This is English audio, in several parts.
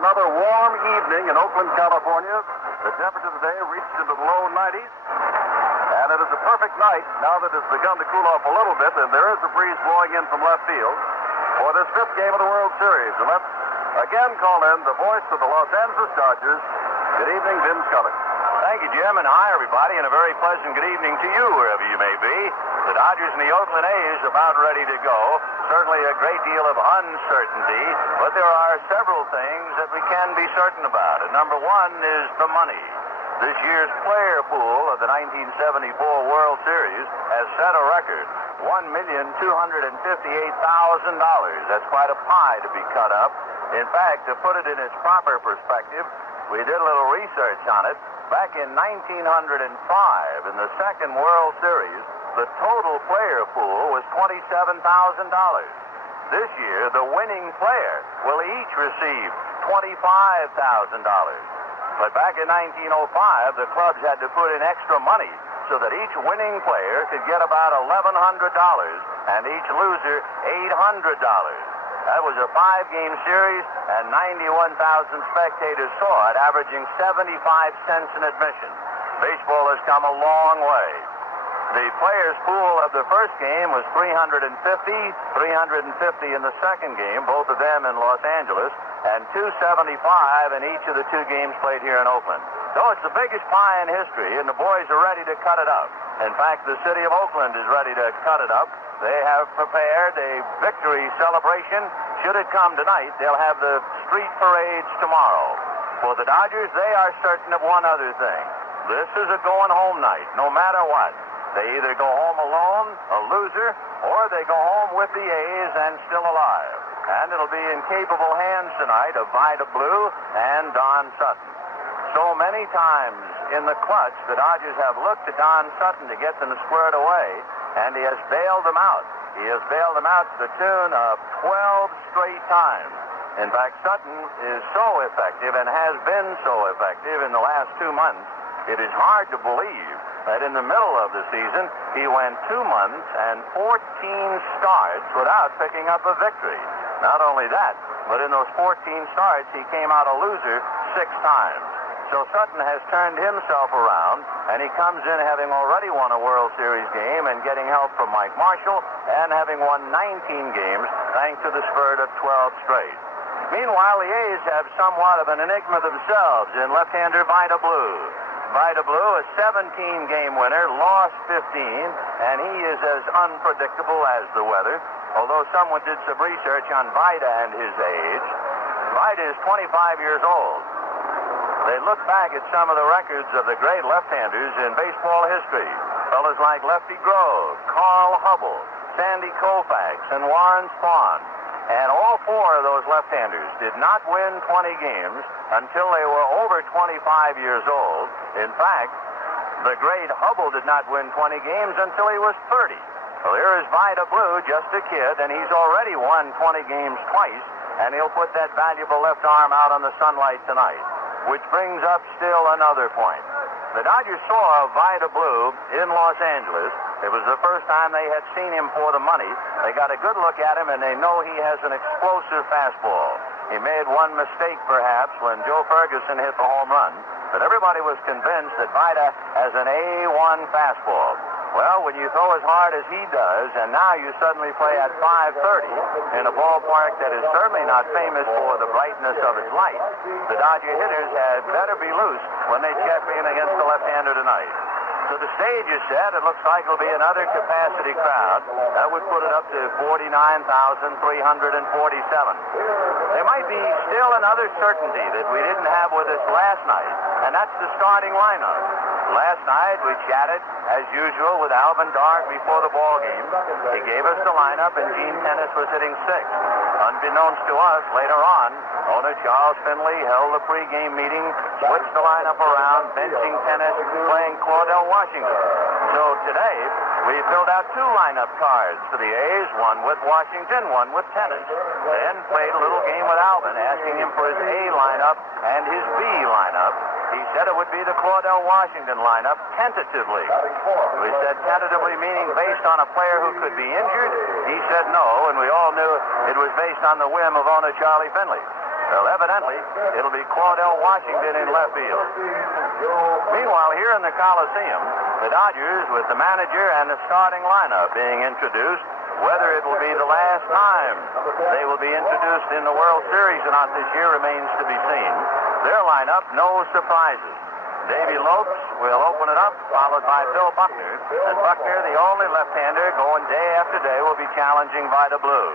another warm evening in Oakland, California. The temperature today reached into the low 90s. And it is a perfect night now that it's begun to cool off a little bit, and there is a breeze blowing in from left field for this fifth game of the World Series. And let's again call in the voice of the Los Angeles Dodgers. Good evening, Vin Scully. Thank you, Jim, and hi, everybody, and a very pleasant good evening to you, wherever you may be. The Dodgers and the Oakland A's about ready to go. Certainly a great deal of uncertainty, but there are several things that we can be certain about. And number one is the money. This year's player pool of the 1974 World Series has set a record, $1,258,000. That's quite a pie to be cut up. In fact, to put it in its proper perspective, we did a little research on it. Back in 1905, in the second World Series, the total player pool was $27,000. This year, the winning player will each receive $25,000. But back in 1905, the clubs had to put in extra money so that each winning player could get about $1,100 and each loser $800. That was a 5-game series, and 91,000 spectators saw it, averaging 75 cents an admission. Baseball has come a long way. The players' pool of the first game was 350 in the second game, both of them in Los Angeles, and 275 in each of the two games played here in Oakland. So it's the biggest pie in history, and the boys are ready to cut it up. In fact, the city of Oakland is ready to cut it up. They have prepared a victory celebration. Should it come tonight, they'll have the street parades tomorrow. For the Dodgers, they are certain of one other thing. This is a going-home night, no matter what. They either go home alone, a loser, or they go home with the A's and still alive. And it'll be in capable hands tonight of Vida Blue and Don Sutton. So many times in the clutch, the Dodgers have looked to Don Sutton to get them squared away, and he has bailed them out. He has bailed them out to the tune of 12 straight times. In fact, Sutton is so effective and has been so effective in the last 2 months, it is hard to believe that in the middle of the season, he went 2 months and 14 starts without picking up a victory. Not only that, but in those 14 starts, he came out a loser 6 times. So Sutton has turned himself around, and he comes in having already won a World Series game and getting help from Mike Marshall and having won 19 games thanks to the spurt of 12 straight. Meanwhile, the A's have somewhat of an enigma themselves in left-hander Vida Blue. Vida Blue, a 17-game winner, lost 15, and he is as unpredictable as the weather. Although someone did some research on Vida and his age, Vida is 25 years old. They look back at some of the records of the great left-handers in baseball history. Fellas like Lefty Grove, Carl Hubble, Sandy Koufax, and Warren Spahn. And all 4 of those left-handers did not win 20 games until they were over 25 years old. In fact, the great Hubble did not win 20 games until he was 30. Well, here is Vida Blue, just a kid, and he's already won 20 games twice, and he'll put that valuable left arm out on the sunlight tonight. Which brings up still another point. The Dodgers saw Vida Blue in Los Angeles. It was the first time they had seen him for the money. They got a good look at him, and they know he has an explosive fastball. He made one mistake, perhaps, when Joe Ferguson hit the home run. But everybody was convinced that Vida has an A1 fastball. Well, when you throw as hard as he does, and now you suddenly play at 530 in a ballpark that is certainly not famous for the brightness of its light, the Dodger hitters had better be loose when they check in against the left-hander tonight. So the stage is set. It looks like it'll be another capacity crowd. That would put it up to 49,347. There might be still another certainty that we didn't have with us last night, and that's the starting lineup. Last night we chatted, as usual, with Alvin Dark before the ball game. He gave us the lineup, and Gene Tennis was hitting 6th. Unbeknownst to us, later on, owner Charles Finley held a pregame meeting, switched the lineup around, benching Tennis, playing Claudel Washington. So today, we filled out 2 lineup cards for the A's, one with Washington, one with Tennis. Then played a little game with Alvin, asking him for his A lineup and his B lineup. He said it would be the Claudel Washington lineup tentatively. We said tentatively meaning based on a player who could be injured. He said no, and we all knew it was based on the whim of owner Charlie Finley. Well, evidently, it'll be Claudell Washington in left field. Meanwhile, here in the Coliseum, the Dodgers, with the manager and the starting lineup being introduced, whether it will be the last time they will be introduced in the World Series or not this year remains to be seen. Their lineup, no surprises. Davy Lopes will open it up, followed by Phil Buckner. And Buckner, the only left-hander going day after day, will be challenging Vida Blue.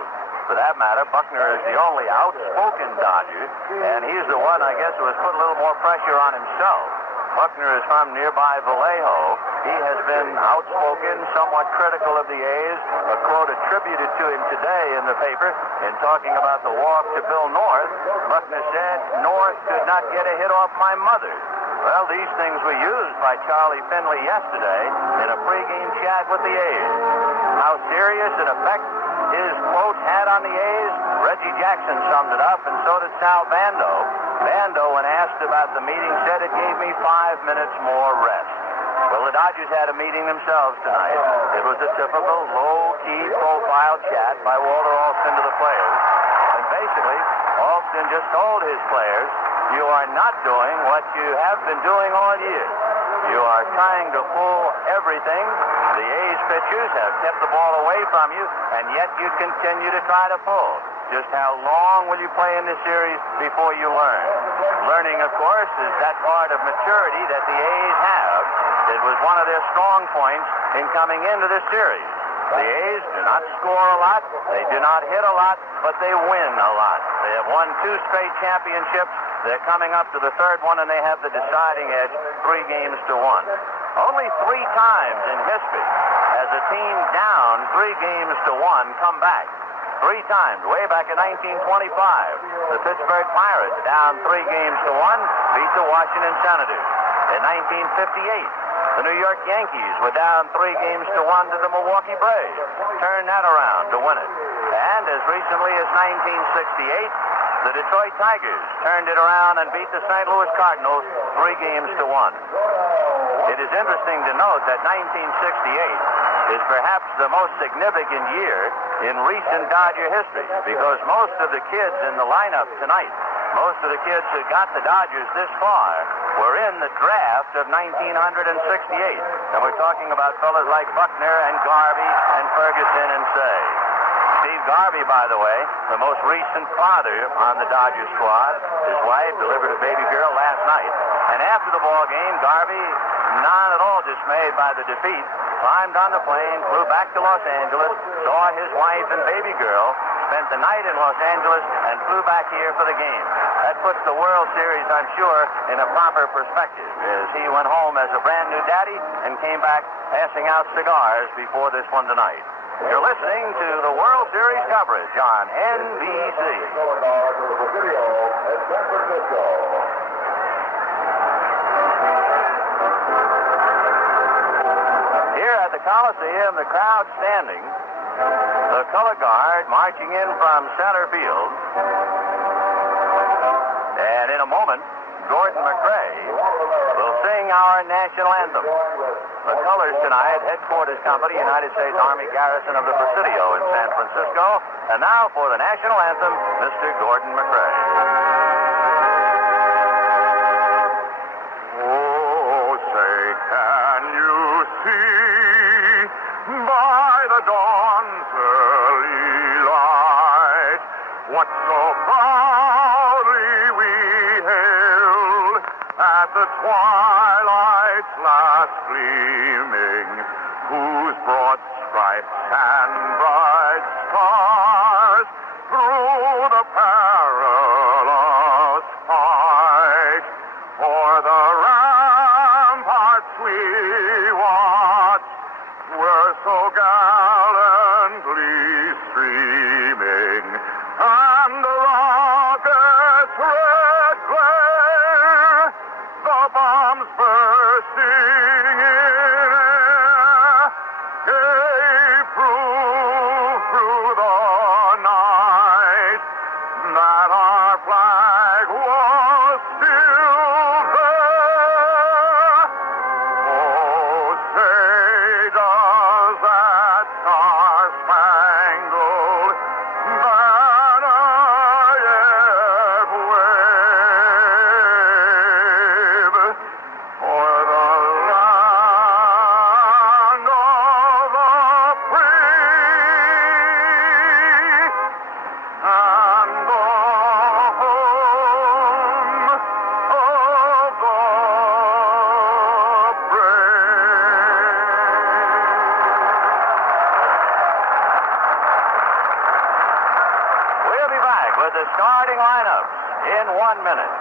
For that matter, Buckner is the only outspoken Dodger, and he's the one, I guess, who has put a little more pressure on himself. Buckner is from nearby Vallejo. He has been outspoken, somewhat critical of the A's. A quote attributed to him today in the paper in talking about the walk to Bill North. Buckner said, "North could not get a hit off my mother." Well, these things were used by Charlie Finley yesterday in a pregame chat with the A's. How serious an effect his quotes had on the A's, Reggie Jackson summed it up, and so did Sal Bando. Bando, when asked about the meeting, said it gave me 5 minutes more rest. Well, the Dodgers had a meeting themselves tonight. It was a typical low-key profile chat by Walter Alston to the players. And basically, Alston just told his players, you are not doing what you have been doing all year. You are trying to pull everything. The A's pitchers have kept the ball away from you, and yet you continue to try to pull. Just how long will you play in this series before you learn? Learning, of course, is that part of maturity that the A's have. It was one of their strong points in coming into this series. The A's do not score a lot, they do not hit a lot, but they win a lot. They have won 2 straight championships. They're coming up to the 3rd one, and they have the deciding edge 3 games to 1. Only 3 times in history has a team down 3 games to 1 come back. 3 times, way back in 1925. The Pittsburgh Pirates, down 3 games to 1, beat the Washington Senators. In 1958, the New York Yankees were down 3 games to 1 to the Milwaukee Braves. Turned that around to win it. And as recently as 1968, the Detroit Tigers turned it around and beat the St. Louis Cardinals 3 games to 1. It is interesting to note that 1968 is perhaps the most significant year in recent Dodger history because most of the kids in the lineup tonight, most of the kids who got the Dodgers this far were in the draft of 1968. And we're talking about fellas like Buckner and Garvey and Ferguson and Say. Steve Garvey, by the way, the most recent father on the Dodgers squad. His wife delivered a baby girl last night. And after the ball game, Garvey, not at all dismayed by the defeat, climbed on the plane, flew back to Los Angeles, saw his wife and baby girl, spent the night in Los Angeles, and flew back here for the game. That puts the World Series, I'm sure, in a proper perspective, as he went home as a brand new daddy and came back passing out cigars before this one tonight. You're listening to the World Series coverage on NBC. Here at the Coliseum, the crowd standing, the color guard marching in from center field. And in a moment, Gordon McRae will sing our national anthem. The colors tonight, Headquarters Company, United States Army Garrison of the Presidio in San Francisco. And now for the national anthem, Mr. Gordon McRae. Oh, say, can you see by the dawn's early light what so proudly we hailed at the twilight's last gleaming, whose broad stripes and bright stars through the perilous fight for the ramparts we watched were so gallantly streaming, and the rocket's red glare, the bombs bursting in air, gave proof through the night that our minute.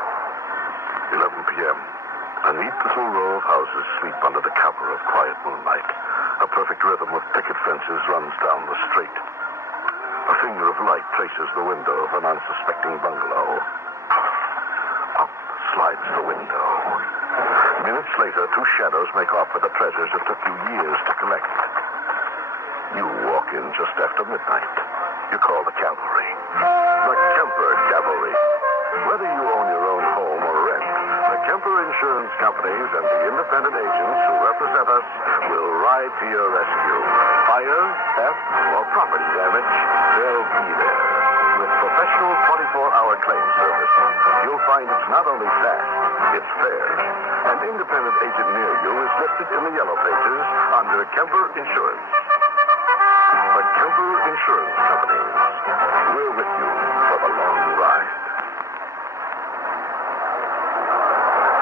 11 p.m. A neat little row of houses sleep under the cover of quiet moonlight. A perfect rhythm of picket fences runs down the street. A finger of light traces the window of an unsuspecting bungalow. Up slides the window. Minutes later, two shadows make off with the treasures it took you years to collect. You walk in just after midnight. You call the cavalry. The Kemper Cavalry. Whether you own your own home or rent, the Kemper Insurance Companies and the independent agents who represent us will ride to your rescue. Fire, theft, or property damage, they'll be there. With professional 24-hour claim service, you'll find it's not only fast, it's fair. An independent agent near you is listed in the yellow pages under Kemper Insurance. The Kemper Insurance Companies. We're with you for the long ride.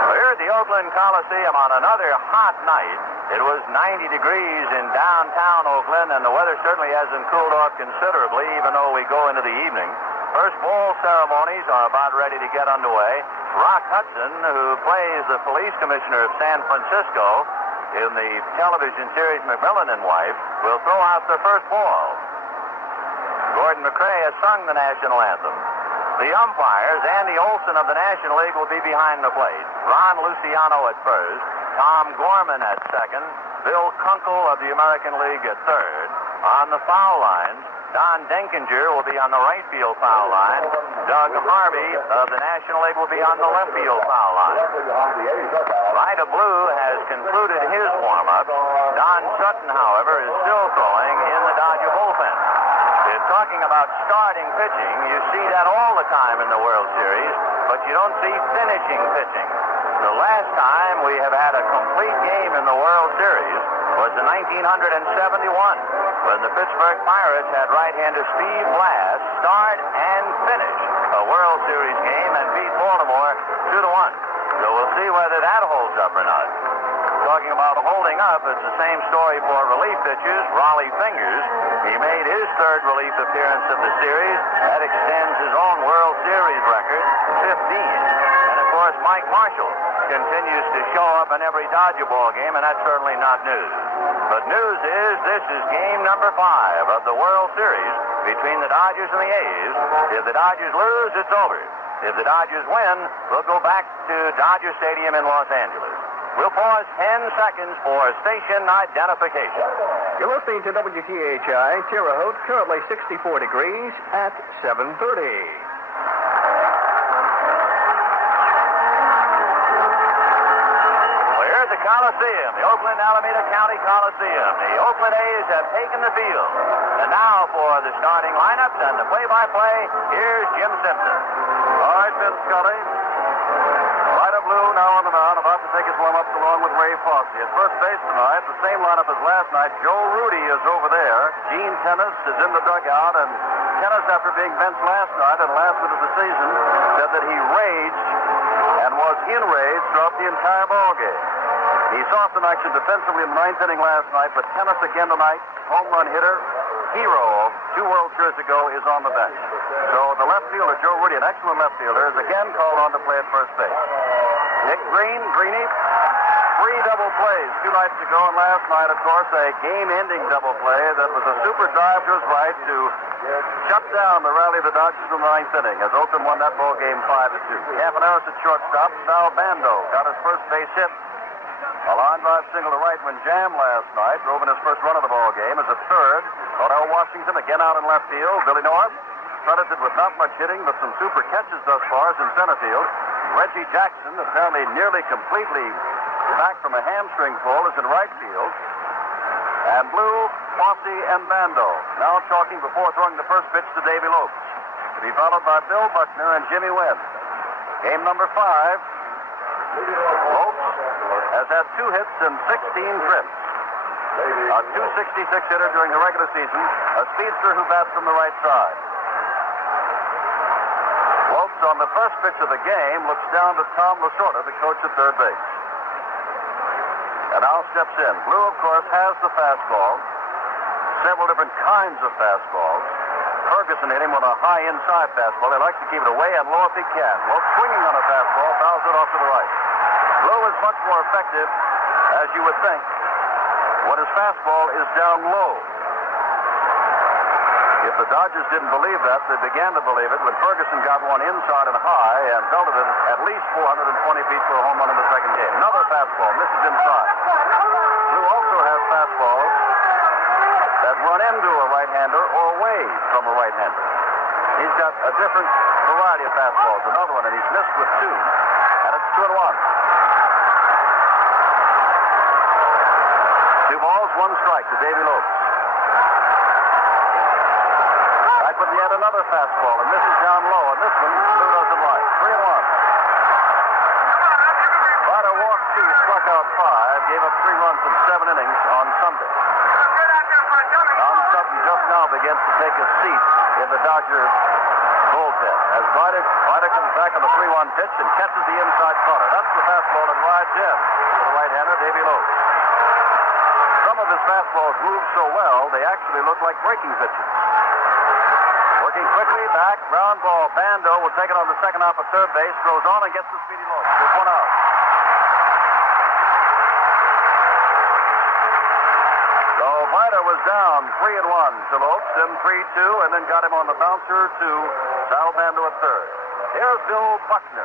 We're at the Oakland Coliseum on another hot night. It was 90 degrees in downtown Oakland, and the weather certainly hasn't cooled off considerably, even though we go into the evening. First ball ceremonies are about ready to get underway. Rock Hudson, who plays the police commissioner of San Francisco in the television series McMillan and Wife, will throw out the first ball. Gordon McRae has sung the national anthem. The umpires, Andy Olson of the National League, will be behind the plate. Ron Luciano at first, Tom Gorman at second, Bill Kunkel of the American League at third. On the foul line, Don Denkinger will be on the right field foul line. Doug Harvey of the National League will be on the left field foul line. Vida Blue has concluded his warm-up. Don Sutton, however, is still throwing in the Dodger bullpen. Talking about starting pitching, you see that all the time in the World Series, but you don't see finishing pitching. The last time we have had a complete game in the World Series was in 1971, when the Pittsburgh Pirates had right-hander Steve Blass start and finish a World Series game and beat Baltimore 2-1. So we'll see whether that holds up or not. Talking about holding up, it's the same story for relief pitchers. Raleigh Fingers, he made his third relief appearance of the series. That extends his own World Series record, 15. And, of course, Mike Marshall continues to show up in every Dodger ball game, and that's certainly not news. But news is this is game number 5 of the World Series between the Dodgers and the A's. If the Dodgers lose, it's over. If the Dodgers win, we'll go back to Dodger Stadium in Los Angeles. We'll pause 10 seconds for station identification. You're listening to WTHI, Terre Haute, currently 64 degrees at 7:30. We're at the Coliseum, the Oakland Alameda County Coliseum. The Oakland A's have taken the field. And now for the starting lineups and the play-by-play, here's Jim Simpson. All right, Vince Scully. Vida Blue now on the mound, about to take his warm-ups along with Ray Fosse. At first base tonight, the same lineup as last night. Joe Rudi is over there. Gene Tennis is in the dugout, and Tennis, after being benched last night and last of the season, said that he raged and was enraged throughout the entire ball game. He saw some action defensively in the 9th inning last night, but Tennis again tonight, home run hitter, hero of 2 World Series ago, is on the bench. So the left fielder, Joe Rudi, an excellent left fielder, is again called on to play at first base. Nick Greeny, 3 double plays 2 nights ago, and last night, of course, a game-ending double play that was a super dive to his right to shut down the rally of the Dodgers in the 9th inning as Oakland won that ball game 5-2. Campaneris at shortstop. Sal Bando got his first base hit. A line drive single to right when Jam last night drove in his first run of the ball game as a third. Odell Washington again out in left field. Billy North, credited with not much hitting but some super catches thus far, is in center field. Reggie Jackson, apparently nearly completely back from a hamstring pull, is in right field. And Blue, Fosse, and Bando now talking before throwing the first pitch to Davy Lopes, to be followed by Bill Buckner and Jimmy Wynn. Game number 5. Lopes has had 2 hits and 16 trips. A .266 hitter during the regular season, a speedster who bats from the right side. Lopes, on the first pitch of the game, looks down to Tom Lasorda, the coach at third base. And now steps in. Blue, of course, has the fastball, several different kinds of fastballs. Ferguson hit him with a high inside fastball. He likes to keep it away and low if he can. Low swinging on a fastball, fouls it off to the right. Blue is much more effective, as you would think, when his fastball is down low. If the Dodgers didn't believe that, they began to believe it when Ferguson got one inside and high and belted it at least 420 feet for a home run in the second game. Another fastball, misses inside. Blue also has fastballs that run into a right-hander or away from a right-hander. He's got a different variety of fastballs. Another one, and he's missed with two, and it's 2-1. 2 balls, 1 strike to Davy Lopes. Back with yet another fastball, and this is down low, and this one Blue doesn't like. 3-1. Ryder walked 2, struck out 5, gave up 3 runs in 7 innings on Sunday. Don Sutton just now begins to take his seat in the Dodger bullpen as Ryder comes back on the 3-1 pitch and catches the inside corner. That's the fastball that rides in to the right-hander, Davy Lopes. Some of his fastballs move so well, they actually look like breaking pitches. Working quickly, back, ground ball. Bando will take it on the second hop at third base, throws on and gets the speedy Lopes. There's 1 out. So Vida was down 3-1 to Lopes, then 3-2, and then got him on the bouncer to Sal Bando at third. Here's Bill Buckner.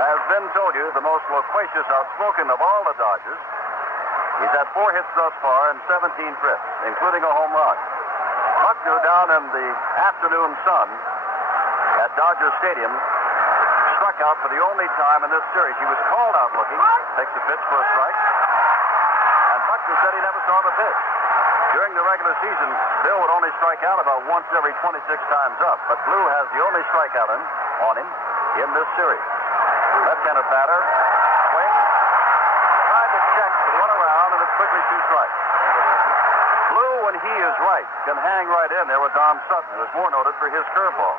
As Ben told you, the most loquacious, outspoken of all the Dodgers. He's had 4 hits thus far and 17 trips, including a home run. Buckner down in the afternoon sun at Dodger Stadium struck out for the only time in this series. He was called out looking, takes the pitch for a strike, and Buckner said he never saw the pitch. During the regular season, Bill would only strike out about once every 26 times up, but Blue has the only strikeout on him in this series. Left-handed batter, swing, tried to check, but went around, and it's quickly 2 strikes. Blue, when he is right, can hang right in there with Don Sutton, who is more noted for his curveball.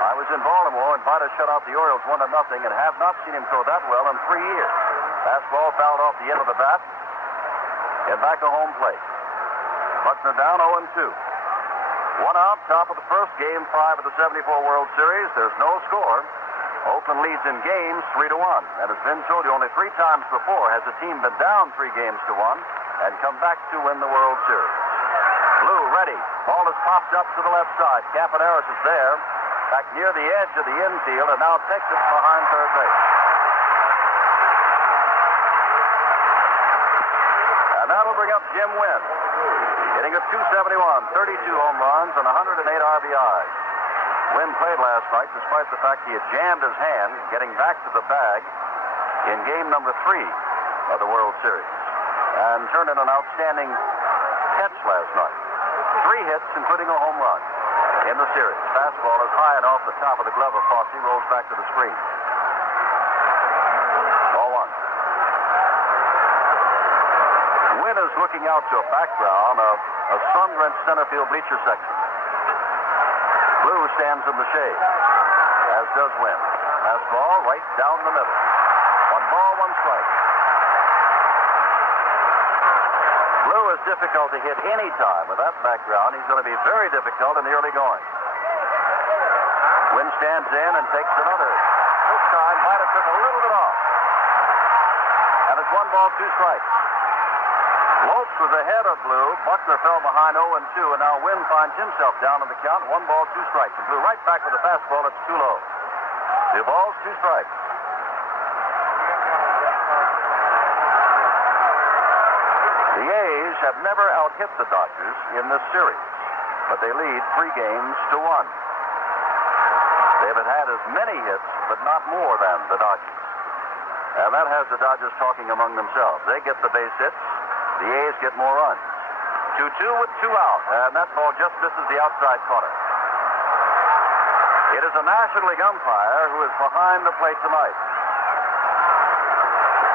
I was in Baltimore, and Vida shut out the Orioles 1-0, and have not seen him throw that well in 3 years. Fastball fouled off the end of the bat, and back to home plate. Buckner down 0-2. 1 out, top of the first, Game 5 of the 74 World Series. There's no score. Oakland leads in games 3-1. And as Ben told you, only 3 times before has a team been down 3 games to 1 and come back to win the World Series. Blue ready. Ball is popped up to the left side. Campaneris is there, back near the edge of the infield, and now takes it behind third base. And that'll bring up Jim Wynn, hitting at 271, 32 home runs, and 108 RBIs. Wynn played last night despite the fact he had jammed his hand getting back to the bag in game number 3 of the World Series, and turned in an outstanding catch last night. 3 hits, including a home run in the series. Fastball is high and off the top of the glove of Fosse, rolls back to the screen. Ball 1. Wynn is looking out to a background of a sun-drenched center field bleacher section. Blue stands in the shade, as does Wynn. Fastball right down the middle. 1 ball, 1 strike. Blue is difficult to hit any time with that background. He's going to be very difficult in the early going. Wynn stands in and takes another. This time, Vida took a little bit off. And it's 1 ball, 2 strikes. Lopes was ahead of Blue. Buckner fell behind 0-2, and now Wynn finds himself down in the count. 1 ball, 2 strikes. And Blue right back with a fastball that's too low. 2 balls, 2 strikes. The A's have never out-hit the Dodgers in this series, but they lead 3 games to 1. They've had as many hits, but not more than the Dodgers. And that has the Dodgers talking among themselves. They get the base hits. The A's get more runs. 2-2 with 2 out, and that ball just misses the outside corner. It is a National League umpire who is behind the plate tonight.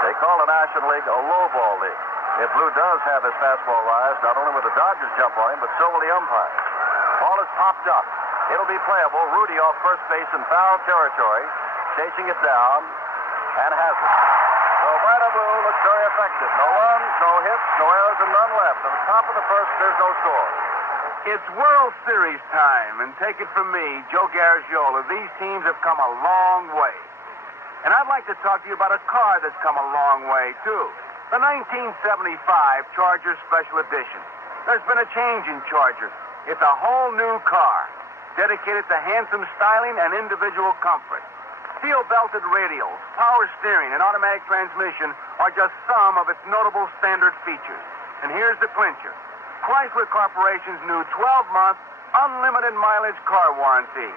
They call the National League a low ball league. If Blue does have his fastball rise, not only will the Dodgers jump on him, but so will the umpires. Ball is popped up. It'll be playable. Rudi off first base in foul territory, chasing it down, and has it. So Vida Blue looks very effective. No runs, no hits, no errors, and none left. At the top of the first, there's no score. It's World Series time, and take it from me, Joe Garagiola, these teams have come a long way. And I'd like to talk to you about a car that's come a long way, too. The 1975 Charger Special Edition. There's been a change in Charger. It's a whole new car, dedicated to handsome styling and individual comfort. Steel-belted radials, power steering, and automatic transmission are just some of its notable standard features. And here's the clincher. Chrysler Corporation's new 12-month, unlimited mileage car warranty.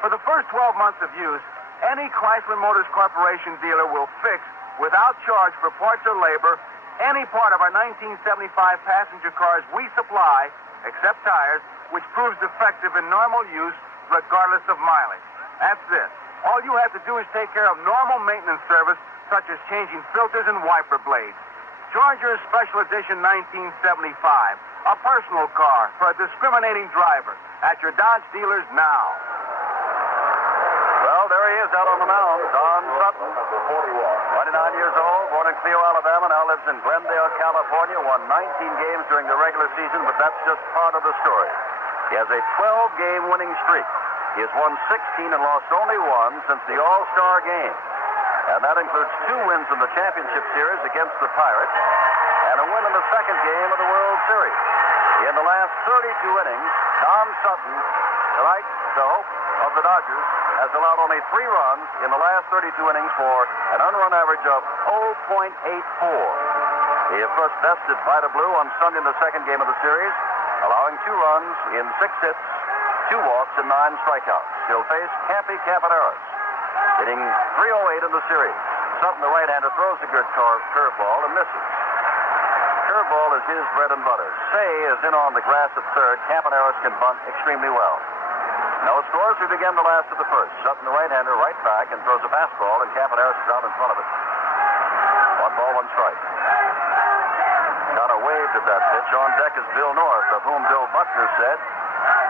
For the first 12 months of use, any Chrysler Motors Corporation dealer will fix, without charge for parts or labor, any part of our 1975 passenger cars we supply, except tires, which proves defective in normal use regardless of mileage. That's it. All you have to do is take care of normal maintenance service, such as changing filters and wiper blades. Charger Special Edition 1975. A personal car for a discriminating driver. At your Dodge dealers now. Well, there he is out on the mound, Don Sutton. 29 years old, born in Clio, Alabama, now lives in Glendale, California. Won 19 games during the regular season, but that's just part of the story. He has a 12-game winning streak. He has won 16 and lost only one since the All-Star game. And that includes 2 wins in the championship series against the Pirates and a win in the second game of the World Series. In the last 32 innings, Don Sutton, tonight the hope of the Dodgers, has allowed only 3 runs in the last 32 innings for an earned run average of 0.84. He, of course, bested Vida Blue on Sunday in the second game of the series, allowing 2 runs in 6 hits, 2 walks, and 9 strikeouts. He'll face Campy Campaneris, hitting .308 in the series. Sutton, the right-hander, throws a good curveball and misses. Curveball is his bread and butter. Say is in on the grass at third. Campaneris can bunt extremely well. No scores. We begin the last of the first. Sutton, the right-hander, right back and throws a fastball, and Campaneris is out in front of it. 1 ball, 1 strike. Kind of waved at that pitch. On deck is Bill North, of whom Bill Buckner said,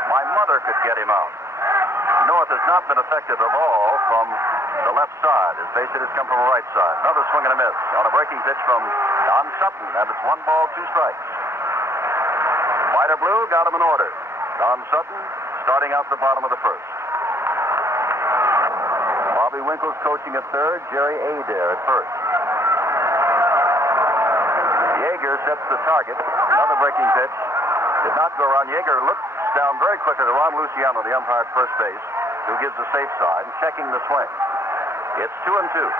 "My mother could get him out." North has not been effective at all from the left side. His base hit has come from the right side. Another swing and a miss on a breaking pitch from Don Sutton, and it's 1 ball, 2 strikes. White or blue got him in order. Don Sutton starting out the bottom of the first. Bobby Winkle's coaching at third. Jerry Adair at first. Yeager sets the target. Another breaking pitch. Did not go around. Yeager looks down very quickly to Ron Luciano, the umpire at first base, who gives the safe side, and checking the swing. It's 2-2.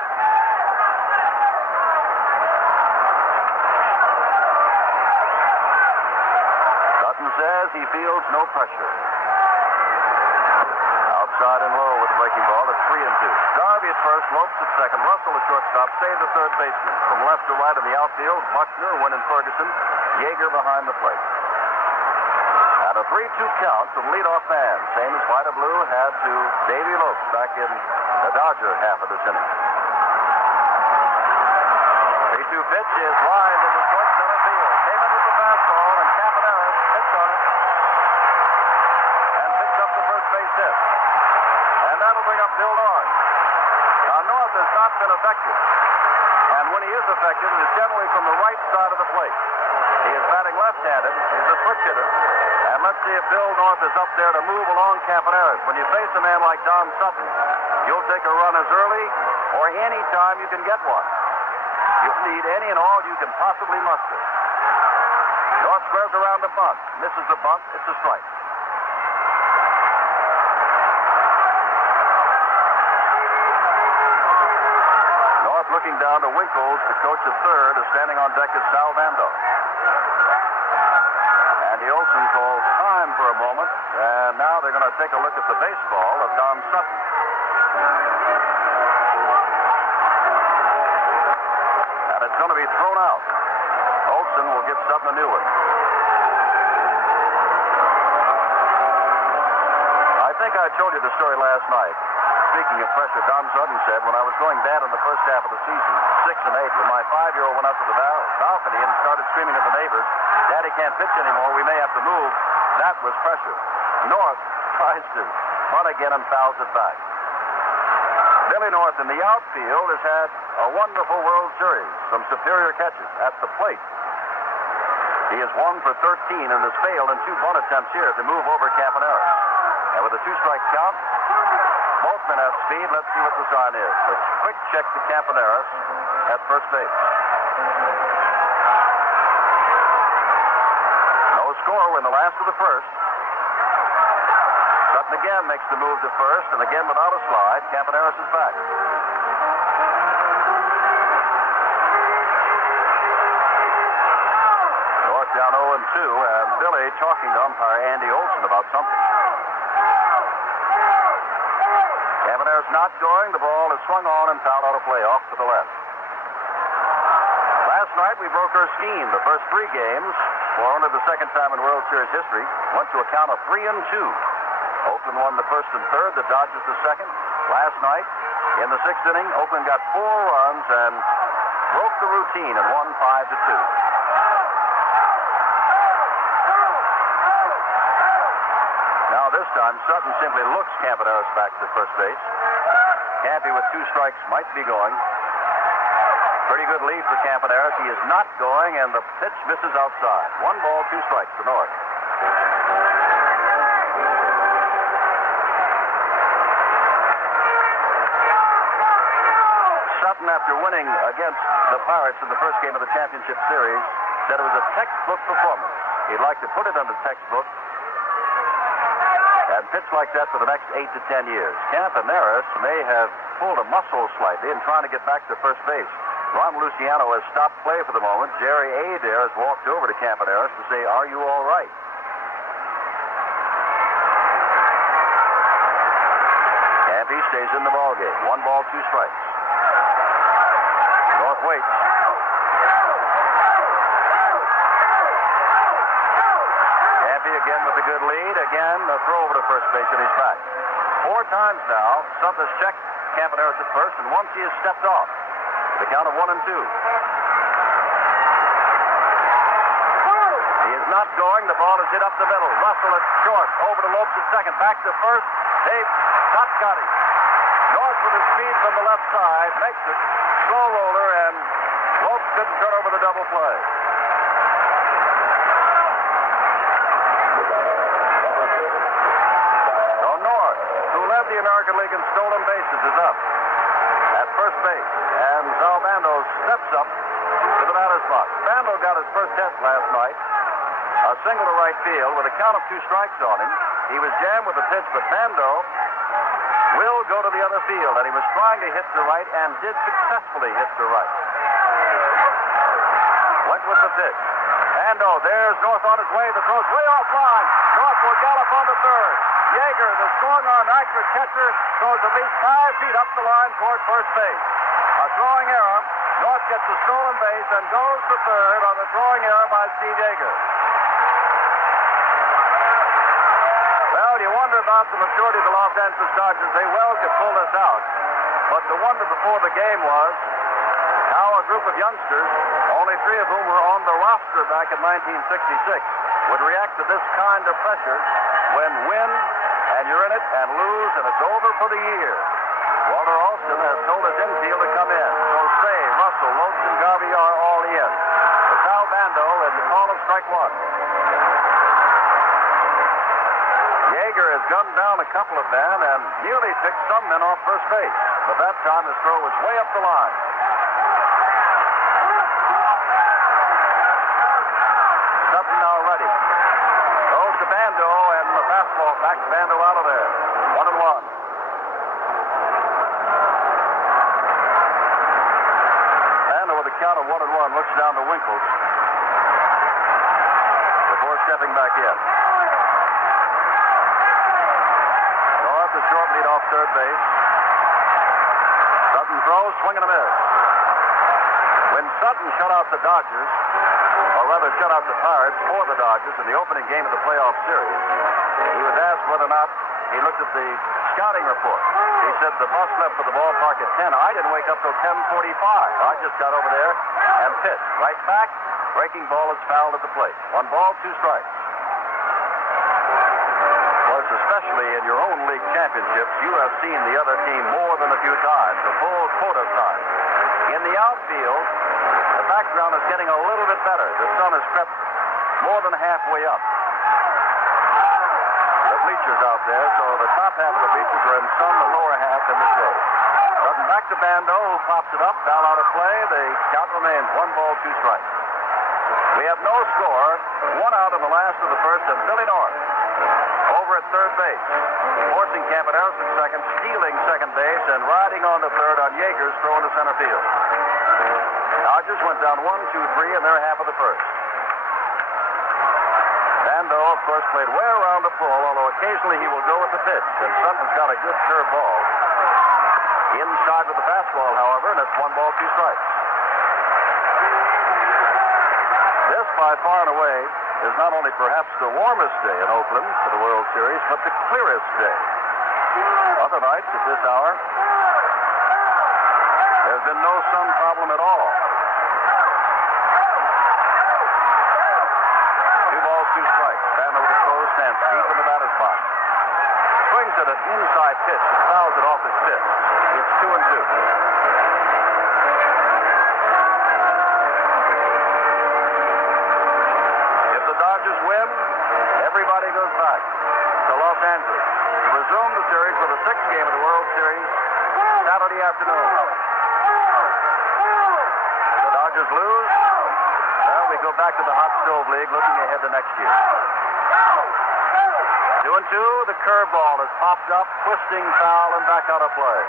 Sutton says he feels no pressure. Outside and low with the breaking ball. It's 3-2. Garvey at first, Lopes at second, Russell at shortstop, save the third baseman. From left to right in the outfield, Buckner, Wynn, and Ferguson. Yeager behind the plate. A 3-2 count to the leadoff man, same as Vida Blue had to Davy Lopes back in the Dodger half of this inning. 3-2 pitch is lined into short center field. Came in with the fastball, and Campaneris hits on it and picks up the first base hit. And that'll bring up Bill North. Now, North has not been effective. And when he is effective, it is generally from the right side of the plate. He is batting left-handed. He's a switch hitter. And let's see if Bill North is up there to move along Campaneris. When you face a man like Don Sutton, you'll take a run as early or any time you can get one. You need any and all you can possibly muster. North squares around the bunt. Misses the bunt. It's a strike. North looking down to Winkles. The coach at third is standing on deck is Sal Bando. Andy Olson calls time for a moment, and now they're going to take a look at the baseball of Don Sutton. And it's going to be thrown out. Olson will give Sutton a new one. I think I told you the story last night. Speaking of pressure, Don Sutton said, when I was going bad in the first half of the season, 6 and 8, when my 5-year-old went up to the balcony and started screaming at the neighbors, "Daddy can't pitch anymore, we may have to move," that was pressure. North tries to bunt again and fouls it back. Billy North in the outfield has had a wonderful World Series. Some superior catches at the plate. He is 1 for 13 and has failed in 2 bunt attempts here to move over Campaneris. And with a 2-strike count, both men have speed. Let's see what the sign is. A quick check to Campaneris at first base. No score when the last of the first. Sutton again makes the move to first, and again without a slide, Campaneris is back. North down 0-2, and Billy talking to umpire Andy Olson about something. Campaneris not going. The ball is swung on and fouled out of play off to the left. Last night we broke our scheme. The first 3 games, for only the second time in World Series history, went to a count of 3-2. Oakland won the first and third, the Dodgers the second. Last night, in the 6th inning, Oakland got 4 runs and broke the routine and won 5-2. Now this time, Sutton simply looks Campaneris back to first base. Campy with 2 strikes might be going. Pretty good lead for Campaneris. He is not going, and the pitch misses outside. 1 ball, 2 strikes to North. Sutton, after winning against the Pirates in the first game of the championship series, said it was a textbook performance. He'd like to put it on the textbook and pitch like that for the next 8 to 10 years. Campaneris may have pulled a muscle slightly in trying to get back to first base. Ron Luciano has stopped play for the moment. Jerry Adair has walked over to Campaneris to say, "Are you all right?" Campy stays in the ballgame. 1 ball, 2 strikes. North waits. Campy again with a good lead. Again, a throw over to first base, and he's back. 4 times now, Sutton has checked Campaneris at first, and once he has stepped off. The count of 1-2. He is not going. The ball is hit up the middle. Russell at short. Over to Lopes at second. Back to first. Dave Scott got him. North with his speed from the left side. Makes it. Slow roller, and Lopes couldn't turn over the double play. So North, who led the American League in stolen bases, is up at first base. And Sal Bando steps up to the batter's box. Bando got his first hit last night. A single to right field with a count of 2 strikes on him. He was jammed with a pitch, but Bando will go to the other field. And he was trying to hit to right and did successfully hit to right. Went with the pitch. Bando, there's North on his way. The throw's way offline. North will gallop on to third. Yeager, the strong-arm accurate catcher, throws at least 5 feet up the line toward first base. A throwing error. North gets a stolen base and goes to third on the throwing error by Steve Yeager. Well, you wonder about the maturity of the Los Angeles Dodgers. They well could pull this out. But the wonder before the game was how a group of youngsters, only 3 of whom were on the roster back in 1966, would react to this kind of pressure when win and you're in it and lose and it's over for the year. Walter Alston has told his infield to come in. So Say, Russell, Lopes, and Garvey are all in. For Sal Bando in the call of strike 1. Yeager has gunned down a couple of men and nearly picked some men off first base. But that time his throw was way up the line. Sutton now ready. Goes to Bando, and the fastball back to Bando out of there. 1-1. Bando with a count of 1-1 looks down to Winkles before stepping back in. North is short lead off third base. Sutton throws, swing and a miss. When Sutton shut out the Dodgers, or rather shut out the Pirates for the Dodgers in the opening game of the playoff series, he was asked whether or not he looked at the scouting report. He said the bus left for the ballpark at 10. I didn't wake up till 10:45. I just got over there and pitched. Right back, breaking ball is fouled at the plate. 1 ball, 2 strikes. Of course, especially in your own league championships, you have seen the other team more than a few times, a full quota of time. In the outfield, the background is getting a little bit better. The sun has crept more than halfway up. The bleachers out there, so the top half of the bleachers are in sun, the lower half in the shade. Sutton back to Bando, who pops it up, foul out of play. The count remains 1-2 strikes. We have no score, one out in the last of the first, and Billy North over at third base, forcing Campaneris at second, stealing second base, and riding on to third on Yeager's throw into center field. Dodgers went down 1-2-3 in their half of the first. Bando, of course, played way around the pull, although occasionally he will go with the pitch, and Sutton's got a good curve ball. Inside with the fastball, however, and it's 1-2 strikes. This, by far and away, is not only perhaps the warmest day in Oakland for the World Series, but the clearest day. Other nights at this hour, there's been no sun problem at all. 2-2 strikes. Bando with a closed stance, deep in the batter's box. Swings at an inside pitch and fouls it off his pitch. It's 2-2. If the Dodgers win, everybody goes back to Los Angeles to resume the series for the sixth game of the World Series Saturday afternoon. If the Dodgers lose, well, we go back to the Hot Stove League looking ahead to next year. 2-2, the curveball is popped up, twisting foul, and back out of play.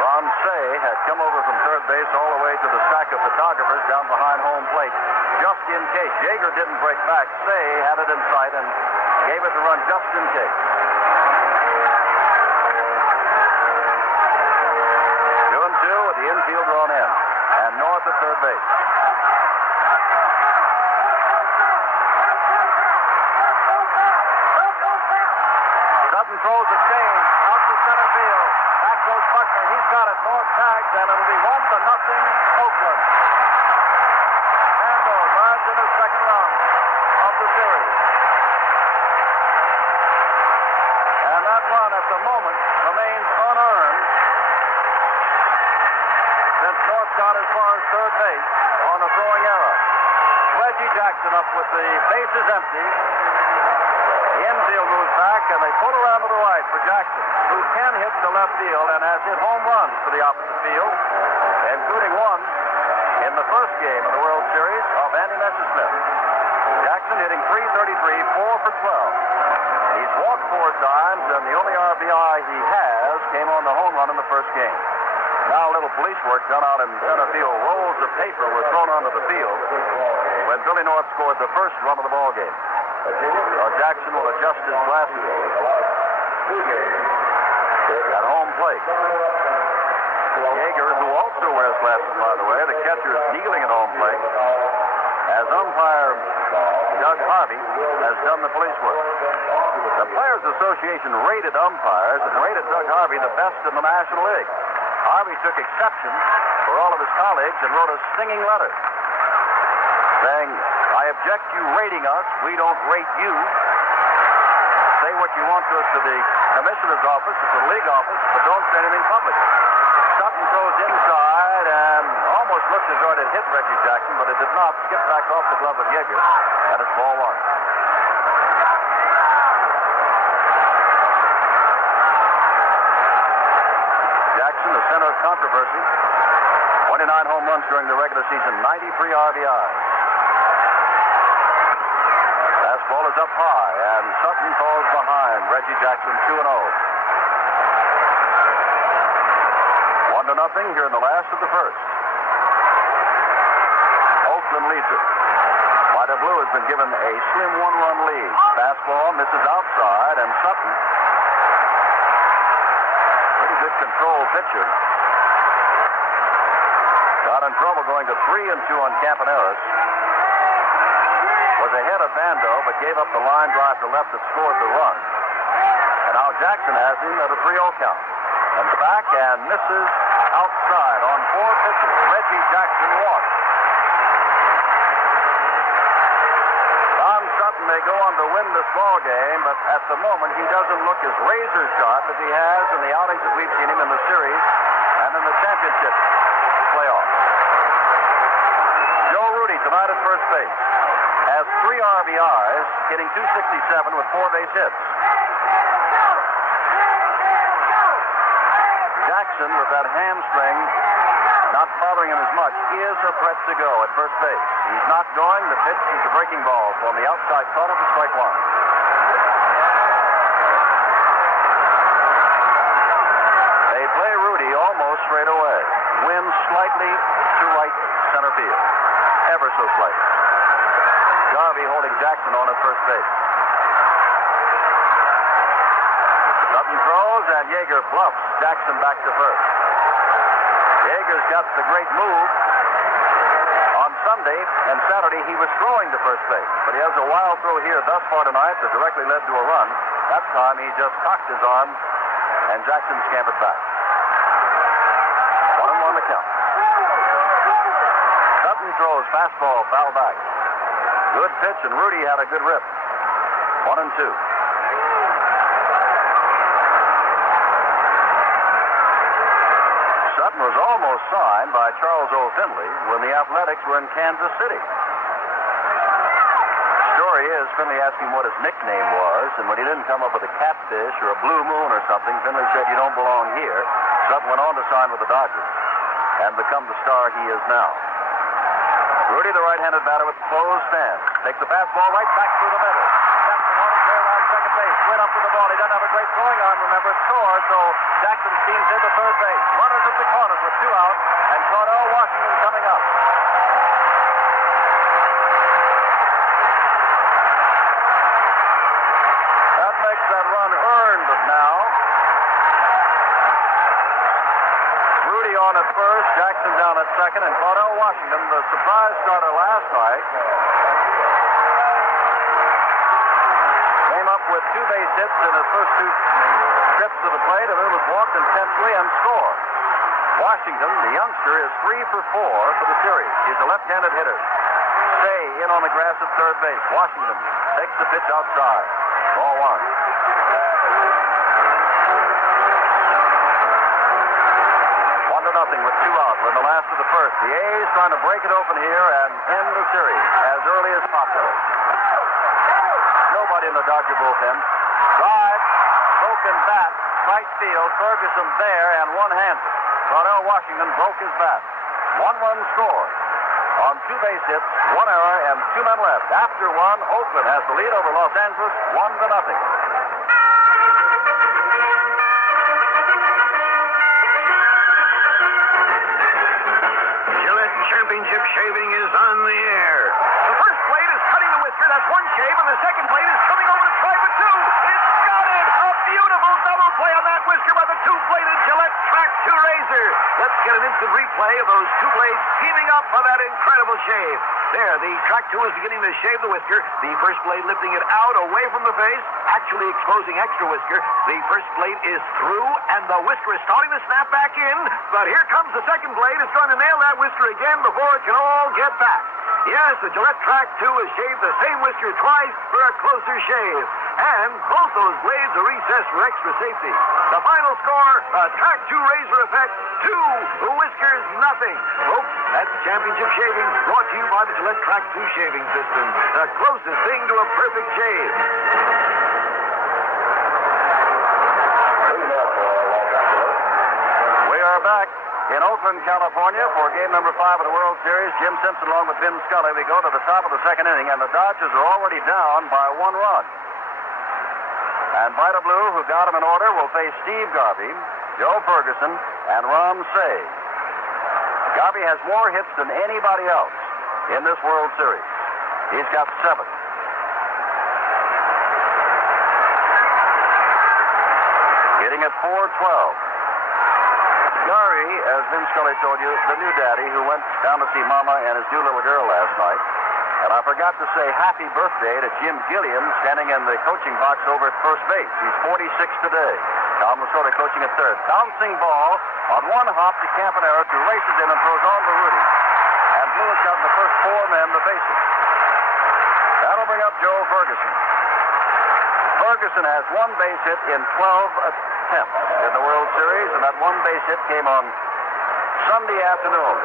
Fosse had come over from third base all the way to the stack of photographers down behind home plate, just in case. Yeager didn't break back. Fosse had it in sight and gave it the run just in case. 2-2 with the infield drawn in, and North at third base. Sutton throws a change out to center field. Back goes Buckner. He's got it. North tags, and it'll be 1-0 Oakland. Bando drives in his second run of the series. And that run at the moment remains unearned since North got as far as third base on a throwing error. Reggie Jackson up with the bases empty. The infield moves back, and they pull around to the right for Jackson, who can hit to left field and has hit home runs to the opposite field, including one in the first game of the World Series of Andy Messersmith. Jackson hitting .333, 4 for 12. He's walked 4 times, and the only RBI he has came on the home run in the first game. Now a little police work done out in center field. Rolls of paper were thrown onto the field when Billy North scored the first run of the ball game. Jackson will adjust his glasses at home plate. Yeager, who also wears glasses, by the way, the catcher is kneeling at home plate, as umpire Doug Harvey has done the police work. The Players Association rated umpires and rated Doug Harvey the best in the National League. Harvey took exception for all of his colleagues and wrote a stinging letter saying, "I object you rating us. We don't rate you. Say what you want to us to the commissioner's office, to the league office, but don't say anything public." Sutton throws inside and almost looked as though it had hit Reggie Jackson, but it did not. Skip back off the glove of Yeager, and it's ball 1. Jackson, the center of controversy. 29 home runs during the regular season, 93 RBIs. Fastball is up high, and Sutton falls behind Reggie Jackson 2-0. 1-0 here in the last of the first. Oakland leads it. White and Blue has been given a slim 1-run lead. Fastball misses outside, and Sutton, pretty good control pitcher, got in trouble going to 3-2 on Campaneris. Was ahead of Bando, but gave up the line drive to left that scored the run. And now Jackson has him at a 3-0 count. And back and misses outside on 4 pitches. Reggie Jackson walks. Don Sutton may go on to win this ball game, but at the moment he doesn't look as razor sharp as he has in the outings that we've seen him in the series and in the championship playoff. Rudi tonight at first base. Has 3 RBIs, hitting .267 with 4 base hits. Jackson, with that hamstring not bothering him as much, is a threat to go at first base. He's not going. The pitch is a breaking ball from the outside corner to strike one. They play Rudi almost straight away. Wins slightly to right center field. Ever so slightly. Garvey holding Jackson on at first base. Sutton throws, and Yeager bluffs Jackson back to first. Yeager's got the great move. On Sunday and Saturday, he was throwing to first base, but he has a wild throw here thus far tonight that directly led to a run. That time, he just cocked his arm, and Jackson scampered back. 1-1 the count. Sutton throws fastball, foul back. Good pitch, and Rudi had a good rip. 1-2. Sutton was almost signed by Charles O. Finley when the Athletics were in Kansas City. Story is, Finley asked him what his nickname was, and when he didn't come up with a catfish or a blue moon or something, Finley said, "You don't belong here." Sutton went on to sign with the Dodgers and become the star he is now. Rudi, the right-handed batter with closed stance, takes the fastball right back through the middle. Jackson on his way around second base, went up to the ball. He doesn't have a great throwing arm, remember, scores, so Jackson steams into third base. Runners at the corners with 2 out, and Cordell Washington coming up. That makes that run earned now. Rudi on at first, Jackson down at second, and Cordell Washington, the surprise starter last night, came up with 2 base hits in his first 2 trips to the plate, and then was walked intensely and scored. Washington, the youngster, is 3 for 4 for the series. He's a left-handed hitter. Stay in on the grass at third base. Washington takes the pitch outside. Ball 1. 1-0 with 2 out. We're in the last of the first. The A's trying to break it open here and end the series as early as possible. Nobody in the Dodger bullpen. Drive, broken bat, right field. Ferguson there and one-handed. Cordell Washington broke his bat. 1 run scored on 2 base hits, 1 error, and 2 men left. After 1, Oakland has the lead over Los Angeles, 1-0. Championship shaving is on the air. The first blade is cutting the whisker. That's 1 shave, and the second blade is coming over to try for 2. It's got it! A beautiful double play on that whisker by the 2-bladed Gillette Track 2 razor. Let's get an instant replay of those 2 blades teaming up for that incredible shave. There, the Track 2 is beginning to shave the whisker. The first blade lifting it out away from the face, actually exposing extra whisker. The first blade is through, and the whisker is starting to snap back in. But here comes the second blade. It's going to nail that whisker again before it can all get back. Yes, the Gillette Track 2 has shaved the same whisker twice for a closer shave. And both those blades are recessed for extra safety. The final score, a Track 2 razor effect, 2 whiskers, nothing. Folks, that's championship shaving brought to you by the Gillette Track 2 shaving system. The closest thing to a perfect shave. We are back in Oakland, California for game number 5 of the World Series. Jim Simpson along with Vin Scully. We go to the top of the second inning, and the Dodgers are already down by 1 run. And Vida Blue, who got him in order, will face Steve Garvey, Joe Ferguson, and Ron Say. Garvey has more hits than anybody else in this World Series. He's got 7. Hitting at .412. Garvey, as Vin Scully told you, the new daddy who went down to see Mama and his new little girl last night. And I forgot to say happy birthday to Jim Gilliam, standing in the coaching box over at first base. He's 46 today. Tom Lasorda coaching at third. Bouncing ball on 1 hop to Campanera, who races in and throws on to Rudi. And Blue has gotten the first 4 men to face him. That'll bring up Joe Ferguson. Ferguson has 1 base hit in 12 attempts in the World Series, and that 1 base hit came on Sunday afternoon.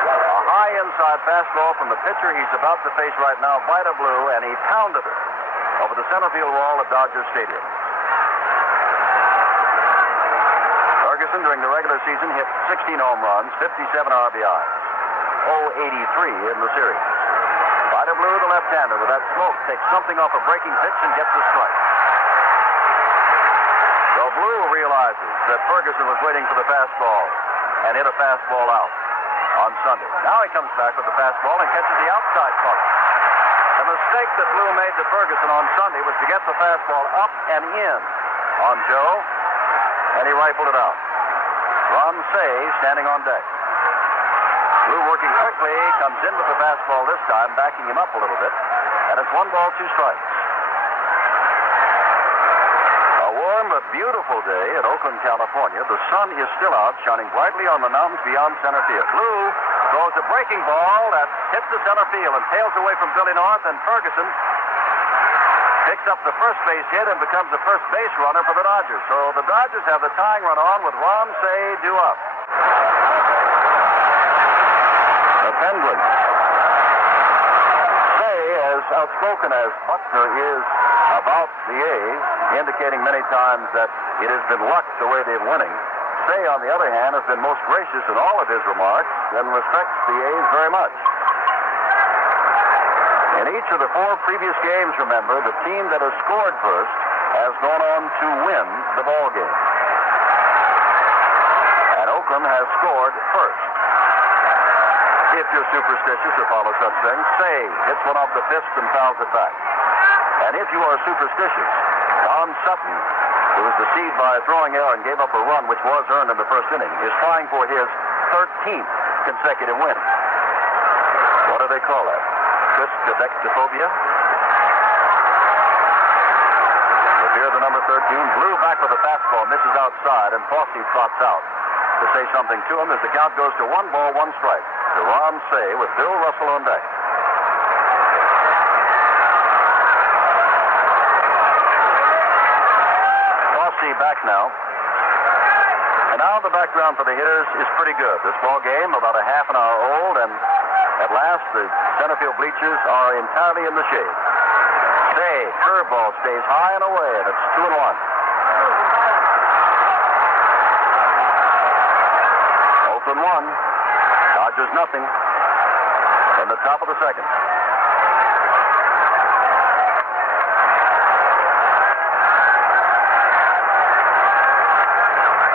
A high inside fastball from the pitcher he's about to face right now, Vida Blue, and he pounded it over the center field wall at Dodger Stadium. Ferguson, during the regular season, hit 16 home runs, 57 RBIs. 083 in the series. Vida Blue, the left-hander, with that smoke, takes something off a breaking pitch and gets the strike. So Blue realizes that Ferguson was waiting for the fastball and hit a fastball out on Sunday. Now he comes back with the fastball and catches the outside part. The mistake that Blue made to Ferguson on Sunday was to get the fastball up and in on Joe, and he rifled it out. Fosse standing on deck. Blue working quickly, comes in with the fastball this time, backing him up a little bit, and it's 1 ball, 2 strikes. A warm but beautiful day at Oakland, California. The sun is still out, shining brightly on the mountains beyond center field. Blue throws a breaking ball that hits the center field and tails away from Billy North, and Ferguson picks up the first base hit and becomes the first base runner for the Dodgers. So the Dodgers have the tying run on with Fosse due up. The Penguins. Say, as outspoken as Buckner is about the A's, indicating many times that it has been luck the way they're winning, Say, on the other hand, has been most gracious in all of his remarks and respects the A's very much. In each of the 4 previous games, remember, the team that has scored first has gone on to win the ball game. And Oakland has scored first. If you're superstitious or follow such things, Say hits one off the fist and fouls it back. And if you are superstitious, Don Sutton, who was deceived by a throwing error and gave up a run which was earned in the first inning, is trying for his 13th consecutive win. What do they call that? Triskaidekaphobia? Here the number 13. Blue back with a fastball, misses outside, and Fosse trots out to say something to him as the count goes to 1 ball, 1 strike. To Fosse with Bill Russell on deck. Fosse back now. And now the background for the hitters is pretty good. This ball game about a half an hour old, and at last the center field bleachers are entirely in the shade. Say, curveball stays high and away, and it's 2-1. Oakland 1, Dodgers nothing. In the top of the second.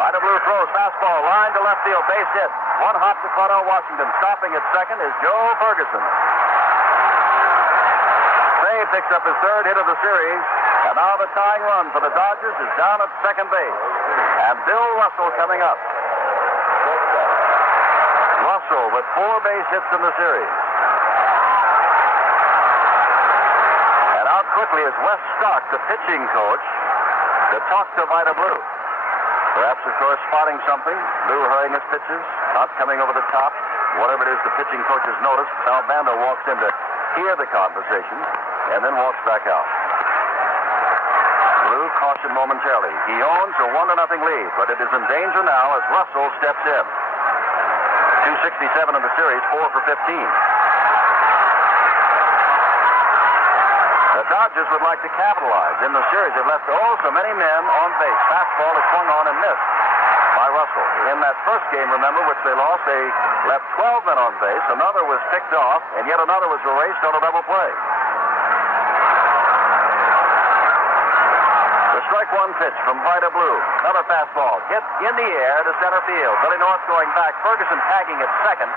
Vida Blue throws fastball, line to left field, base hit. 1 hop to Cordell Washington. Stopping at second is Joe Ferguson. Say picks up his 3rd hit of the series, and now the tying run for the Dodgers is down at second base. And Bill Russell coming up. Russell with 4 base hits in the series. And out quickly is Wes Stock, the pitching coach, to talk to Vida Blue. Perhaps, of course, spotting something. Blue hurrying his pitches, not coming over the top. Whatever it is the pitching coach has noticed, Sal Bando walks in to hear the conversation and then walks back out. Blue cautioned momentarily. He owns a 1-0 lead, but it is in danger now as Russell steps in. 267 in the series, 4 for 15. The Dodgers would like to capitalize. In the series, they've left so many men on base. Fastball is swung on and missed by Russell. In that first game, remember, which they lost, they left 12 men on base. Another was picked off, and yet another was erased on a double play. The strike 1 pitch from Vida Blue. Another fastball hit in the air to center field. Billy North going back. Ferguson tagging at second.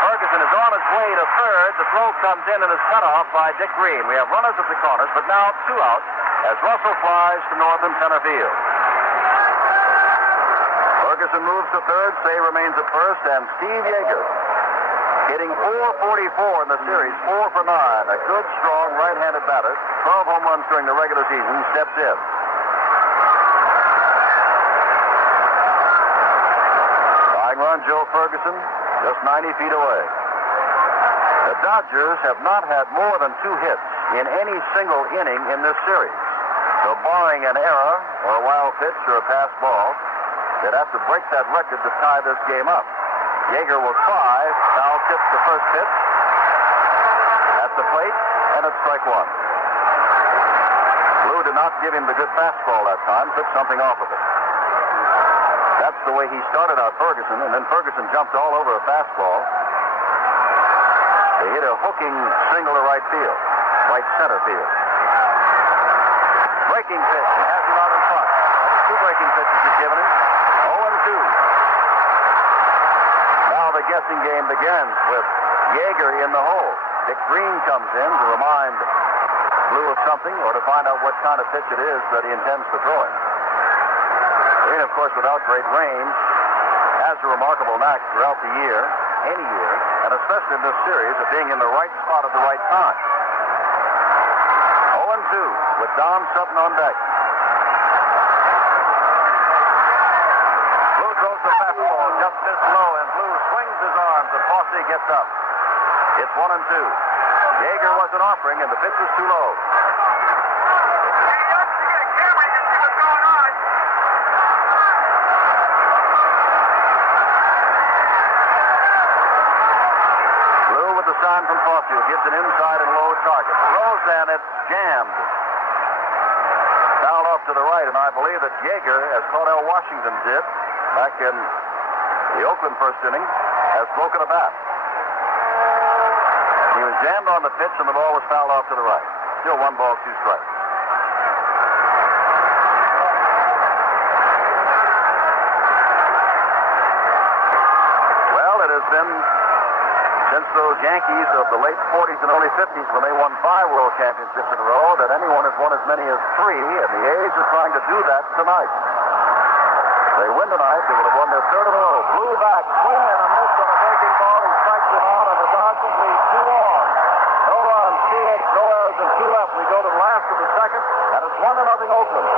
Ferguson is on his way to third. The throw comes in and is cut off by Dick Green. We have runners at the corners, but now 2 out as Russell flies to North in center field. Ferguson moves to third. Say remains at first, and Steve Yeager hitting .444 in the series, 4 for 9. A good, strong right-handed batter. 12 home runs during the regular season. Steps in. Tying run, Joe Ferguson, just 90 feet away. The Dodgers have not had more than 2 hits in any single inning in this series. So barring an error or a wild pitch or a pass ball, they'd have to break that record to tie this game up. Yeager will try. Foul tips the first pitch. At the plate, and it's strike one. Blue did not give him the good fastball that time, took something off of it. That's the way he started out Ferguson, and then Ferguson jumped all over a fastball. They hit a hooking single to right field, right center field. Breaking pitch, he has him out in front. That's two breaking pitches he's given him. 0-2. Now the guessing game begins with Yeager in the hole. Dick Green comes in to remind Blue of something or to find out what kind of pitch it is that he intends to throw him. Green, of course, without great range, has a remarkable knack throughout the year, any year, and especially in this series of being in the right spot at the right time. 0-2 with Don Sutton on deck. Blue throws the fastball just this low, and Blue swings his arms, and Fosse gets up. It's 1-2. Yeager wasn't offering, and the pitch was too low. Blue with the sign from Fosse, who gives an inside and low target. Throws, and it's jammed. Foul off to the right, and I believe that Yeager, as Claudell Washington did back in the Oakland first inning, has broken a bat. He was jammed on the pitch, and the ball was fouled off to the right. Still 1 ball, 2 strikes. Well, it has been since those Yankees of the late 40s and early 50s, when they won 5 World Championships in a row, that anyone has won as many as 3, and the A's are trying to do that tonight. If they win tonight, they will have won their 3rd in a row. Blue back, swing and a miss on a breaking ball. He strikes it out, and the Dodgers lead 2 on. No runs, 2 hits, no errors, and 2 left. We go to the last of the second, and it's 1-0 Oakland.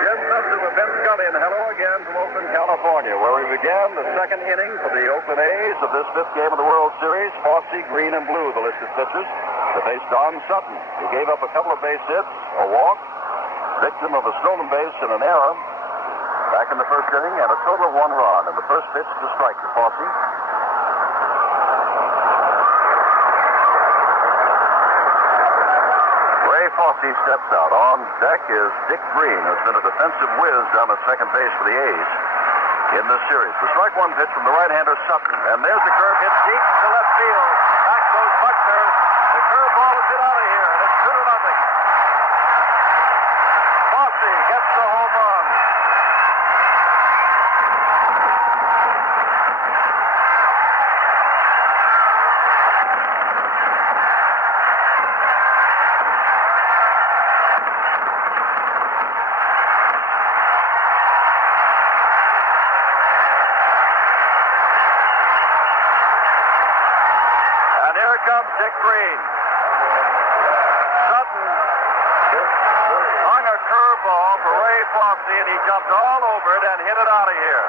Jim Fosse with Ben Scully, and hello again from Oakland, California, where we began the second inning for the Oakland A's of this 5th game of the World Series. Fosse, Green, and Blue, the listed pitchers, to face Don Sutton. He gave up a couple of base hits, a walk, victim of a stolen base and an error back in the first inning, and a total of 1 run. And the first pitch to strike to Fosse. Ray Fosse steps out. On deck is Dick Green, who's been a defensive whiz down at second base for the A's in this series. The strike 1 pitch from the right-hander Sutton. And there's a curve hit deep to left field. Back goes Buckner. The curveball is hit out of here, and it's 2-0. Fosse gets the home run. And here comes Dick Green. Sutton hung a curveball for Ray Fosse, and he jumped all over it and hit it out of here.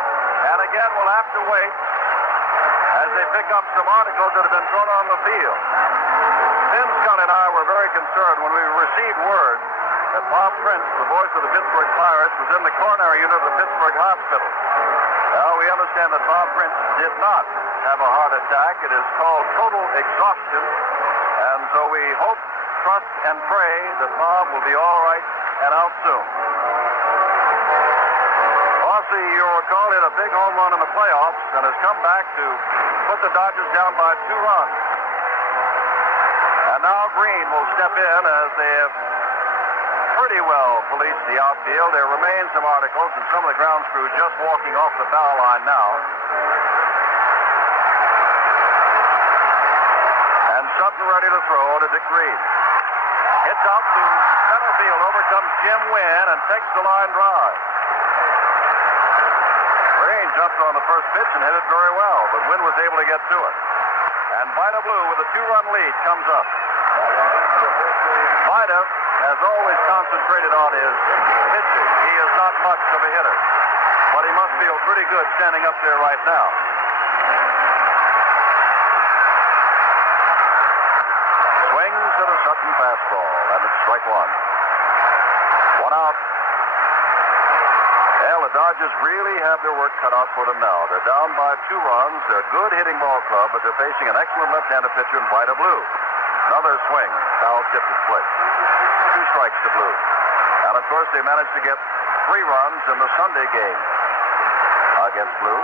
And again, we'll have to wait as they pick up some articles that have been thrown on the field. Tim Scully and I were very concerned when we received word that Bob Prince, the voice of the Pittsburgh Pirates, was in the coronary unit of the Pittsburgh Hospital. Now, we understand that Bob Prince did not have a heart attack. It is called total exhaustion. And so we hope, trust, and pray that Bob will be all right and out soon. Fosse, you'll recall, hit a big home run in the playoffs and has come back to put the Dodgers down by 2 runs. And now Green will step in as they have pretty well policed the outfield. There remain some articles and some of the ground crew just walking off the foul line now. And Sutton ready to throw to Dick Green. Hits out to center field. Over comes Jim Wynn and takes the line drive. Green jumped on the first pitch and hit it very well, but Wynn was able to get to it. And Vida Blue with a 2-run lead comes up. Vida has always concentrated on his pitching. He is not much of a hitter, but he must feel pretty good standing up there right now. Swings at a Sutton fastball, and it's strike 1. 1 out. Well, the Dodgers really have their work cut out for them now. They're down by 2 runs. They're a good hitting ball club, but they're facing an excellent left-handed pitcher in Vida Blue. Another swing. Foul tipped his plate. 2 strikes to Blue. And, of course, they managed to get 3 runs in the Sunday game against Blue.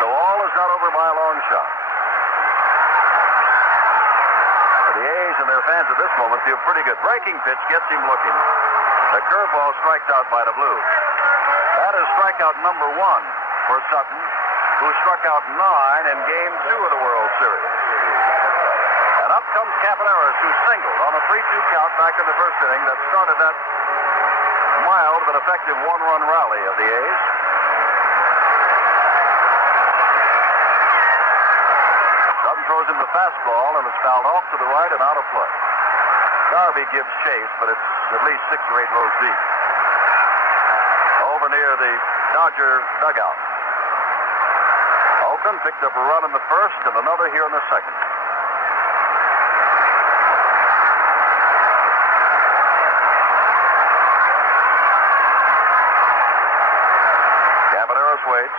So all is not over by a long shot. The A's and their fans at this moment feel pretty good. Breaking pitch gets him looking. The curveball strikes out by the Blue. That is strikeout number 1 for Sutton, who struck out 9 in Game 2 of the World Series. And up comes Caballeros, who singled on a 3-2 count back in the first inning that started that mild but effective 1-run rally of the A's. Sutton throws him the fastball and is fouled off to the right and out of play. Garvey gives chase, but it's at least 6 or 8 rows deep. Over near the Dodger dugout. Oakland picked up a run in the first and another here in the second. Caballeros waits.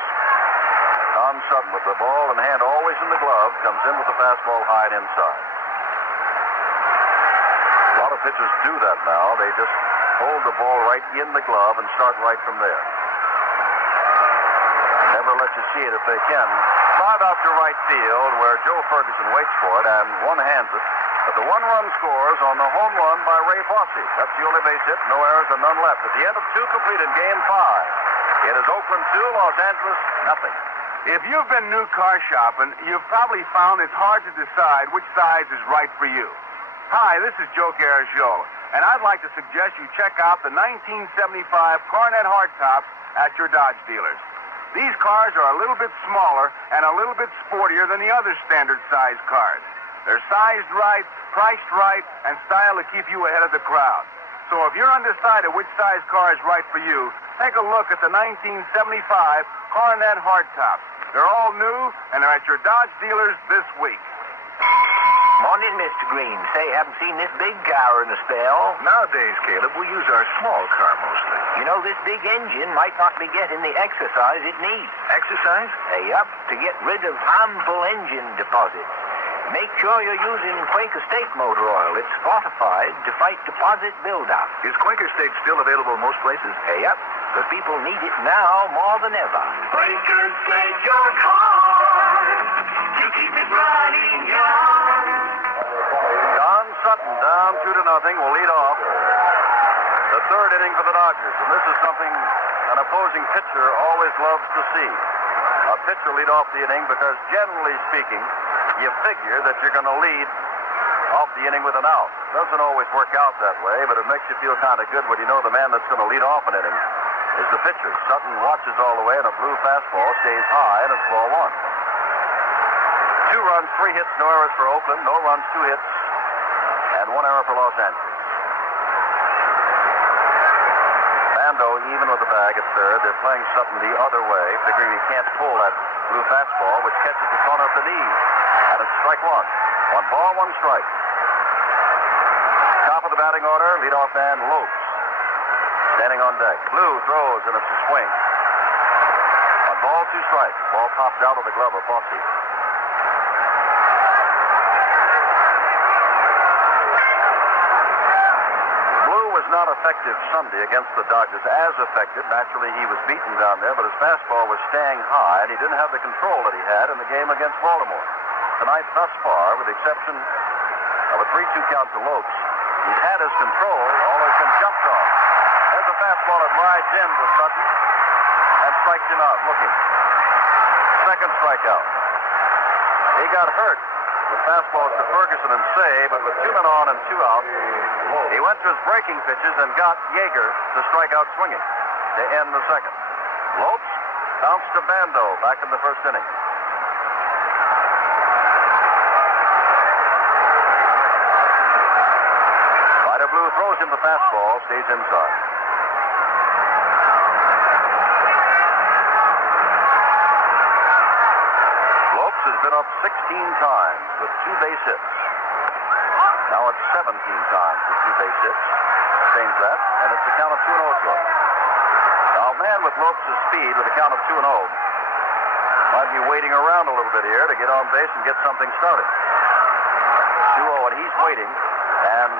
Tom Sutton with the ball in hand always in the glove comes in with the fastball high and inside. A lot of pitchers do that now. They just hold the ball right in the glove and start right from there. Never let you see it if they can. Drive out to right field where Joe Ferguson waits for it and one-hands it. But the 1-run scores on the home run by Ray Fosse. That's the only base hit, no errors and none left. At the end of 2 complete in Game 5. It is Oakland 2, Los Angeles nothing. If you've been new car shopping, you've probably found it's hard to decide which size is right for you. Hi, this is Joe Garagiola, and I'd like to suggest you check out the 1975 Coronet hardtops at your Dodge dealers. These cars are a little bit smaller and a little bit sportier than the other standard size cars. They're sized right, priced right, and styled to keep you ahead of the crowd. So if you're undecided which size car is right for you, take a look at the 1975 Coronet hardtops. They're all new, and they're at your Dodge dealers this week. Morning, Mr. Green. Say, haven't seen this big car in a spell. Nowadays, Caleb, we use our small car mostly. You know, this big engine might not be getting the exercise it needs. Exercise? Yup, to get rid of harmful engine deposits. Make sure you're using Quaker State motor oil. It's fortified to fight deposit buildup. Is Quaker State still available in most places? Yup, because people need it now more than ever. Quaker State your car to keep it running young. Don Sutton down 2-0 will lead off the third inning for the Dodgers. And this is something an opposing pitcher always loves to see. A pitcher lead off the inning because, generally speaking, you figure that you're going to lead off the inning with an out. Doesn't always work out that way, but it makes you feel kind of good when you know the man that's going to lead off an inning is the pitcher. Sutton watches all the way, and a blue fastball stays high, and it's ball 1. 2 runs, 3 hits, no errors for Oakland. No runs, 2 hits, and 1 error for Los Angeles. Bando even with the bag at third. They're playing Sutton the other way, figuring he can't pull that blue fastball, which catches the corner of the knee. And it's strike 1. 1 ball, 1 strike. Top of the batting order, leadoff man Lopes. Standing on deck. Blue throws, and it's a swing. 1 ball, 2 strikes. Ball popped out of the glove of Fosse. Blue was not effective Sunday against the Dodgers. As effective, naturally he was beaten down there, but his fastball was staying high, and he didn't have the control that he had in the game against Baltimore. Tonight, thus far, with the exception of a 3-2 count to Lopes, he's had his control, although he's been jumped off. There's a fastball that rides in to Sutton and strikes him out, looking. Second strikeout. He got hurt with fastballs to Ferguson and Say, but with 2 men on and 2 out, he went to his breaking pitches and got Yeager to strike out swinging to end the second. Lopes bounced to Bando back in the first inning. Blue throws him the fastball, stays inside. Lopes has been up 16 times with 2 base hits. Now it's 17 times with 2 base hits. Change that, and it's a count of 2-0 to him. man with Lopes' speed with a count of 2-0. Might be waiting around a little bit here to get on base and get something started. 2-0, and he's waiting. And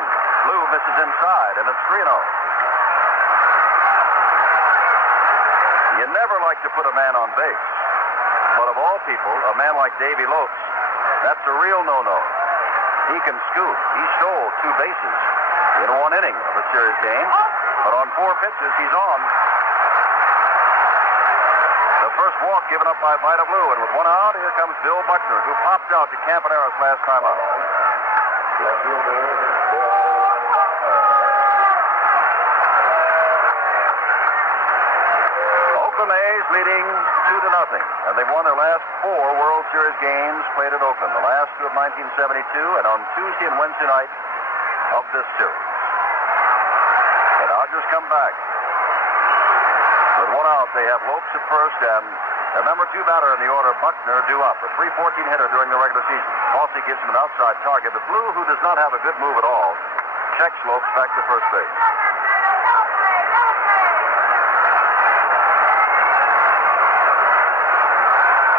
Blue misses inside, and it's 3-0. You never like to put a man on base. But of all people, a man like Davy Lopes, that's a real no-no. He can scoot. He stole 2 bases in 1 inning of a series game. But on 4 pitches, he's on. The first walk given up by Vida Blue. And with 1 out, here comes Bill Buckner, who popped out to Campaneris last time out. Oakland A's leading 2-0. And they've won their last 4 World Series games played at Oakland. The last 2 of 1972 and on Tuesday and Wednesday night of this series. The Dodgers come back. With 1 out, they have Lopes at first and the number 2 batter in the order, Buckner, due up. A .314 hitter during the regular season. Fosse gives him an outside target. The Blue, who does not have a good move at all, checks Lopes back to first base.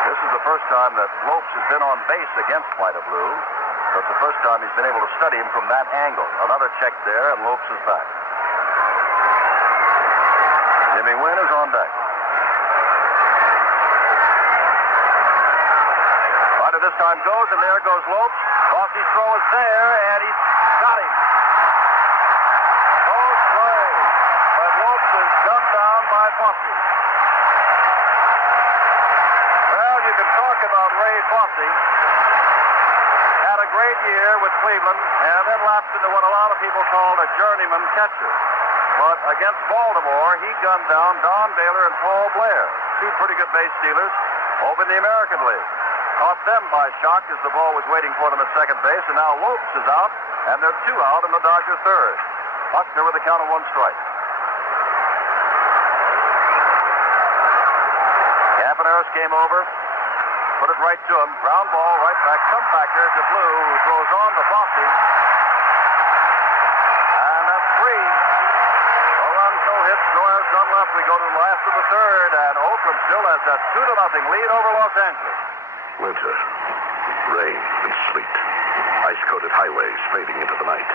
This is the first time that Lopes has been on base against Vida Blue. But the first time he's been able to study him from that angle. Another check there, and Lopes is back. Jimmy Wynn is on deck. Vida this time goes, and there goes Lopes. Fosse's throw is there, and he's got him. Close play. But Lopes is gunned down by Fosse. Well, you can talk about Ray Fosse. Had a great year with Cleveland, and then lapsed into what a lot of people called a journeyman catcher. But against Baltimore, he gunned down Don Baylor and Paul Blair, 2 pretty good base stealers over in the American League. Caught them by shock as the ball was waiting for them at second base, and now Lopes is out, and they're 2 out in the Dodger third. Buckner with a count of 1 strike. Campaneris came over, put it right to him, ground ball right back, comebacker to Blue, who throws on to Fosse. And that's 3. No runs, no hits, no errors, none left. We go to the last of the third, and Oakland still has that 2-0 lead over Los Angeles. Winter, rain, and sleet. Ice-coated highways fading into the night.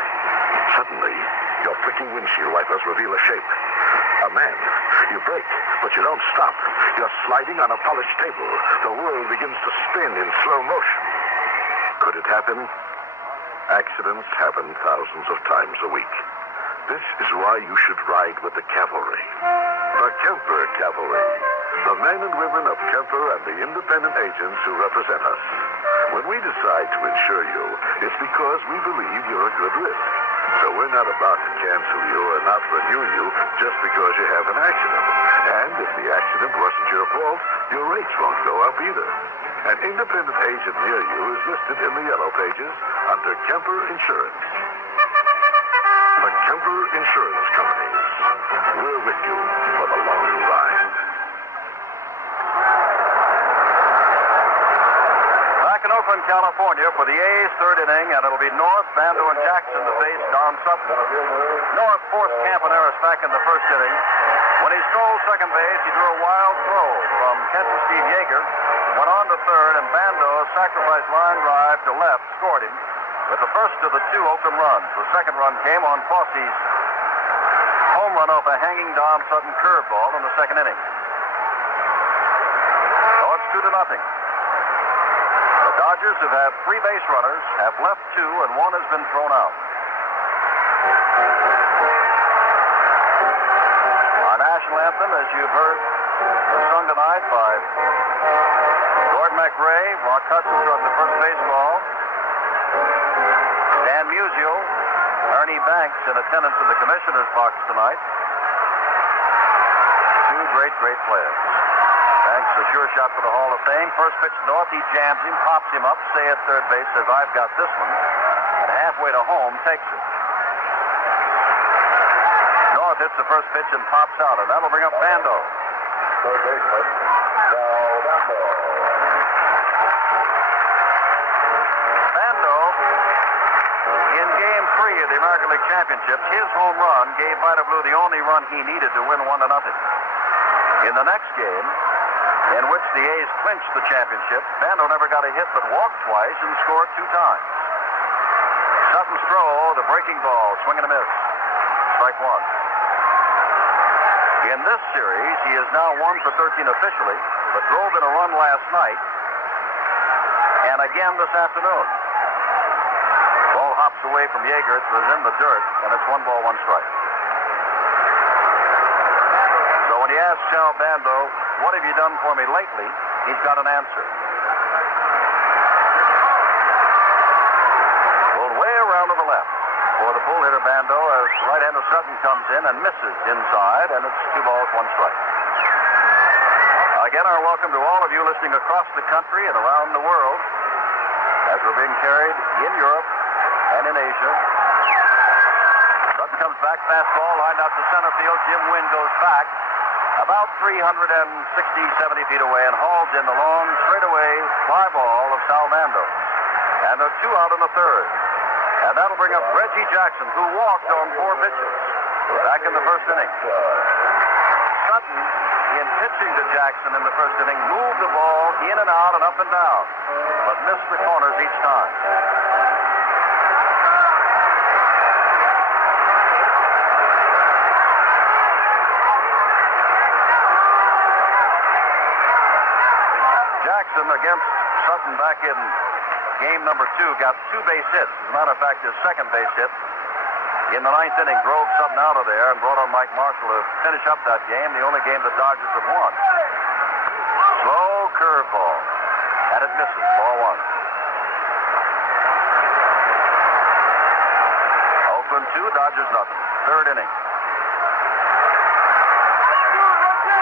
Suddenly, your flicking windshield wipers reveal a shape. A man. You brake, but you don't stop. You're sliding on a polished table. The world begins to spin in slow motion. Could it happen? Accidents happen thousands of times a week. This is why you should ride with the cavalry. The Kemper Cavalry. The men and women of Kemper and the independent agents who represent us. When we decide to insure you, it's because we believe you're a good risk. So we're not about to cancel you or not renew you just because you have an accident. And if the accident wasn't your fault, your rates won't go up either. An independent agent near you is listed in the yellow pages under Kemper Insurance. The Kemper Insurance Companies. We're with you for the long ride. Back in Oakland, California for the A's third inning, and it'll be North, Bando, and Jackson to face Don Sutton. North forced Campaneris back in the first inning. When he stole second base, he drew a wild throw from catcher Steve Yeager, went on to third, and Bando, a sacrifice line drive to left, scored him with the first of the 2 Oakland runs. The second run came on Fosse's home run off a hanging Don Sutton curveball in the second inning. So it's 2-0. The Dodgers have had 3 base runners, have left 2, and 1 has been thrown out. Our national anthem, as you've heard, was sung tonight by Gordon McRae. Rock Hudson struck the first baseball. Dan Musial, Ernie Banks in attendance in the commissioner's box tonight. 2 great players. Banks a sure shot for the Hall of Fame. First pitch North, he jams him, pops him up, stay at third base, says, I've got this one. And halfway to home, takes it. North hits the first pitch and pops out, and that'll bring up Bando. Third baseman, Bando. Bando, in Game 3 of the American League Championship, his home run gave Vida Blue the only run he needed to win 1-0. In the next game, in which the A's clinched the championship, Bando never got a hit but walked twice and scored 2 times. Sutton's throw, the breaking ball, swing and a miss. Strike 1. In this series, he is now 1 for 13 officially, but drove in a run last night and again this afternoon. Ball hops away from Yeager. It was in the dirt, and it's 1 ball, 1 strike. So when he asks Sal Bando, what have you done for me lately, he's got an answer. Pulled way around to the left for the pull hitter Bando as right-hander Sutton comes in and misses inside, and it's 2 balls, 1 strike. Again, our welcome to all of you listening across the country and around the world as we're being carried in Europe and in Asia. Sutton comes back, fastball lined out to center field. Jim Wynn goes back about 360, 70 feet away and hauls in the long straightaway fly ball of Sal Bando. And there are 2 out in the 3rd. And that'll bring up Reggie Jackson, who walked on 4 pitches back in the first inning. Sutton, in pitching to Jackson in the first inning, moved the ball in and out and up and down, but missed the corners each time. Jackson against Sutton back in game number 2 got 2 base hits. As a matter of fact, his second base hit in the 9th inning drove Sutton out of there and brought on Mike Marshall to finish up that game, the only game the Dodgers have won. Slow curveball, and it misses. Ball 1. Oakland 2, Dodgers nothing. 3rd inning.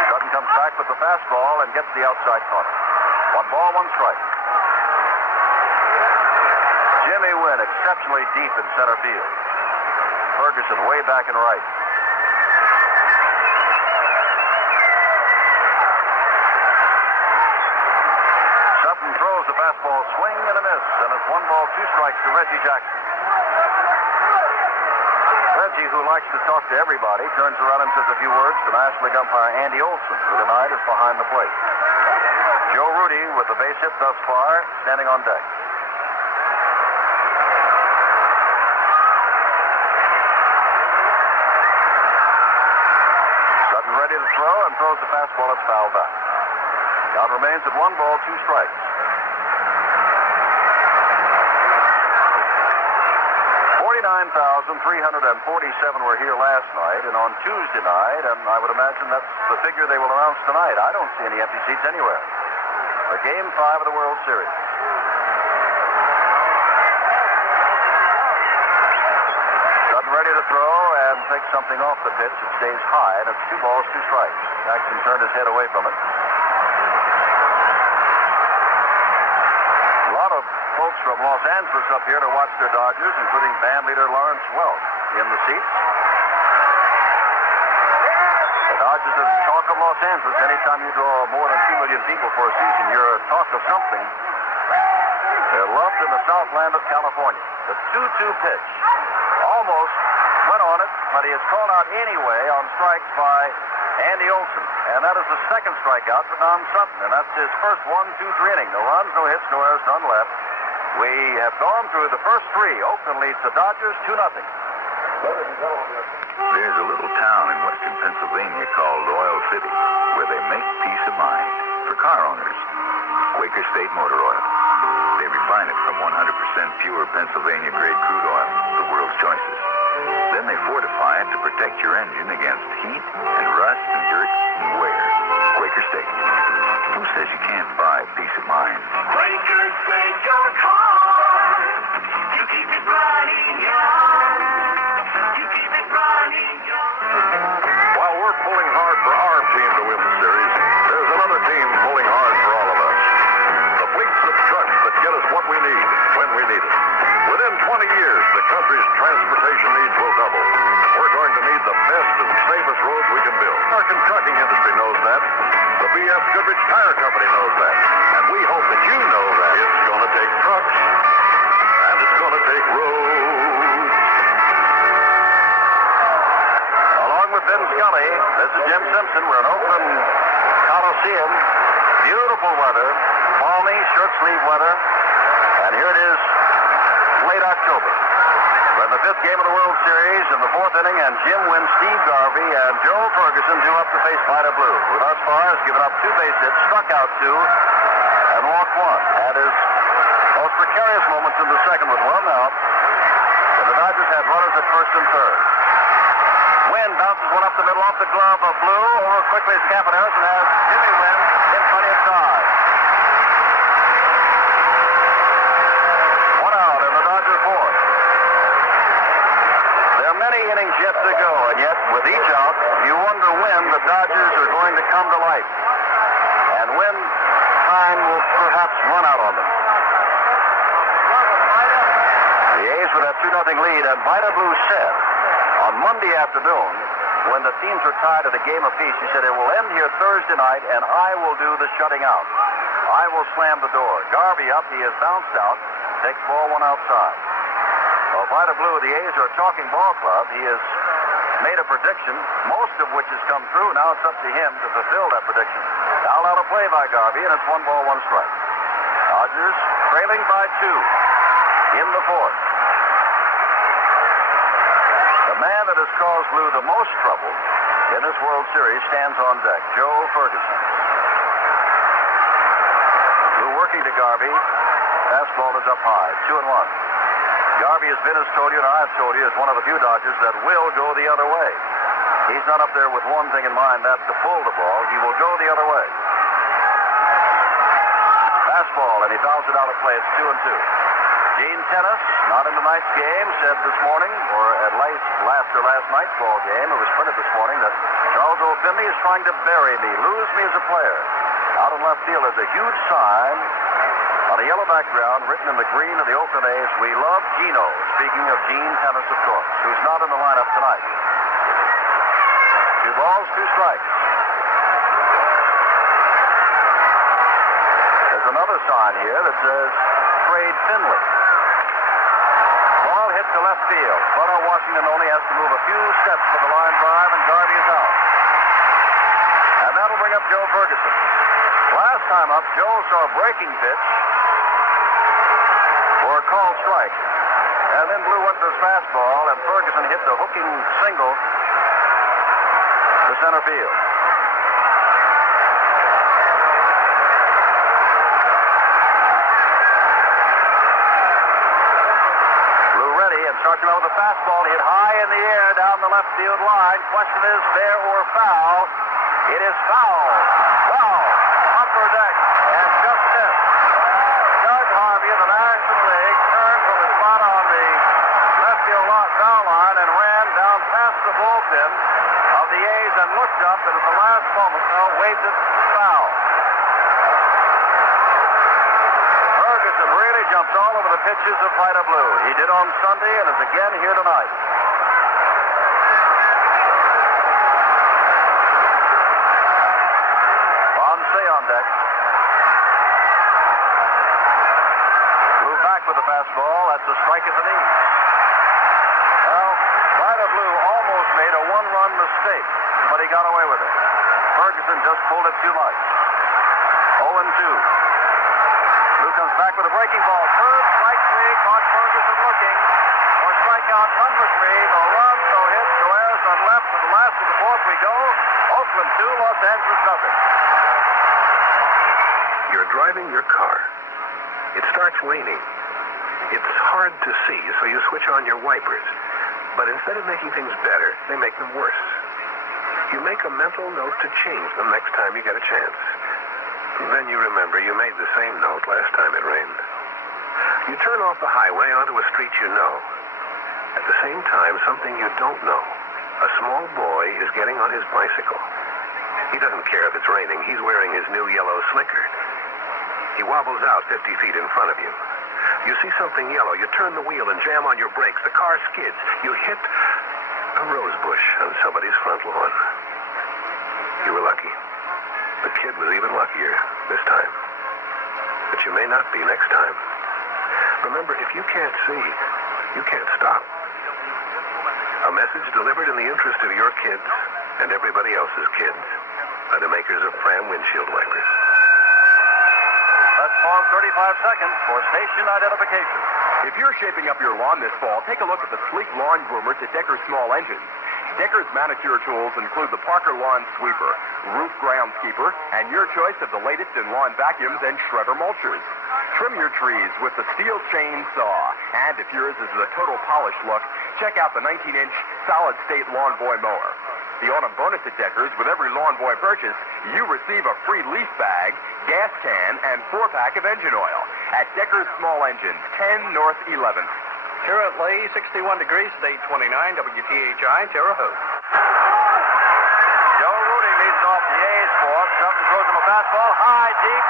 Sutton comes back with the fastball and gets the outside corner. 1 ball, 1 strike. Jimmy Wynn exceptionally deep in center field. Ferguson way back and right. Sutton throws the fastball, swing and a miss, and it's 1 ball, 2 strikes to Reggie Jackson. Reggie, who likes to talk to everybody, turns around and says a few words to National League umpire Andy Olson, who tonight is behind the plate. Joe Rudi, with the base hit thus far, standing on deck. Ready to throw and throws the fastball. It's foul back. Count remains at 1 ball, 2 strikes. 49,347 were here last night, and on Tuesday night, and I would imagine that's the figure they will announce tonight. I don't see any empty seats anywhere. For Game 5 of the World Series. Ready to throw and take something off the pitch. It stays high, and it's 2 balls, 2 strikes. Jackson turned his head away from it. A lot of folks from Los Angeles up here to watch their Dodgers, including band leader Lawrence Welk in the seats. The Dodgers are the talk of Los Angeles. Anytime you draw more than 2 million people for a season, you're a talk of something. They're loved in the Southland of California. The 2-2 pitch. Almost went on it, but he is called out anyway on strikes by Andy Olson. And that is the 2nd strikeout for Don Sutton. And that's his first 1-2-3 inning. No runs, no hits, no errors, none left. We have gone through the first 3. Oakland leads the Dodgers 2-0. There's a little town in western Pennsylvania called Oil City where they make peace of mind for car owners. Quaker State Motor Oil. They refine it from 100% pure Pennsylvania-grade crude oil, the world's choices. Then they fortify it to protect your engine against heat and rust and dirt and wear. Quaker State. Who says you can't buy peace of mind? Quaker State your car. You keep it running young. You keep it running young. While we're pulling hard for our team to win the series, there's another team pulling hard for all of us. The fleets of trucks that get us what we need when we need it. Within 20 years, the country's transportation needs will double. We're going to need the best and safest roads we can build. Our trucking industry knows that. The B.F. Goodrich Tire Company knows that. And we hope that you know that. It's going to take trucks, and it's going to take roads. Along with Ben Scully, this is Jim Simpson. We're in Oakland, see him. Beautiful weather. Balmy, shirt-sleeve weather. And here it is, late October. We're in the 5th game of the World Series in the 4th inning, and Jim wins. Steve Garvey and Joe Ferguson due up to face Vida Blue, who thus far has given up 2 base hits, struck out 2, and walked 1. Had his most precarious moments in the second with 1 out. And the Dodgers had runners at first and third. Wynn bounces one up the middle off the glove of Blue. Over quickly as Campaneris and has Jimmy Wynn in plenty of time. 1 out in the Dodger 4th. There are many innings yet to go, and yet with each out, you wonder when the Dodgers are going to come to life, and when time will perhaps run out on them. The A's with that 2-0 lead, and Vida Blue said on Monday afternoon, when the teams were tied at a game apiece, he said, it will end here Thursday night, and I will do the shutting out. I will slam the door. Garvey up, he has bounced out, takes ball 1 outside. Well, Vida Blue, the A's are a talking ball club. He has made a prediction, most of which has come true. Now it's up to him to fulfill that prediction. Fouled out a play by Garvey, and it's 1 ball, 1 strike. Dodgers trailing by 2 in the 4th. The man that has caused Blue the most trouble in this World Series stands on deck, Joe Ferguson. Blue working to Garvey. Fastball is up high, 2-1. Garvey has been, as told you, and I've told you, is one of the few Dodgers that will go the other way. He's not up there with one thing in mind, that's to pull the ball. He will go the other way. Fastball, and he fouls it out of play. It's 2-2. Gene Tennis, not in tonight's game, said this morning, or at least last night's ball game, it was printed this morning, that Charles O'Finley is trying to bury me, lose me as a player. Out in left field is a huge sign on a yellow background, written in the green of the Oakland A's, "We love Gino." Speaking of Gene Tennis, of course, who's not in the lineup tonight. 2 balls, 2 strikes. There's another sign here that says, "Trade Finley." Ball hit to left field. Bruno Washington only has to move a few steps for the line drive, and Garvey is out. And that'll bring up Joe Ferguson. Last time up, Joe saw a breaking pitch for a called strike. And then Blue went to his fastball, and Ferguson hit the hooking single to center field. Blue ready and starts him out with a fastball hit high in the air down the left field line. Question is, fair or foul? It is foul. Wow. Upper deck. And just this. Doug Harvey of the National League turned from his spot on the left field foul line and ran down past the bullpen of the A's and looked up, and at the last moment waved it foul. Ferguson really jumped all over the pitches of Vida Blue. He did on Sunday and is again here tonight. Fosse on deck. Blue back with the fastball. That's a strike at the knee. Well, Vida Blue almost made a 1-run mistake, but he got away with it. Ferguson just pulled it too much. 0-2. Blue comes back with a breaking ball. Third, strike 3. Caught Ferguson looking for strikeout number 3. No run, no hit. Suarez on left to the last of the 4th we go. Oakland 2, Los Angeles nothing. You're driving your car. It starts raining. It's hard to see, so you switch on your wipers. But instead of making things better, they make them worse. You make a mental note to change them next time you get a chance. Then you remember you made the same note last time it rained. You turn off the highway onto a street you know. At the same time, something you don't know. A small boy is getting on his bicycle. He doesn't care if it's raining. He's wearing his new yellow slicker. He wobbles out 50 feet in front of you. You see something yellow. You turn the wheel and jam on your brakes. The car skids. You hit a rose bush on somebody's front lawn. You were lucky. The kid was even luckier this time. But you may not be next time. Remember, if you can't see, you can't stop. A message delivered in the interest of your kids and everybody else's kids. A are the makers of Fram windshield wipers. Let's pause 35 seconds for station identification. If you're shaping up your lawn this fall, take a look at the sleek lawn groomers at Decker's Small Engines. Decker's manicure tools include the Parker Lawn Sweeper, Roof Groundskeeper, and your choice of the latest in lawn vacuums and shredder mulchers. Trim your trees with the steel chainsaw. And if yours is the total polished look, check out the 19-inch solid-state Lawn Boy mower. The autumn bonus at Decker's, with every Lawn Boy purchase, you receive a free leaf bag, gas can, and 4-pack of engine oil at Decker's Small Engines, 10 North 11th. Currently 61 degrees at 829 WTHI, Terre Haute. Joe Rudi leads off the A's fourth. Sutton throws him a fastball high, deep,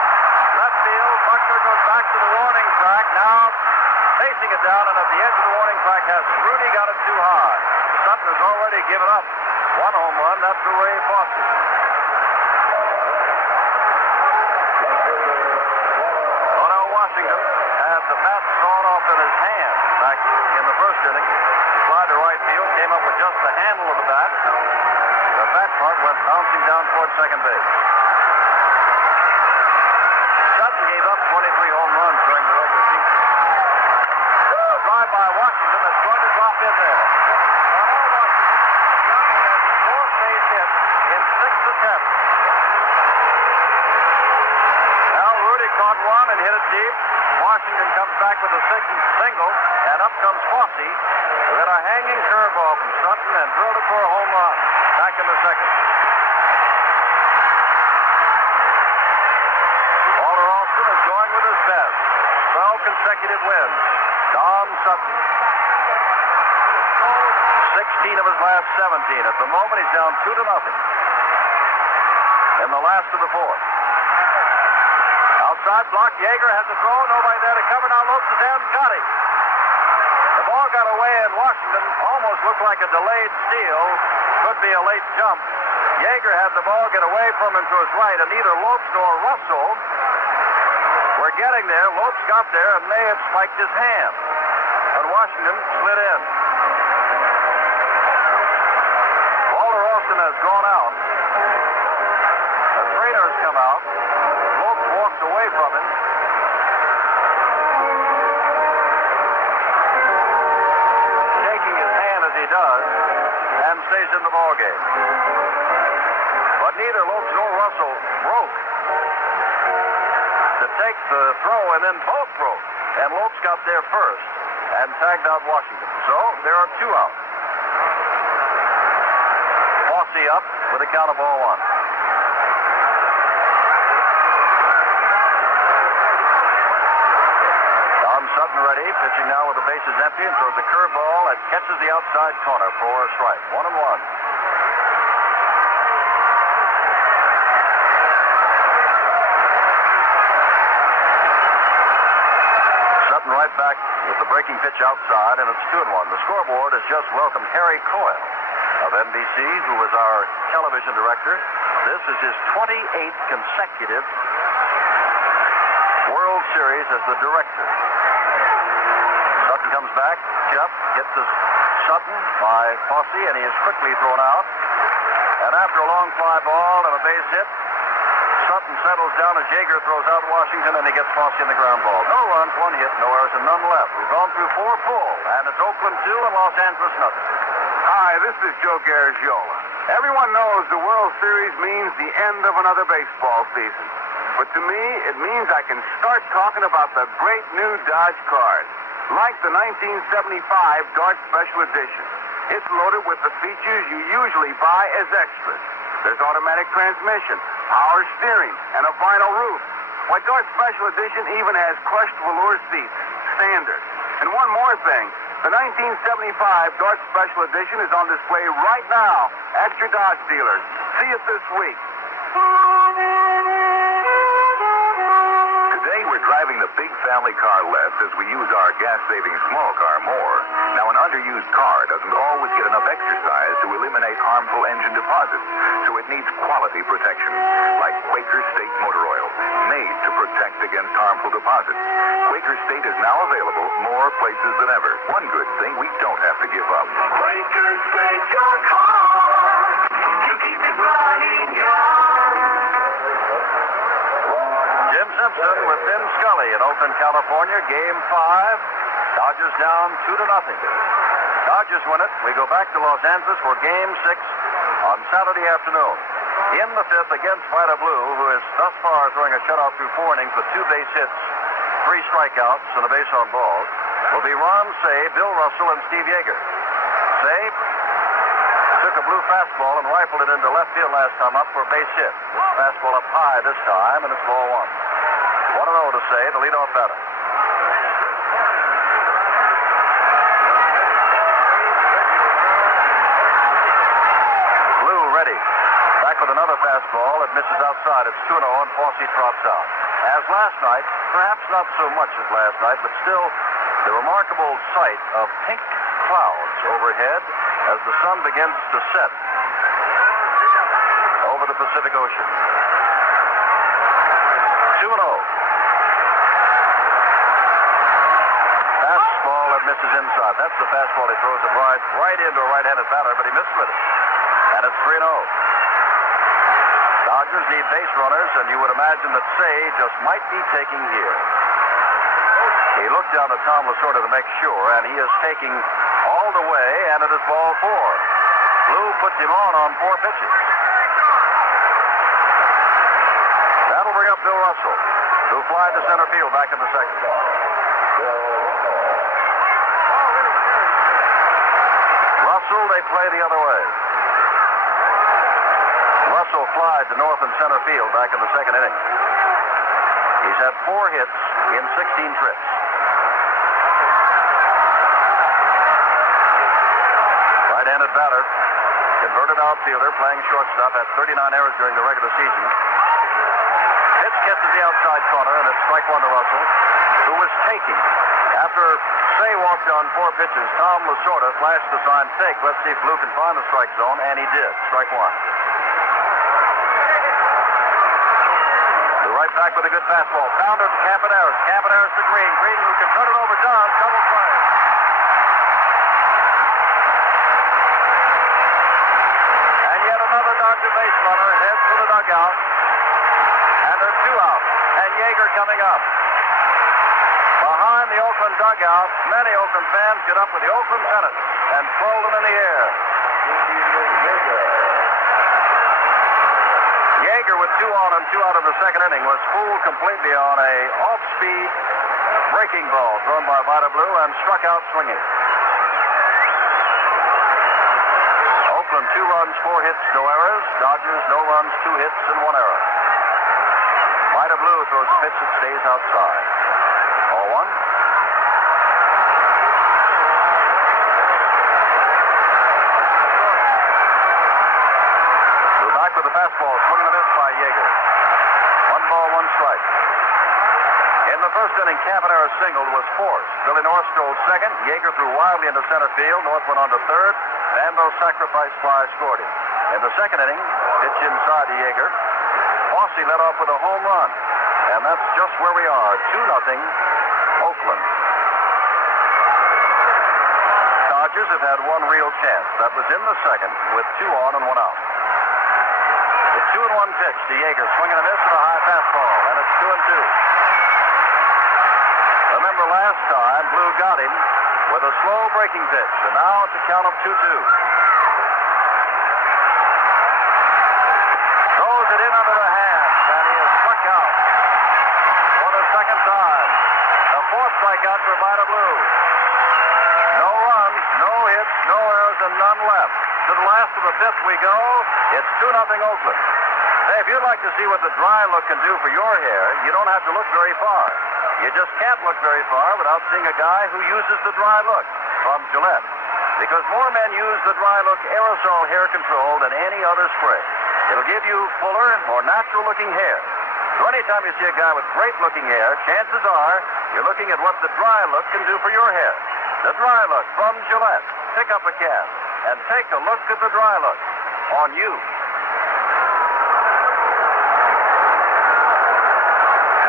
left field. Buckner goes back to the warning track. Now facing it down, and at the edge of the warning track has it. Rudi got it too high. Sutton has already given up one home run. That's for Ray Fosse. Odell Washington had the bat thrown off in his hand back in the first inning. He flied to right field, came up with just the handle of the bat. The bat part went bouncing down towards second base. Sutton gave up 23 home runs during the regular season. A drive by Washington that's going to drop in there. Odell Washington, Sutton has his fourth base hit in 6 attempts. Now Rudi caught one and hit it deep. Washington comes back with a single, and up comes Fosse with a hanging curveball from Sutton and drilled it for a home run. Back in the second. Walter Alston is going with his best. 12 consecutive wins. Don Sutton. 16 of his last 17. At the moment, he's down 2-0 in the last of the fourth. Outside block, Yeager has a throw. Nobody there to cover. Now Lopes is down. Got him. The ball got away, and Washington almost looked like a delayed steal. Could be a late jump. Yeager had the ball get away from him to his right, and neither Lopes nor Russell were getting there. Lopes got there and may have spiked his hand. But Washington slid in. Walter Alston has gone out. The trainers come out. Lopes walks away from him. Shaking his hand as he does, and stays in the ballgame. But neither Lopes nor Russell broke to take the throw, and then both broke. And Lopes got there first and tagged out Washington. So there are 2 out. Fosse up with a count of ball 1. Sutton ready, pitching now with the bases empty, and throws a curveball that catches the outside corner for a strike. 1-1. Sutton right back with the breaking pitch outside, and it's 2-1. The scoreboard has just welcomed Harry Coyle of NBC, who was our television director. This is his 28th consecutive World Series as the director. Sutton comes back, Jeff gets to Sutton by Fosse, and he is quickly thrown out. And after a long fly ball and a base hit, Sutton settles down as Yeager throws out Washington, and he gets Fosse in the ground ball. No runs, 1 hit, no errors, and none left. We've gone through 4 full, and it's Oakland 2 and Los Angeles nothing. Hi, this is Joe Garagiola. Everyone knows the World Series means the end of another baseball season. But to me, it means I can start talking about the great new Dodge cars. Like the 1975 Dart Special Edition. It's loaded with the features you usually buy as extras. There's automatic transmission, power steering, and a vinyl roof. Why, Dart Special Edition even has crushed velour seats, standard. And one more thing, the 1975 Dart Special Edition is on display right now at your Dodge dealers. See it this week. Today we're driving the big family car less as we use our gas-saving small car more. Now, an underused car doesn't always get enough exercise to eliminate harmful engine deposits, so it needs quality protection, like Quaker State Motor Oil, made to protect against harmful deposits. Quaker State is now available more places than ever. One good thing we don't have to give up. Quaker State your car. You keep it running young. Jackson with Vin Scully in Oakland, California. Game 5. Dodgers down 2-0. Dodgers win it. We go back to Los Angeles for Game 6 on Saturday afternoon. In the fifth against Vida Blue, who is thus far throwing a shutout through 4 innings with 2 base hits, 3 strikeouts, and a base on balls, will be Ron Say, Bill Russell, and Steve Yeager. Say took a blue fastball and rifled it into left field last time up for a base hit. This fastball up high this time, and it's ball 1. 1-0 to Say, the leadoff batter. Blue ready. Back with another fastball. It misses outside. It's 2-0, and Fosse trots out. As last night, perhaps not so much as last night, but still the remarkable sight of pink clouds overhead as the sun begins to set over the Pacific Ocean. 2-0. Fastball that misses inside. That's the fastball he throws it right into a right-handed batter, but he missed with it. And it's 3-0. Dodgers need base runners, and you would imagine that Say just might be taking here. He looked down at Tom Lasorda to make sure, and he is taking all the way, and it is ball 4. Blue puts him on 4 pitches. That'll bring up Bill Russell, who flied to center field back in the second. Russell, they play the other way. Russell flied to north and center field back in the second inning. He's had 4 hits in 16 trips. Right-handed batter, converted outfielder, playing shortstop, had 39 errors during the regular season. Pitch gets to the outside corner, and it's strike 1 to Russell, who was taking. After Say walked on 4 pitches, Tom Lasorda flashed the sign, take. Let's see if Blue can find the strike zone, and he did. Strike 1. Right back with a good fastball. Pounder to Campaneris. Campaneris to Green. Green, who can turn it over, does. Double play. And yet another Dodger base runner heads for the dugout. And there's 2 out. And Yeager coming up. Behind the Oakland dugout, many Oakland fans get up with the Oakland pennant and throw them in the air. Yeager with 2 on and 2 out in the second inning was fooled completely on a off-speed breaking ball thrown by Vida Blue and struck out swinging. Oakland 2 runs, 4 hits, no errors. Dodgers no runs, 2 hits, and 1 error. Vida Blue throws a pitch that stays outside. 0-1. With the fastball, swing and a miss by Yeager. 1 ball, 1 strike. In the first inning, Campaneris singled was forced. Billy North stole second. Yeager threw wildly into center field. North went on to third. Vando's sacrifice fly scored him. In the second inning, pitch inside to Yeager. Fosse led off with a home run. And that's just where we are. 2-0, Oakland. Dodgers have had 1 real chance. That was in the second with 2 on and 1 out. 2-1 pitch to Yeager, swinging a miss with a high fastball, and it's 2-2. Remember last time, Blue got him with a slow breaking pitch, and now it's a count of 2-2. Throws it in under the hands, and he is struck out for the second time. The 4th strikeout for Vida Blue. No runs, no hits, no errors, and none left. To the last of the 5th we go. It's 2-0 Oakland. Hey, if you'd like to see what the dry look can do for your hair, you don't have to look very far. You just can't look very far without seeing a guy who uses the dry look from Gillette. Because more men use the dry look aerosol hair control than any other spray. It'll give you fuller, more natural-looking hair. So anytime you see a guy with great-looking hair, chances are you're looking at what the dry look can do for your hair. The dry look from Gillette. Pick up a can and take a look at the dry look on you.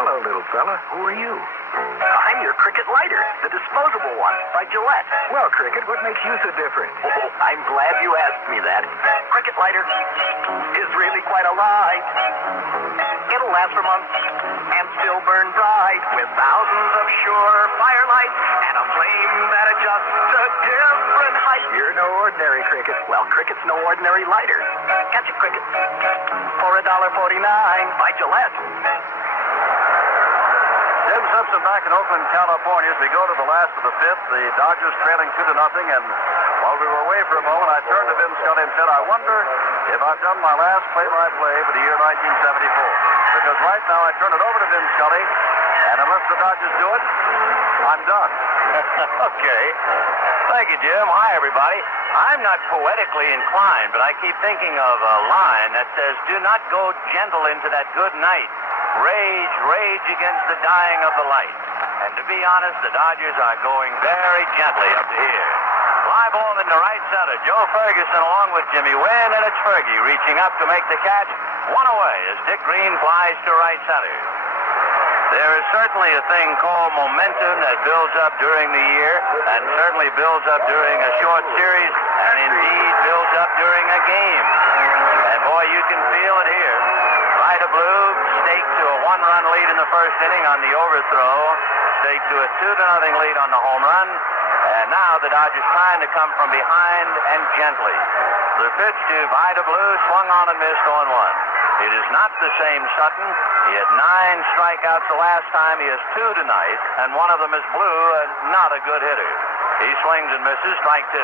Hello, little fella. Who are you? I'm your Cricket lighter, the disposable one by Gillette. Well, Cricket, what makes you so different? Oh, I'm glad you asked me that. Cricket lighter is really quite a light. It'll last for months and still burn bright with thousands of sure firelight and a flame that adjusts to different heights. You're no ordinary cricket. Well, cricket's no ordinary lighter. Catch a cricket for $1.49 by Gillette. Jim Simpson back in Oakland, California as we go to the last of the fifth. The Dodgers trailing 2-0, and while we were away for a moment, I turned to Vin Scully and said, I wonder if I've done my last play-by-play for the year 1974. Because right now I turn it over to Vin Scully, and unless the Dodgers do it, I'm done. Okay. Thank you, Jim. Hi, everybody. I'm not poetically inclined, but I keep thinking of a line that says, do not go gentle into that good night. Rage, rage against the dying of the light. And to be honest, the Dodgers are going very gently up to here. Fly ball in the right center. Joe Ferguson along with Jimmy Wynn, and it's Fergie reaching up to make the catch. One away as Dick Green flies to right center. There is certainly a thing called momentum that builds up during the year, and certainly builds up during a short series, and indeed builds up during a game. And boy, you can feel it here. Vida Blue staked to a 1-run lead in the first inning on the overthrow, staked to a 2-0 lead on the home run, and now the Dodgers trying to come from behind and gently. The pitch to Vida Blue swung on and missed 0-1. It is not the same Sutton. He had 9 strikeouts the last time. He has 2 tonight, and one of them is Blue, and not a good hitter. He swings and misses, strike 2.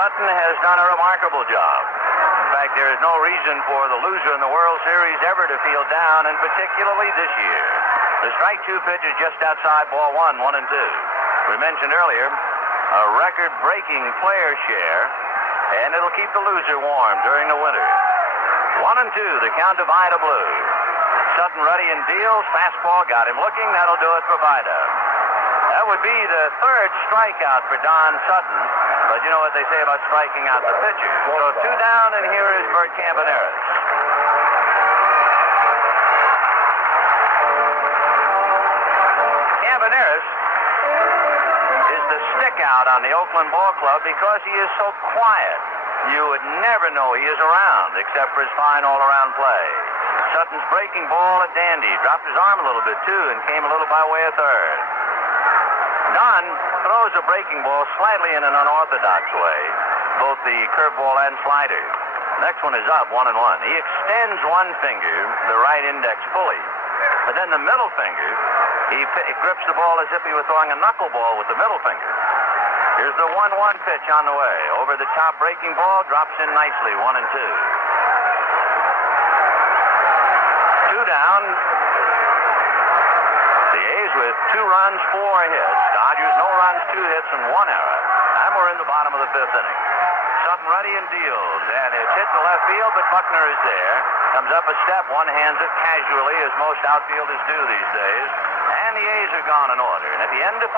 Sutton has done a remarkable job. In fact, there is no reason for the loser in the World Series ever to feel down, and particularly this year. The strike 2 pitch is just outside ball 1, 1-2. We mentioned earlier a record-breaking player share, and it'll keep the loser warm during the winter. 1-2, the count to Vida Blue. Sutton ready and deals. Fastball got him looking. That'll do it for Vida. That would be the 3rd strikeout for Don Sutton. But you know what they say about striking out the pitcher. So 2 down, and here is Bert Campaneris. Campaneris is the stick out on the Oakland Ball Club because he is so quiet. You would never know he is around, except for his fine all-around play. Sutton's breaking ball at dandy. Dropped his arm a little bit, too, and came a little by way of third. Don throws a breaking ball slightly in an unorthodox way, both the curveball and slider. Next one is up, 1-1. He extends one finger, the right index, fully. But then the middle finger, he grips the ball as if he were throwing a knuckleball with the middle finger. Here's the 1-1 pitch on the way. Over the top breaking ball, drops in nicely, 1-2. 2 down. The A's with 2 runs, 4 hits. Dodgers, no runs, 2 hits, and 1 error. And we're in the bottom of the 5th inning. Sutton ready and deals, and it's hit to left field, but Buckner is there. Comes up a step, one-hands it casually, as most outfielders do these days. And the A's are gone in order. And at the end of 5,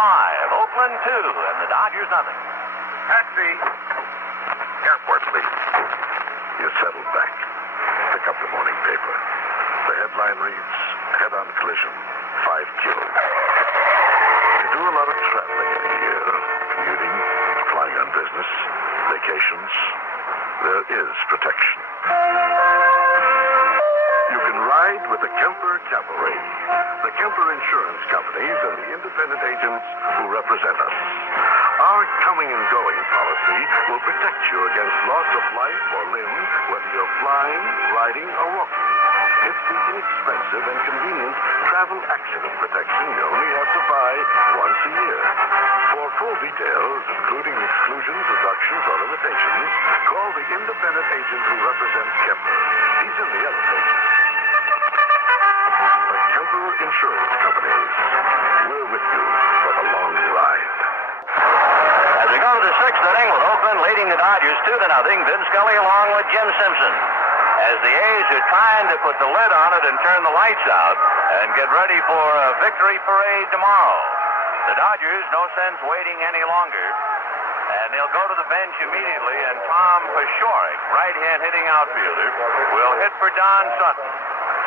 Oakland 2, and the Dodgers nothing. Patsy. Airport, please. You settled back. Pick up the morning paper. The headline reads, head-on collision, 5 killed. You do a lot of traveling in a year. Commuting, flying on business, vacations. There is protection. You can ride with the Kemper Cavalry, the Kemper Insurance Companies, and the independent agents who represent us. Our coming and going policy will protect you against loss of life or limb, whether you're flying, riding, or walking. It's the inexpensive and convenient travel accident protection you only have to buy once a year. For full details, including exclusions, reductions, or limitations, call the independent agent who represents Kemper. He's in the elevator. The Kemper Insurance Companies. We're with you for the long ride. As we go to the 6th inning with Oakland leading the Dodgers 2-0, Vin Scully along with Jim Simpson. As the A's are trying to put the lid on it and turn the lights out and get ready for a victory parade tomorrow. The Dodgers, no sense waiting any longer. And they'll go to the bench immediately, and Tom Paciorek, right-hand hitting outfielder, will hit for Don Sutton.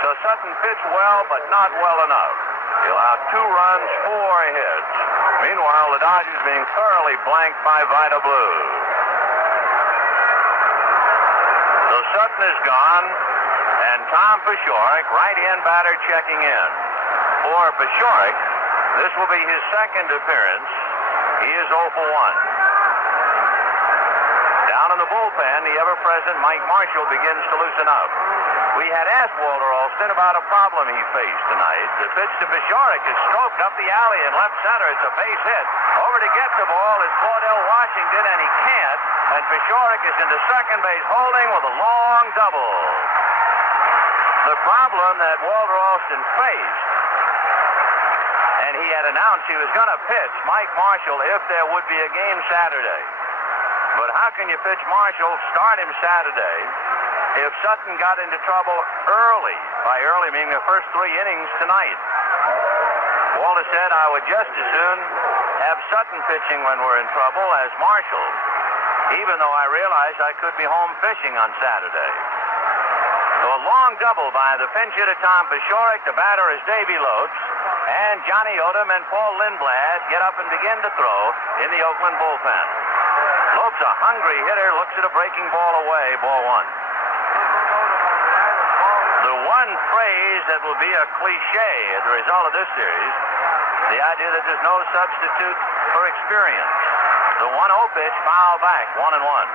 So Sutton pitched well, but not well enough. He'll have 2 runs, 4 hits. Meanwhile, the Dodgers being thoroughly blanked by Vida Blue. So Sutton is gone. And Tom Paciorek, right-hand batter, checking in. For Paciorek, this will be his second appearance. He is 0 for 1. Down in the bullpen, the ever-present Mike Marshall begins to loosen up. We had asked Walter Alston about a problem he faced tonight. The pitch to Paciorek is stroked up the alley in left center. It's a base hit. Over to get the ball is Claudell Washington, and he can't. And Paciorek is into second base holding with a long double. The problem that Walter Alston faced, and he had announced he was going to pitch Mike Marshall if there would be a game Saturday. But how can you pitch Marshall, start him Saturday, if Sutton got into trouble early? By early, meaning the first 3 innings tonight. Walter said, I would just as soon have Sutton pitching when we're in trouble as Marshall, even though I realized I could be home fishing on Saturday. So a long double by the pinch hitter Tom Paciorek. The batter is Davy Lopes. And Johnny Odom and Paul Lindblad get up and begin to throw in the Oakland bullpen. Lopes, a hungry hitter, looks at a breaking ball away. Ball 1. The one phrase that will be a cliche as a result of this series, the idea that there's no substitute for experience. The 1-0 pitch, foul back, 1-1.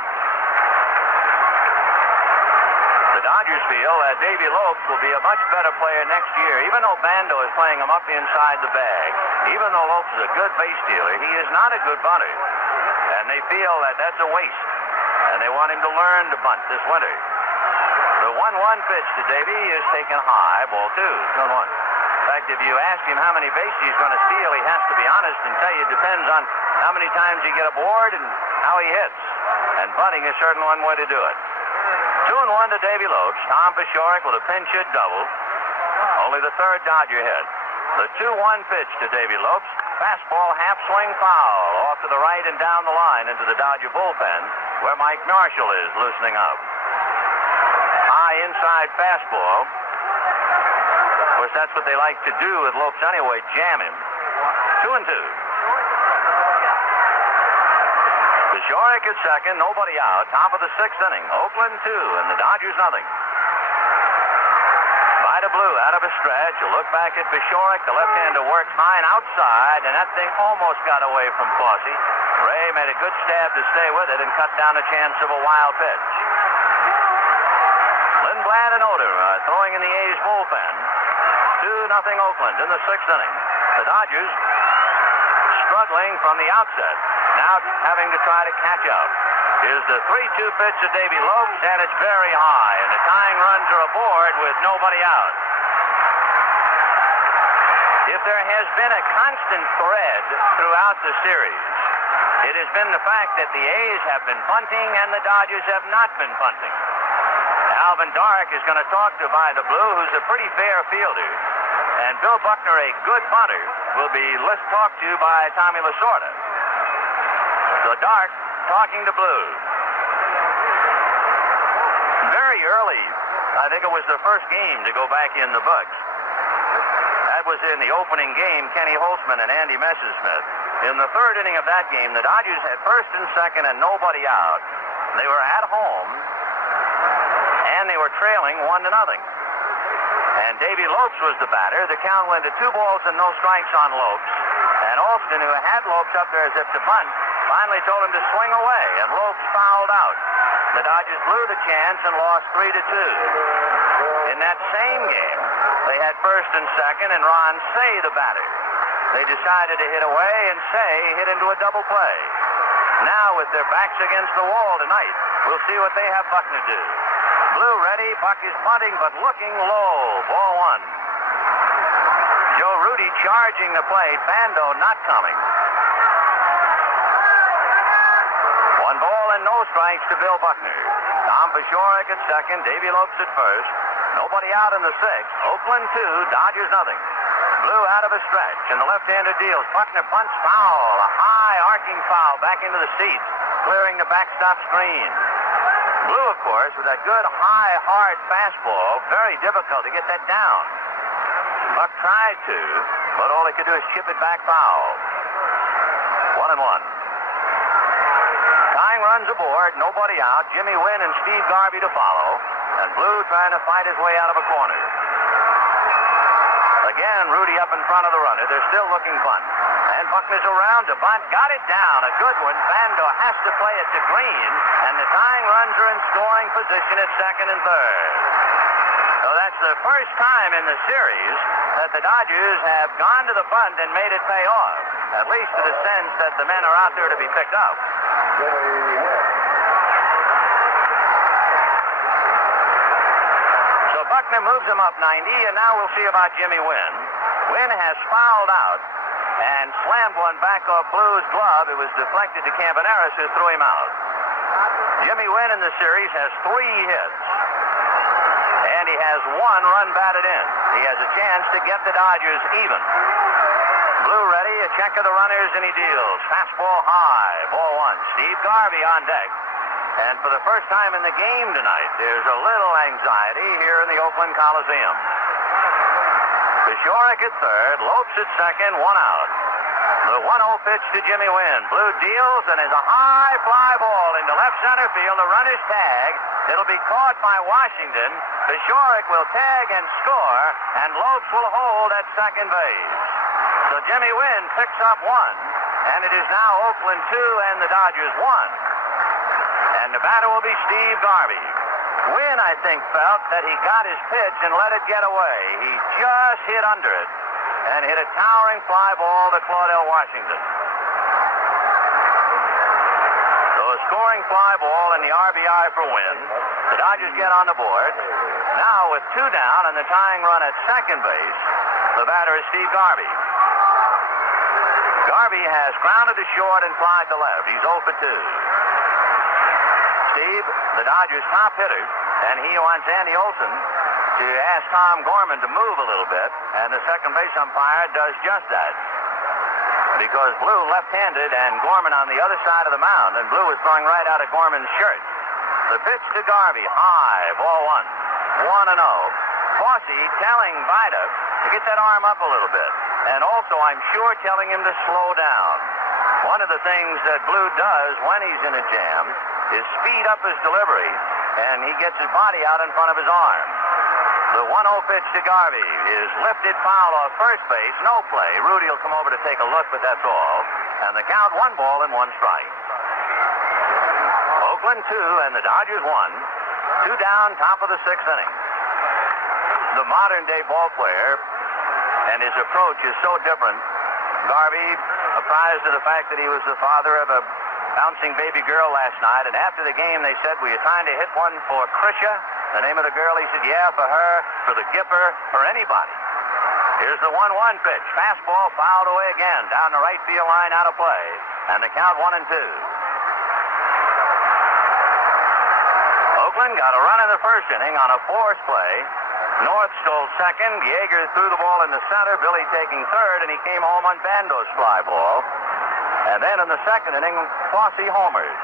The Dodgers feel that Davy Lopes will be a much better player next year, even though Bando is playing him up inside the bag. Even though Lopes is a good base stealer, he is not a good bunter. And they feel that that's a waste. And they want him to learn to bunt this winter. The 1-1 pitch to Davy is taken high, ball 2, 2-1. In fact, if you ask him how many bases he's going to steal, he has to be honest and tell you it depends on how many times you get aboard and how he hits. And bunting is certainly one way to do it. 2-1 to Davy Lopes. Tom Paciorek with a pinch hit double. Only the third Dodger hit. The 2-1 pitch to Davy Lopes. Fastball, half swing foul. Off to the right and down the line into the Dodger bullpen, where Mike Marshall is loosening up. High inside fastball. Of course, that's what they like to do with Lopes anyway, jam him. 2-2. Paciorek at second, nobody out. Top of the 6th inning. Oakland 2 and the Dodgers nothing. Vida Blue out of a stretch. You look back at Paciorek. The left-hander works high and outside, and that thing almost got away from Fosse. Ray made a good stab to stay with it and cut down the chance of a wild pitch. Lindblad and Odom throwing in the A's bullpen. 2-0 Oakland in the 6th inning. The Dodgers struggling from the outset. Now having to try to catch up. Here's the 3-2 pitch to Davy Lopes, and it's very high, and the tying runs are aboard with nobody out. If there has been a constant thread throughout the series, it has been the fact that the A's have been bunting and the Dodgers have not been bunting. Alvin Dark is going to talk to Vida Blue, who's a pretty fair fielder, and Bill Buckner, a good bunter, will be talked to by Tommy Lasorda. So Dark talking to Blue. Very early, I think it was the first game to go back in the books. That was in the opening game, Kenny Holtzman and Andy Messersmith. In the 3rd inning of that game, the Dodgers had first and second and nobody out. They were at home, and they were trailing 1-0. And Davy Lopes was the batter. The count went to 2 balls and no strikes on Lopes. And Alston, who had Lopes up there as if to bunt, finally told him to swing away, and Lopes fouled out. The Dodgers blew the chance and lost 3-2. In that same game, they had first and second, and Ron Say the batter. They decided to hit away, and Say hit into a double play. Now, with their backs against the wall tonight, we'll see what they have Buckner do. Blue ready, Buck is bunting, but looking low. Ball 1. Joe Rudi charging the plate, Bando not coming. 1 ball and no strikes to Bill Buckner. Tom Paciorek at second, Davy Lopes at first. Nobody out in the 6th. Oakland 2, Dodgers nothing. Blue out of a stretch, and the left-hander deals. Buckner punts foul. A high arcing foul back into the seats, clearing the backstop screen. Blue, of course, with that good, high, hard fastball, very difficult to get that down. Buck tried to, but all he could do is chip it back foul. 1-1. Tying runs aboard, nobody out. Jimmy Wynn and Steve Garvey to follow. and Blue trying to fight his way out of a corner. Again, Rudi up in front of the runner. They're still looking bunt. And Buckner's around to bunt. Got it down. A good one. Fando has to play it to Green, and the tying runs are in scoring position at second and third. So that's the first time in the series that the Dodgers have gone to the bunt and made it pay off, at least to the sense that the men are out there to be picked up. So Buckner moves him up 90, and now we'll see about Jimmy Wynn. Wynn has fouled out and slammed one back off Blue's glove. It was deflected to Campaneris, who threw him out. Jimmy Wynn in the series has 3 hits, and he has 1 run batted in. He has a chance to get the Dodgers even. Blue ready, a check of the runners, and he deals. Fastball high, ball 1. Steve Garvey on deck. And for the first time in the game tonight, there's a little anxiety here in the Oakland Coliseum. Peshorek at third, Lopes at second, 1 out. The 1-0 pitch to Jimmy Wynn. Blue deals and is a high fly ball into left center field. The runner's tag. It'll be caught by Washington. Peshorek will tag and score, and Lopes will hold at second base. So Jimmy Wynn picks up 1, and it is now Oakland 2 and the Dodgers 1. And the batter will be Steve Garvey. Wynn, I think, felt that he got his pitch and let it get away. He just hit under it and hit a towering fly ball to Claudel Washington. So a scoring fly ball and the RBI for Wynn. The Dodgers get on the board. Now with 2 down and the tying run at second base, the batter is Steve Garvey. Garvey has grounded to short and flied to left. He's 0 for 2. Steve, the Dodgers' top hitter, and he wants Andy Olson to ask Tom Gorman to move a little bit, and the second base umpire does just that. Because Blue left-handed and Gorman on the other side of the mound, and Blue is throwing right out of Gorman's shirt. The pitch to Garvey, high, ball 1. 1-0. Fosse telling Vida to get that arm up a little bit, and also, I'm sure, telling him to slow down. One of the things that Blue does when he's in a jam is speed up his delivery, and he gets his body out in front of his arm. The 1-0 pitch to Garvey is lifted foul off first base. No play. Rudi will come over to take a look, but that's all. And the count 1 ball and 1 strike. Oakland 2 and the Dodgers 1. 2 down, top of the 6th inning. The modern-day ball player and his approach is so different. Garvey apprised of the fact that he was the father of a bouncing baby girl last night, and after the game they said, were you trying to hit one for Krisha, the name of the girl? He said, yeah, for her, for the Gipper, for anybody. Here's the 1-1 pitch. Fastball fouled away again, down the right field line, out of play, and the count 1-2. Oakland got a run in the first inning on a force play. North stole second. Yeager threw the ball into center. Billy taking third, and he came home on Bando's fly ball. And then in the second inning, Fosse homers.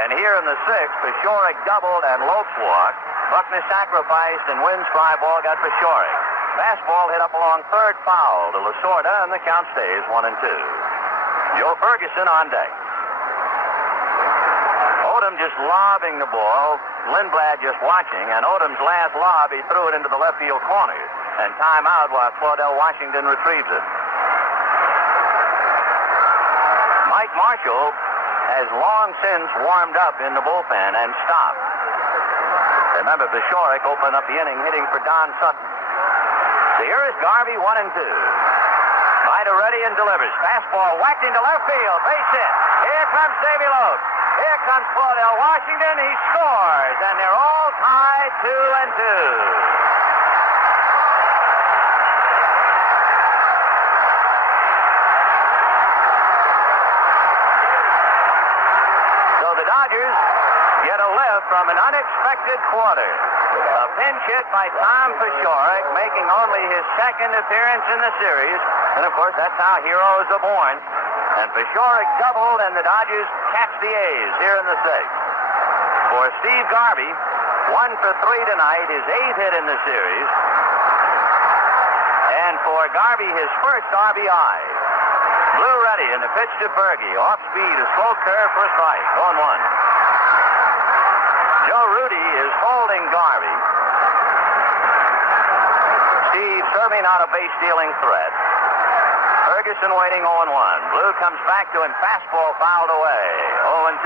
And here in the 6th, Peshorek doubled and Lopes walked. Buckner sacrificed, and Wynn's fly ball got Peshorek. Fastball hit up along third, foul to Lasorda, and the count stays 1-2. Joe Ferguson on deck. Odom just lobbing the ball. Lindblad just watching, and Odom's last lob, he threw it into the left field corner. And time out while Claudel Washington retrieves it. Mike Marshall has long since warmed up in the bullpen and stopped. Remember, Peshorek opened up the inning hitting for Don Sutton. So here is Garvey, 1-2. Vida ready and delivers. Fastball whacked into left field. Base hit. Here comes Davy Lopes. Here comes Claudel Washington. He scores, and they're all tied 2-2. Dodgers get a lift from an unexpected quarter. A pinch hit by Tom Peshorek, making only his second appearance in the series. And, of course, that's how heroes are born. And Peshorek doubled, and the Dodgers catch the A's here in the 6th. For Steve Garvey, 1 for 3 tonight, his 8th hit in the series. And for Garvey, his first RBI. Blue ready, and the pitch to Berge. Off speed, a slow curve for a strike. 0-1. Joe Rudi is holding Garvey. Steve serving out a base-stealing threat. Ferguson waiting 0-1. Blue comes back to him. Fastball fouled away. 0-2.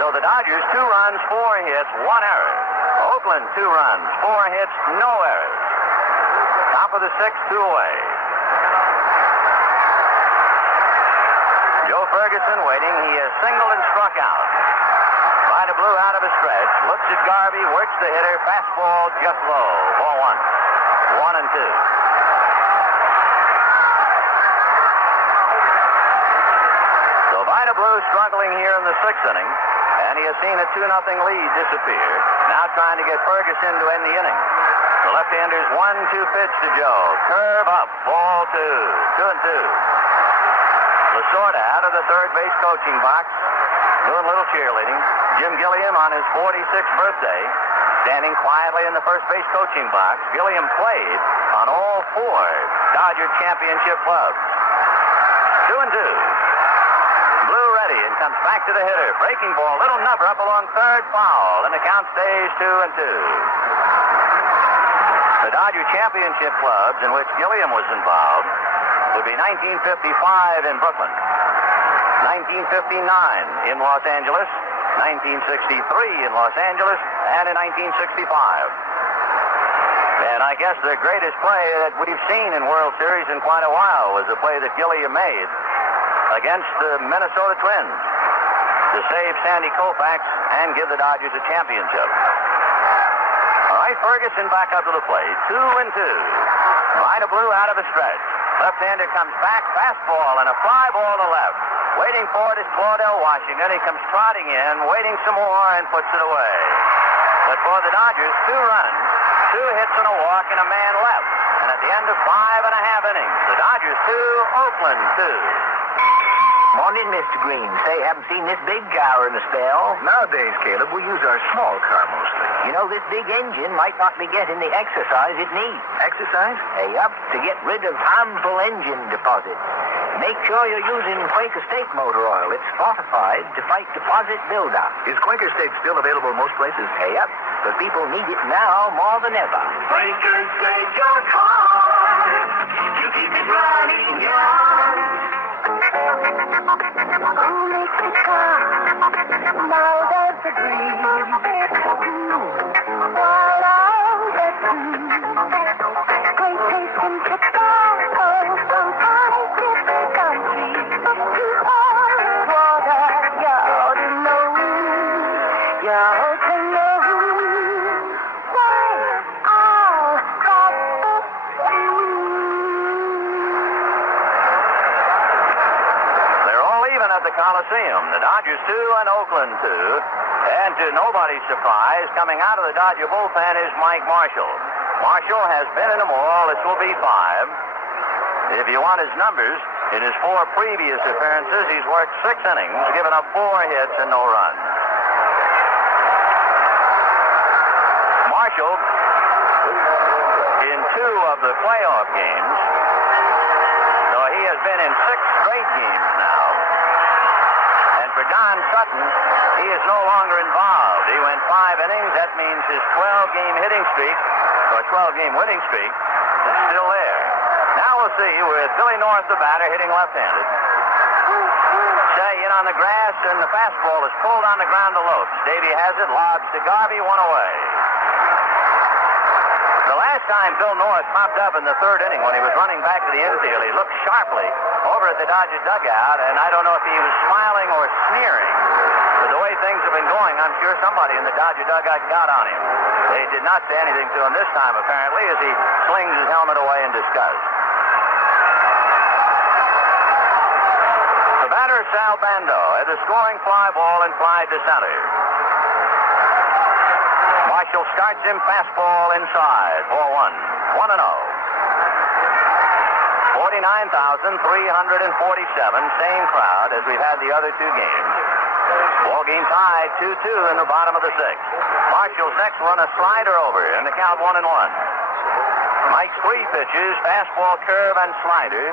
So the Dodgers, 2 runs, 4 hits, 1 error. Oakland, 2 runs, 4 hits, no errors. Top of the 6th, 2 away. Joe Ferguson waiting. He has singled and struck out. Vida Blue out of a stretch. Looks at Garvey, works the hitter. Fastball just low. Ball 1. 1-2. So Vida Blue struggling here in the 6th inning. And he has seen a 2-0 lead disappear. Now trying to get Ferguson to end the inning. The left-hander's 1-2 pitch to Joe. Curve up. Ball 2. 2-2. Lasorda out of the third base coaching box. Doing a little cheerleading. Jim Gilliam on his 46th birthday. Standing quietly in the first base coaching box. Gilliam played on all 4 Dodger championship clubs. 2-2. Blue ready and comes back to the hitter. Breaking ball, little nubber up along third, foul, and the count stays 2-2. The Dodger championship clubs in which Gilliam was involved would be 1955 in Brooklyn, 1959 in Los Angeles, 1963 in Los Angeles, and in 1965. And I guess the greatest play that we've seen in World Series in quite a while was the play that Gilliam made against the Minnesota Twins to save Sandy Koufax and give the Dodgers a championship. All right, Ferguson back up to the plate. 2-2. Vida Blue out of the stretch. Left-hander comes back, fastball, and a fly ball to left. Waiting for it is Claudell Washington. He comes trotting in, waiting some more, and puts it away. But for the Dodgers, 2 runs, 2 hits and a walk, and a man left. And at the end of 5.5 innings, the Dodgers 2, Oakland 2. Morning, Mr. Green. Say, haven't seen this big car in a spell. Nowadays, Caleb, we use our small car mostly. You know, this big engine might not be getting the exercise it needs. Exercise? Yup, to get rid of harmful engine deposits. Make sure you're using Quaker State motor oil. It's fortified to fight deposit buildup. Is Quaker State still available most places? Yup, but people need it now more than ever. Quaker State your car. You keep it running young. Who makes the car? Now there's a breeze. While out at sea, great taste in tobacco from high-tip country. To all water, you ought to know. You ought to know. Why all got the at the Coliseum. The Dodgers 2 and Oakland 2. And to nobody's surprise, coming out of the Dodger bullpen is Mike Marshall. Marshall has been in them all. This will be 5. If you want his numbers, in his 4 previous appearances, he's worked 6 innings, given up 4 hits and no runs. Marshall, in 2 of the playoff games, so he has been in 6 straight games now. And for Don Sutton, he is no longer involved. He went 5 innings. That means his 12-game hitting streak, or 12-game winning streak, is still there. Now we'll see with Billy North, the batter, hitting left-handed. Say in on the grass, and the fastball is pulled on the ground to Lopes. Davey has it, lobs to Garvey, 1 away. The last time Bill North popped up in the 3rd inning when he was running back to the infield, he looked sharply over at the Dodger dugout, and I don't know if he was smiling or sneering. With the way things have been going, I'm sure somebody in the Dodger dugout got on him. They did not say anything to him this time, apparently, as he slings his helmet away in disgust. The batter, Sal Bando, had a scoring fly ball and fly to center. Marshall starts him fastball inside. Ball 1. 1-0. 49,347, same crowd as we've had the other 2 games. Ball game tied 2-2 in the bottom of the 6th. Marshall's next one, a slider over, and the count 1-1. Mike's 3 pitches, fastball, curve, and slider.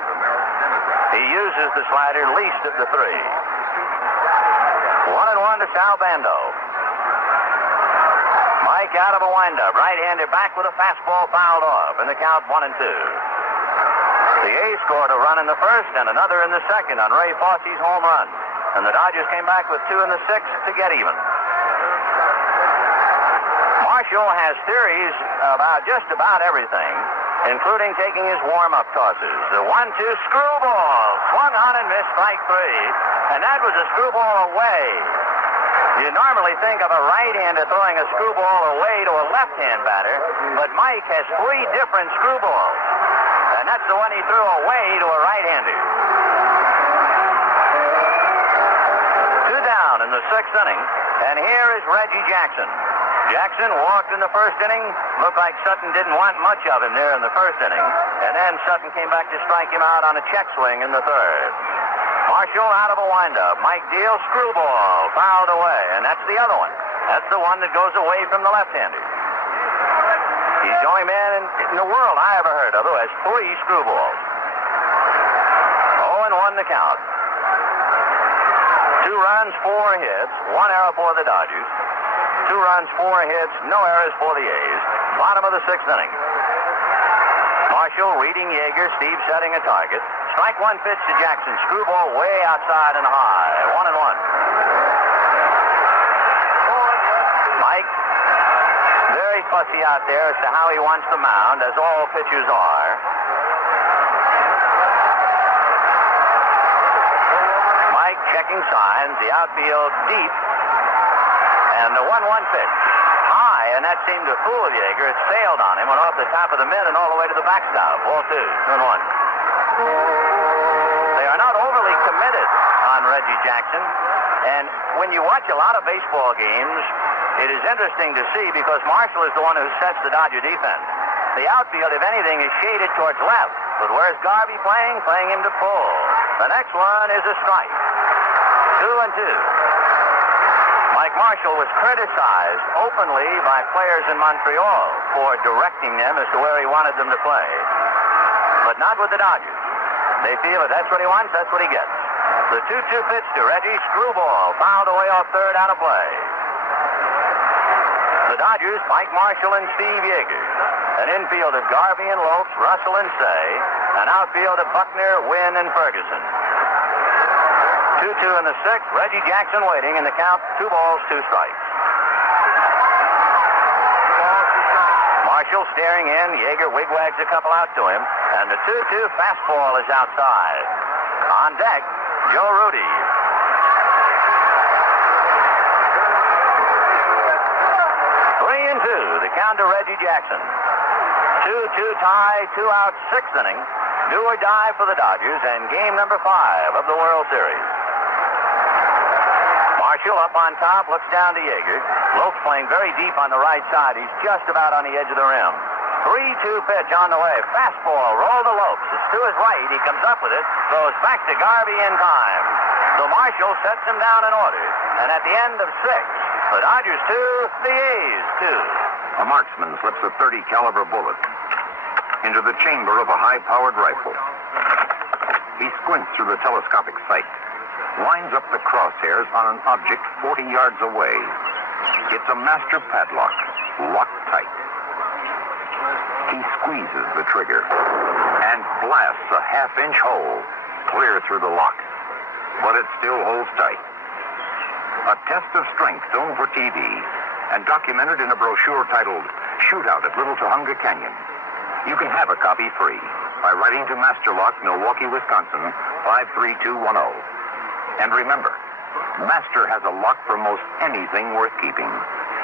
He uses the slider least of the 3. 0-1 to Sal Bando. Mike out of a windup. Right-hander back with a fastball fouled off. And the count 1-2. The A's scored a run in the first and another in the second on Ray Fosse's home run. And the Dodgers came back with 2 in the sixth to get even. Marshall has theories about just about everything, including taking his warm-up tosses. The 1-2 screwball. Swung on and missed, strike 3. And that was a screwball away. You normally think of a right-hander throwing a screwball away to a left-hand batter, but Mike has 3 different screwballs. And that's the one he threw away to a right-hander. 2 down in the 6th inning. And here is Reggie Jackson. Jackson walked in the first inning. Looked like Sutton didn't want much of him there in the first inning. And then Sutton came back to strike him out on a check swing in the third. Marshall out of a windup. Mike deals screwball. Fouled away. And that's the other one. That's the one that goes away from the left-hander. He's the only man in the world I ever heard of who has 3 screwballs. 0-1 the count. 2 runs, 4 hits. 1 error for the Dodgers. 2 runs, 4 hits, no errors for the A's. Bottom of the 6th inning. Marshall reading Yeager. Steve setting a target. Strike 1 pitch to Jackson. Screwball way outside and high. 1-1. Mike, very fussy out there as to how he wants the mound, as all pitchers are. Mike checking signs. The outfield deep. And the 1-1 pitch. High, and that seemed to fool Yeager. It sailed on him, went off the top of the mid and all the way to the backstop. Ball 2, 2-1. They are not overly committed on Reggie Jackson. And when you watch a lot of baseball games, it is interesting to see because Marshall is the one who sets the Dodger defense. The outfield, if anything, is shaded towards left. But where's Garvey playing? Playing him to pull. The next one is a strike. 2-2. Mike Marshall was criticized openly by players in Montreal for directing them as to where he wanted them to play. But not with the Dodgers. They feel that that's what he wants, that's what he gets. The 2-2 pitch to Reggie, screwball, fouled away off third, out of play. The Dodgers, Mike Marshall and Steve Yeager. An infield of Garvey and Lopes, Russell and Say. An outfield of Buckner, Wynn, and Ferguson. 2-2 in the 6th. Reggie Jackson waiting in the count. 2 balls, 2 strikes. Marshall staring in. Yeager wigwags a couple out to him. And the 2-2 fastball is outside. On deck, Joe Rudi. Three and 2. The count to Reggie Jackson. 2-2 tie, 2 out, 6th inning. Do or die for the Dodgers and game number 5 of the World Series. Marshall up on top, looks down to Yeager. Lopes playing very deep on the right side. He's just about on the edge of the rim. 3-2 pitch on the way. Fastball, roll to Lopes. It's to his right. He comes up with it. Goes back to Garvey in time. So Marshall sets him down in order. And at the end of 6, the Dodgers 2, the A's 2. A marksman slips a .30 caliber bullet into the chamber of a high-powered rifle. He squints through the telescopic sight. Winds up the crosshairs on an object 40 yards away. It's a master padlock, locked tight. He squeezes the trigger and blasts a half-inch hole clear through the lock. But it still holds tight. A test of strength filmed for TV and documented in a brochure titled Shootout at Little Tujunga Canyon. You can have a copy free by writing to Master Lock, Milwaukee, Wisconsin, 53210. And remember, Master has a lock for most anything worth keeping.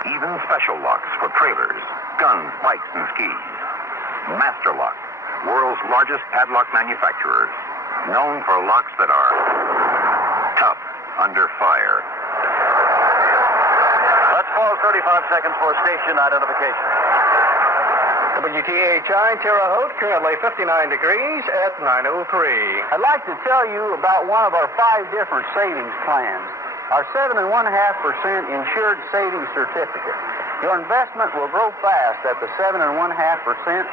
Even special locks for trailers, guns, bikes, and skis. Master Lock, world's largest padlock manufacturer. Known for locks that are tough under fire. Let's pause 35 seconds for station identification. WTHI Terre Haute, currently 59 degrees at 9:03. I'd like to tell you about one of our 5 different savings plans. Our 7.5% insured savings certificate. Your investment will grow fast at the 7.5%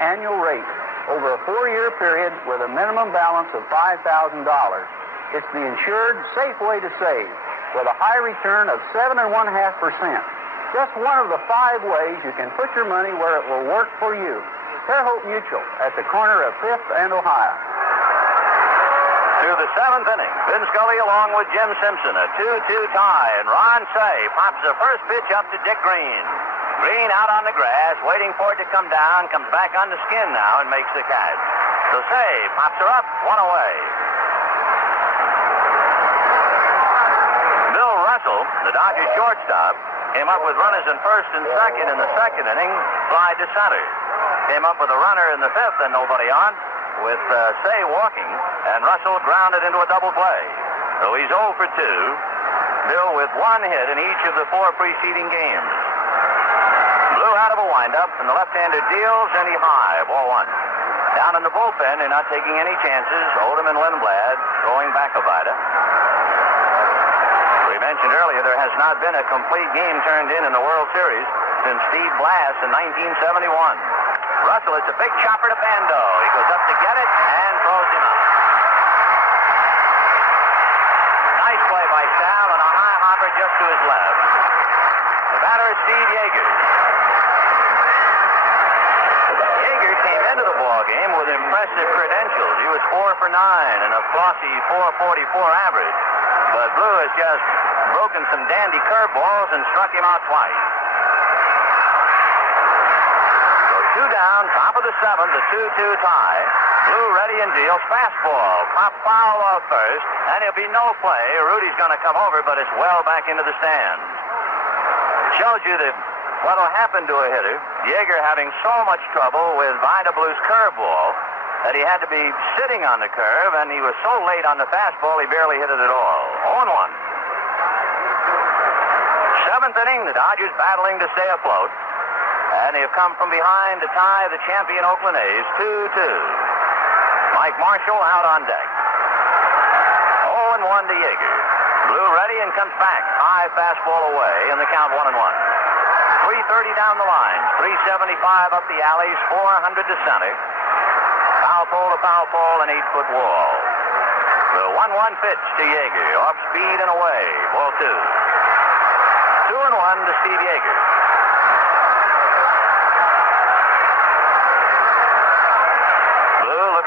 annual rate over a 4-year period with a minimum balance of $5,000. It's the insured, safe way to save. with a high return of 7.5%. Just one of the 5 ways you can put your money where it will work for you. Terre Haute Mutual at the corner of 5th and Ohio. To the 7th inning, Vin Scully along with Jim Simpson, a 2-2 tie, and Ron Say pops the first pitch up to Dick Green. Green out on the grass, waiting for it to come down, comes back on the skin now and makes the catch. So Say pops her up, 1 away. Bill Russell, the Dodgers shortstop, came up with runners in first and second in the second inning, fly to center. Came up with a runner in the 5th and nobody on, with Say walking, and Russell grounded into a double play. So he's 0 for 2. Bill with 1 hit in each of the 4 preceding games. Blew out of a windup, and the left-hander deals, and he high, ball 1. Down in the bullpen, they're not taking any chances. Odom and Lindblad throwing back a Vida. We mentioned earlier there has not been a complete game turned in the World Series since Steve Blass in 1971. Russell, it's a big chopper to Bando. He goes up to get it and throws him out. Nice play by Sal and a high hopper just to his left. The batter is Steve Yeager. Yeager came into the ball game with impressive credentials. He was 4 for 9 and a Fosse 444 average. But Blue has just broken some dandy curveballs and struck him out twice. 2 down, top of the 7th, a 2-2 tie. Blue ready and deals. Fastball. Pop foul off first, and there'll be no play. Rudi's going to come over, but it's well back into the stands. Shows you that what'll happen to a hitter. Yeager having so much trouble with Vida Blue's curveball that he had to be sitting on the curve, and he was so late on the fastball he barely hit it at all. 0-1. 7th inning, the Dodgers battling to stay afloat. And they have come from behind to tie the champion Oakland A's 2-2. Mike Marshall out on deck. 0-1 to Yeager. Blue ready and comes back. High fastball away, and the count 1-1. 330 down the line. 375 up the alleys. 400 to center. Foul pole, an 8-foot wall. The 1-1 pitch to Yeager. Off speed and away. Ball 2. 2-1 to Steve Yeager.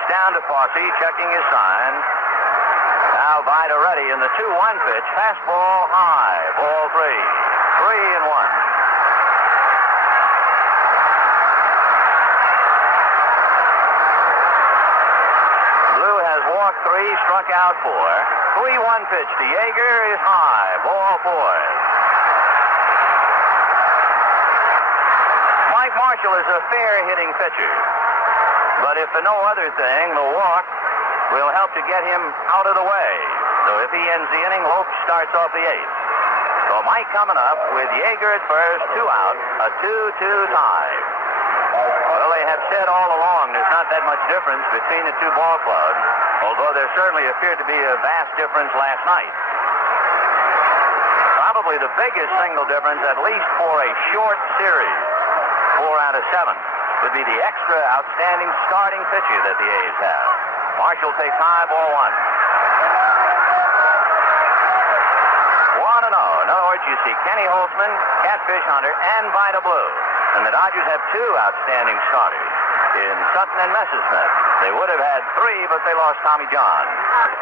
Down to Fosse, checking his sign. Now Vida ready in the 2-1 pitch. Fastball high. Ball 3. 3-1. Blue has walked 3, struck out 4. 3-1 pitch to Yeager is high. Ball 4. Mike Marshall is a fair-hitting pitcher. But if for no other thing, the walk will help to get him out of the way. So if he ends the inning, Hope starts off the 8th. So Mike coming up with Yeager at first, 2 out, a 2-2 tie. Well, they have said all along there's not that much difference between the 2 ball clubs, although there certainly appeared to be a vast difference last night. Probably the biggest single difference, at least for a short series, 4 out of 7. Would be the extra outstanding starting pitcher that the A's have. Marshall takes high, ball 1. 1-0. In other words, you see Kenny Holtzman, Catfish Hunter, and Vida Blue. And the Dodgers have 2 outstanding starters in Sutton and Messersmith. They would have had 3, but they lost Tommy John.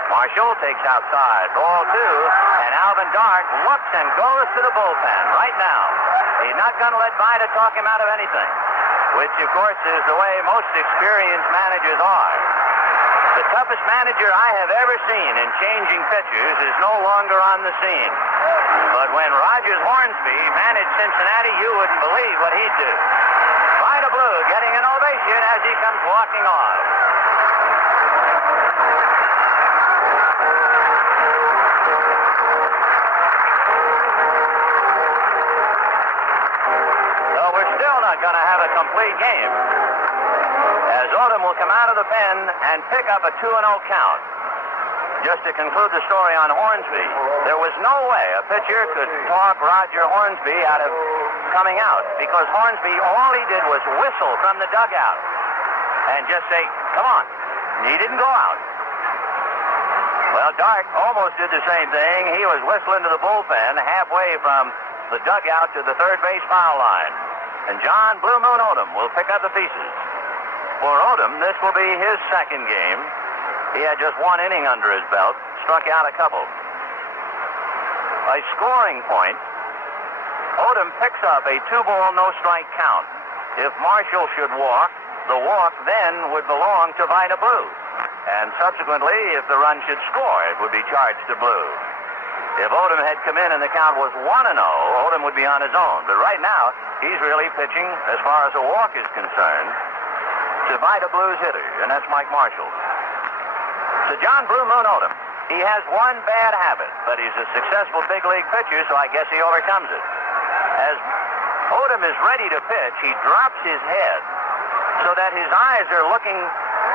Marshall takes outside, ball 2, and Alvin Dark looks and goes to the bullpen right now. He's not going to let Vida talk him out of anything, which, of course, is the way most experienced managers are. The toughest manager I have ever seen in changing pitchers is no longer on the scene. But when Rogers Hornsby managed Cincinnati, you wouldn't believe what he'd do. Vida Blue getting an ovation as he comes walking off. Going to have a complete game, as Odom will come out of the pen and pick up a 2-0 count. Just to conclude the story on Hornsby, there was no way a pitcher could talk Roger Hornsby out of coming out, because Hornsby, all he did was whistle from the dugout and just say, come on. He didn't go out. Well, Dark almost did the same thing. He was whistling to the bullpen halfway from the dugout to the third base foul line. And John Blue Moon Odom will pick up the pieces. For Odom, this will be his second game. He had just one inning under his belt, struck out a couple. A scoring point, Odom picks up a 2-ball, no-strike count. If Marshall should walk, the walk then would belong to Vida Blue. And subsequently, if the run should score, it would be charged to Blue. If Odom had come in and the count was 1-0, Odom would be on his own. But right now, he's really pitching, as far as a walk is concerned, to Vida Blue's hitter, and that's Mike Marshall. To John Blue Moon Odom, he has one bad habit, but he's a successful big league pitcher, so I guess he overcomes it. As Odom is ready to pitch, he drops his head so that his eyes are looking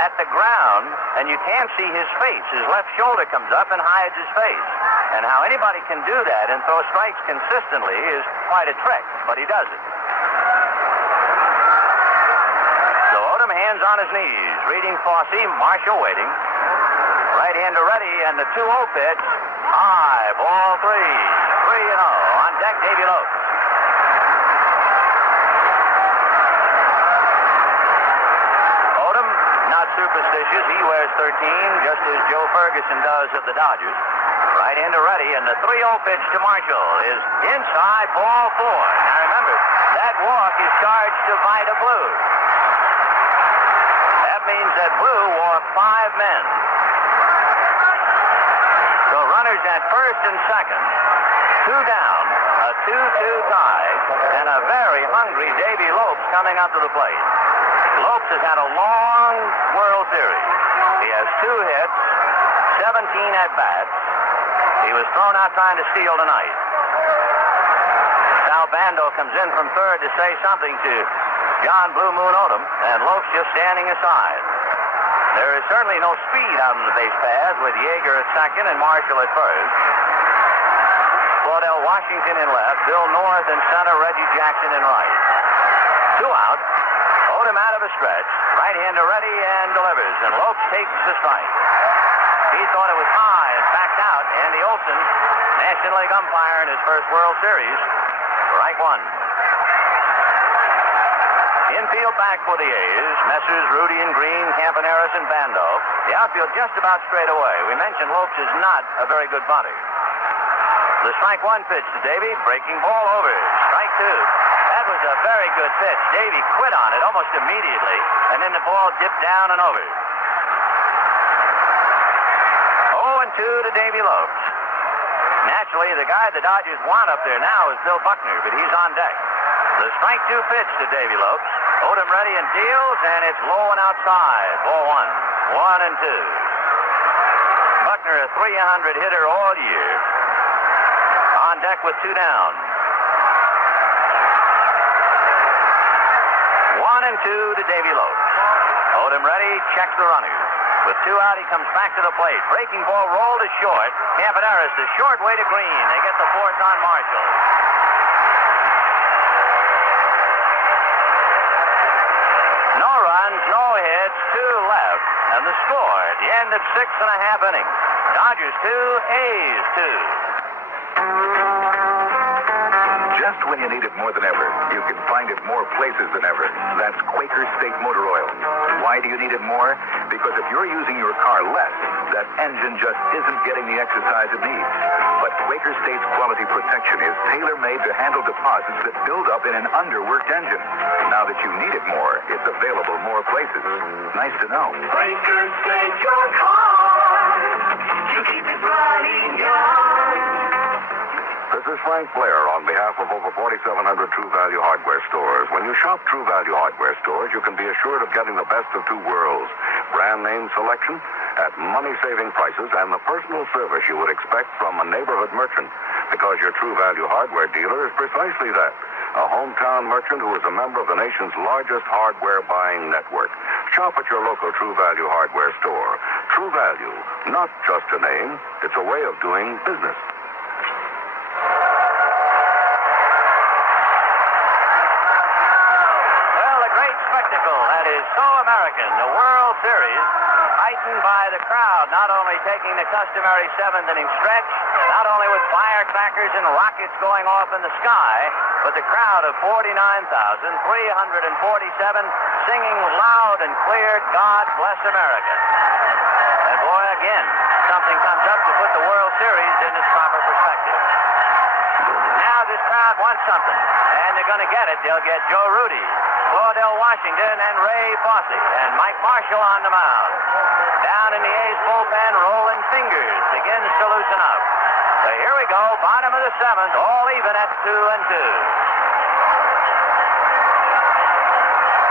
at the ground, and you can't see his face. His left shoulder comes up and hides his face. And how anybody can do that and throw strikes consistently is quite a trick, but he does it. So Odom, hands on his knees, reading Fosse, Marshall waiting. Right-hander ready, and the 2-0 pitch. High, ball 3. 3-0. On deck, Davy Lopes. Odom, not superstitious. He wears 13, just as Joe Ferguson does of the Dodgers. Right-hander ready, and the 3-0 pitch to Marshall is inside, ball 4. Now remember, that walk is charged to Vida Blue. That means that Blue walked 5 men. So runners at first and second, 2 down, a 2-2 tie, and a very hungry Davy Lopes coming up to the plate. Lopes has had a long World Series. He has 2 hits, 17 at-bats. He was thrown out trying to steal tonight. Sal Bando comes in from third to say something to John Blue Moon Odom, and Lopes just standing aside. There is certainly no speed out on the base paths with Yeager at second and Marshall at first. Claudell Washington in left, Bill North in center, Reggie Jackson in right. 2 out. Odom out of a stretch. Right-hander ready and delivers, and Lopes takes the strike. He thought it was high and backed out. Andy Olson, National League umpire in his first World Series. Strike 1. Infield back for the A's. Messrs. Rudi and Green, Campaneris and Bando. The outfield just about straight away. We mentioned Lopes is not a very good bunter. The strike 1 pitch to Davy. Breaking ball over. Strike 2. That was a very good pitch. Davy quit on it almost immediately, and then the ball dipped down and over. 0-2 to Davy Lopes. Naturally, the guy the Dodgers want up there now is Bill Buckner, but he's on deck. The strike 2 pitch to Davy Lopes. Odom ready and deals, and it's low and outside. Ball 1. 1-2. Buckner, a .300 hitter all year. On deck with 2 down. 1-2 to Davy Lopes. Odom ready, checks the runners. With 2 out, he comes back to the plate. Breaking ball rolled to short. Campaneris, the short way to Green. They get the force on Marshall. No runs, no hits, 2 left. And the score at the end of 6.5 innings. Dodgers 2, A's 2. Just when you need it more than ever, you can find it more places than ever. That's Quaker State Motor Oil. Why do you need it more? Because if you're using your car less, that engine just isn't getting the exercise it needs. But Quaker State's quality protection is tailor-made to handle deposits that build up in an underworked engine. Now that you need it more, it's available more places. Nice to know. Quaker State your car. You keep it running young. This is Frank Blair on behalf of over 4,700 True Value Hardware stores. When you shop True Value Hardware stores, you can be assured of getting the best of 2 worlds. Brand name selection at money-saving prices and the personal service you would expect from a neighborhood merchant. Because your True Value Hardware dealer is precisely that. A hometown merchant who is a member of the nation's largest hardware buying network. Shop at your local True Value Hardware store. True Value, not just a name, it's a way of doing business. Well, a great spectacle that is so American, the World Series. I heightened by the crowd, not only taking the customary seventh inning stretch, not only with firecrackers and rockets going off in the sky, but the crowd of 49,347 singing loud and clear, God Bless America. And boy, again, something comes up to put the World Series in its proper perspective. Now this crowd wants something, and they're going to get it. They'll get Joe Rudi, Claudell Washington, and Ray Fosse, and Mike Marshall on the mound. Down in the A's bullpen, Rolling Fingers begins to loosen up. So here we go, bottom of the seventh, all even at 2-2.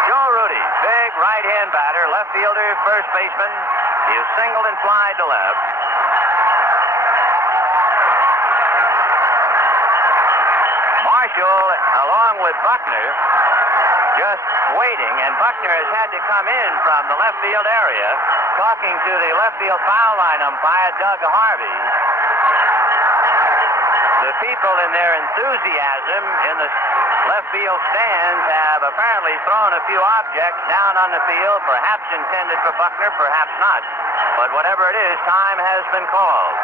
Joe Rudi, big right-hand batter, left fielder, first baseman. He is singled and flied to left. Marshall, along with Buckner, just waiting, and Buckner has had to come in from the left field area, talking to the left field foul line umpire, Doug Harvey. The people in their enthusiasm in the left field stands have apparently thrown a few objects down on the field, perhaps intended for Buckner, perhaps not. But whatever it is, time has been called.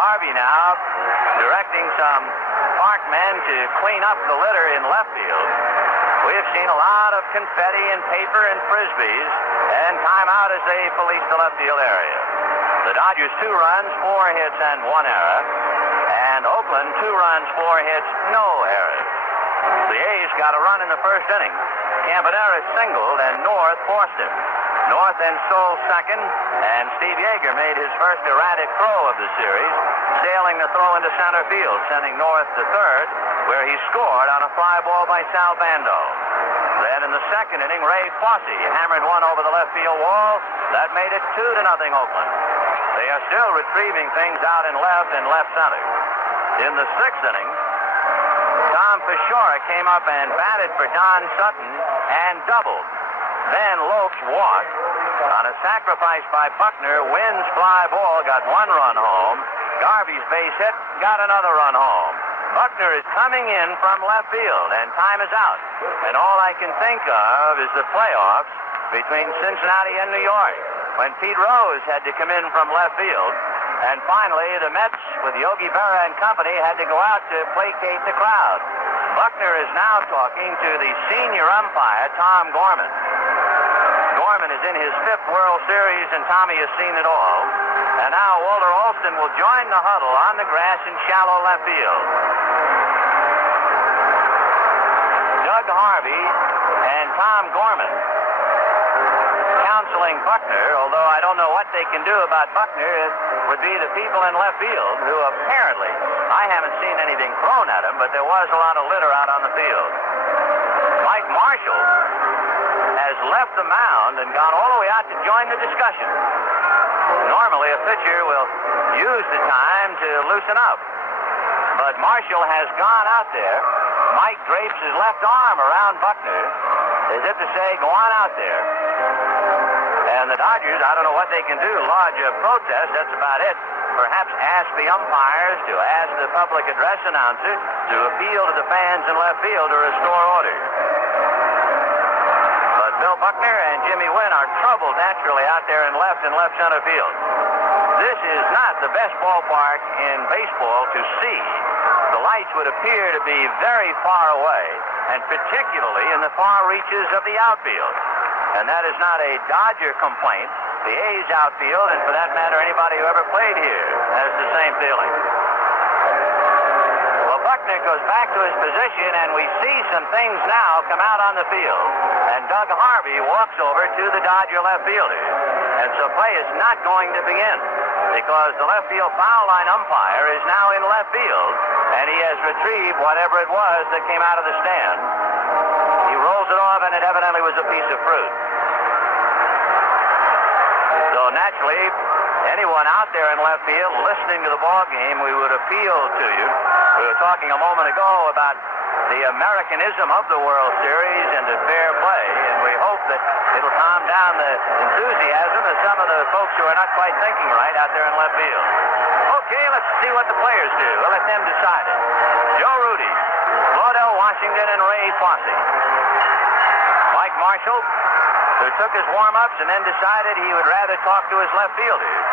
Harvey now directing some park men to clean up the litter in left field. We have seen a lot of confetti and paper and frisbees, and timeout as they police the left field area. The Dodgers 2 runs, 4 hits, and 1 error. And Oakland 2 runs, 4 hits, no errors. The A's got a run in the first inning. Campanella singled, and North forced him. North then stole second, and Steve Yeager made his first erratic throw of the series, sailing the throw into center field, sending North to third, where he scored on a fly ball by Sal Bando. Then in the second inning, Ray Fosse hammered one over the left field wall. That made it 2-0 Oakland. They are still retrieving things out in left and left center. In the sixth inning, Tom Fischora came up and batted for Don Sutton and doubled. Then Lopes walked. On a sacrifice by Buckner, Wynn's fly ball got 1 run home. Garvey's base hit got another run home. Buckner is coming in from left field, and time is out. And all I can think of is the playoffs between Cincinnati and New York, when Pete Rose had to come in from left field. And finally, the Mets, with Yogi Berra and company, had to go out to placate the crowd. Buckner is now talking to the senior umpire, Tom Gorman. Gorman is in his 5th World Series, and Tommy has seen it all. And now Walter Alston will join the huddle on the grass in shallow left field. Doug Harvey and Tom Gorman counseling Buckner, although I don't know what they can do about Buckner. It would be the people in left field who apparently, I haven't seen anything thrown at him, but there was a lot of litter out on the field. Mike Marshall has left the mound and gone all the way out to join the discussion. Normally, a pitcher will use the time to loosen up. But Marshall has gone out there. Mike drapes his left arm around Buckner, as if to say, go on out there. And the Dodgers, I don't know what they can do, lodge a protest, that's about it. Perhaps ask the umpires to ask the public address announcer to appeal to the fans in left field to restore order. But Bill Buckner and Jimmy Wynn are troubled naturally out there in left and left center field. This is not the best ballpark in baseball to see. The lights would appear to be very far away, and particularly in the far reaches of the outfield. And that is not a Dodger complaint. The A's outfield, and for that matter, anybody who ever played here, has the same feeling. Well, Buckner goes back to his position, and we see some things now come out on the field. And Doug Harvey walks over to the Dodger left fielder. And so play is not going to begin, because the left field foul line umpire is now in left field, and he has retrieved whatever it was that came out of the stand. He rolls it off, and it evidently was a piece of fruit. So naturally, anyone out there in left field listening to the ball game, we would appeal to you. We were talking a moment ago about the Americanism of the World Series and the fair play, and we hope that it'll calm down the enthusiasm of some of the folks who are not quite thinking right out there in left field. Okay, let's see what the players do. We'll let them decide it. Joe Rudi, Claudell Washington, and Ray Fosse. Mike Marshall, who took his warm-ups and then decided he would rather talk to his left fielders,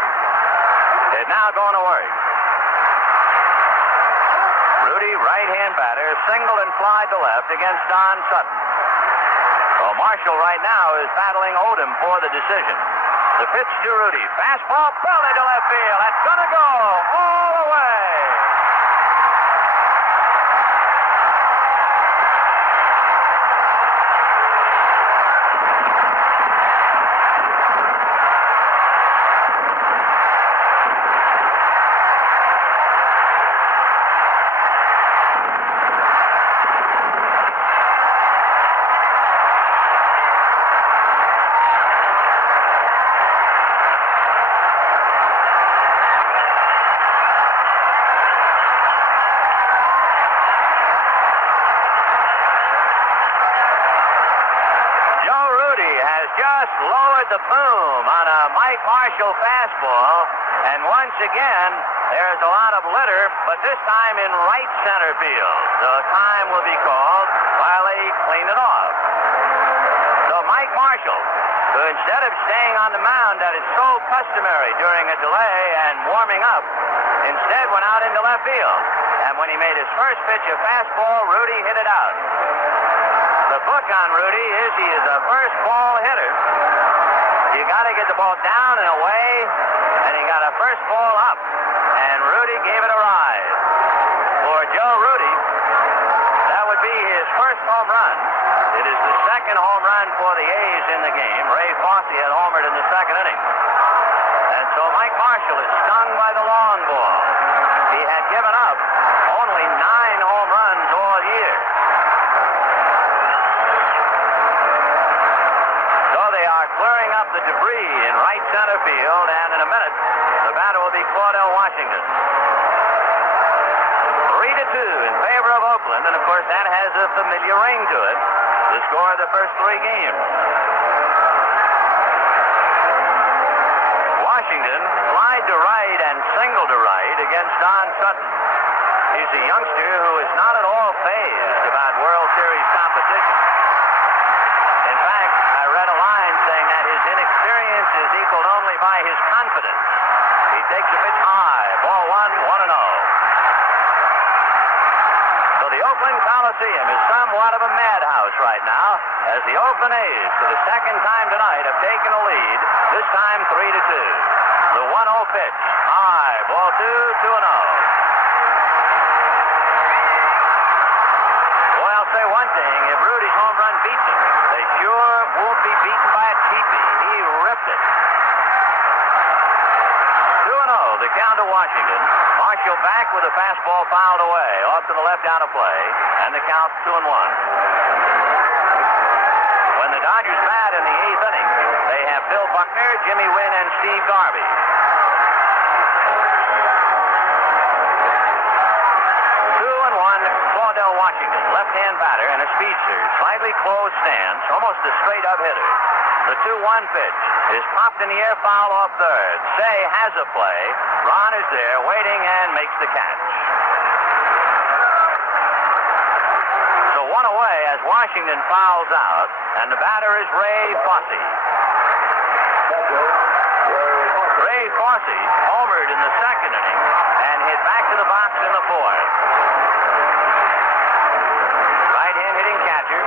is now going to work. Rudi, right-hand batter, singled and flied to left against Don Sutton. Well, Marshall right now is battling Odom for the decision. The pitch to Rudi. Fastball belted to left field. That's going to go all the way. Just lowered the boom on a Mike Marshall fastball, and once again, there's a lot of litter, but this time in right center field. So time will be called while they clean it off. So Mike Marshall, who instead of staying on the mound that is so customary during a delay and warming up, instead went out into left field. And when he made his first pitch, a fastball, Rudi hit it out. The book on Rudi is he is a first ball hitter. You got to get the ball down and away, and he got a first ball up. And Rudi gave it a ride. For Joe Rudi, that would be his first home run. It is the second home run for the A's in the game. Ray Fosse had homered in the second inning. And so Mike Marshall is stung by the long ball. He had given up only 9 home runs all year. Clearing up the debris in right center field, and in a minute, the batter will be Claudell Washington. 3-2 in favor of Oakland, and of course that has a familiar ring to it, the score of the first 3 games. Washington flied to right and singled to right against Don Sutton. He's a youngster who is not at all fazed about World Series competition. In fact, I read a line saying that his inexperience is equaled only by his confidence. He takes a pitch high, ball 1, 1-0. So the Oakland Coliseum is somewhat of a madhouse right now, as the Oakland A's, for the second time tonight, have taken a lead, this time 3-2. The 1-0 pitch, high, ball 2, 2-0. Boy, I'll say one thing, if Rudi's home run beats him, they sure won't be beaten by a cheapie. He ripped it. 2-0, the count to Washington. Marshall back with a fastball fouled away, off to the left out of play, and the count 2-1. When the Dodgers bat in the 8th inning, they have Bill Buckner, Jimmy Wynn, and Steve Garvey. 2-1, Claudell Washington, left-hand batter and a speedster, slightly closed stance, almost a straight-up hitter. The 2-1 pitch is popped in the air, foul off third. Say has a play. Ron is there, waiting, and makes the catch. So 1 away as Washington fouls out, and the batter is Ray Fosse. Ray Fosse homered in the second inning and hit back to the box in the 4th. Right-hand hitting catcher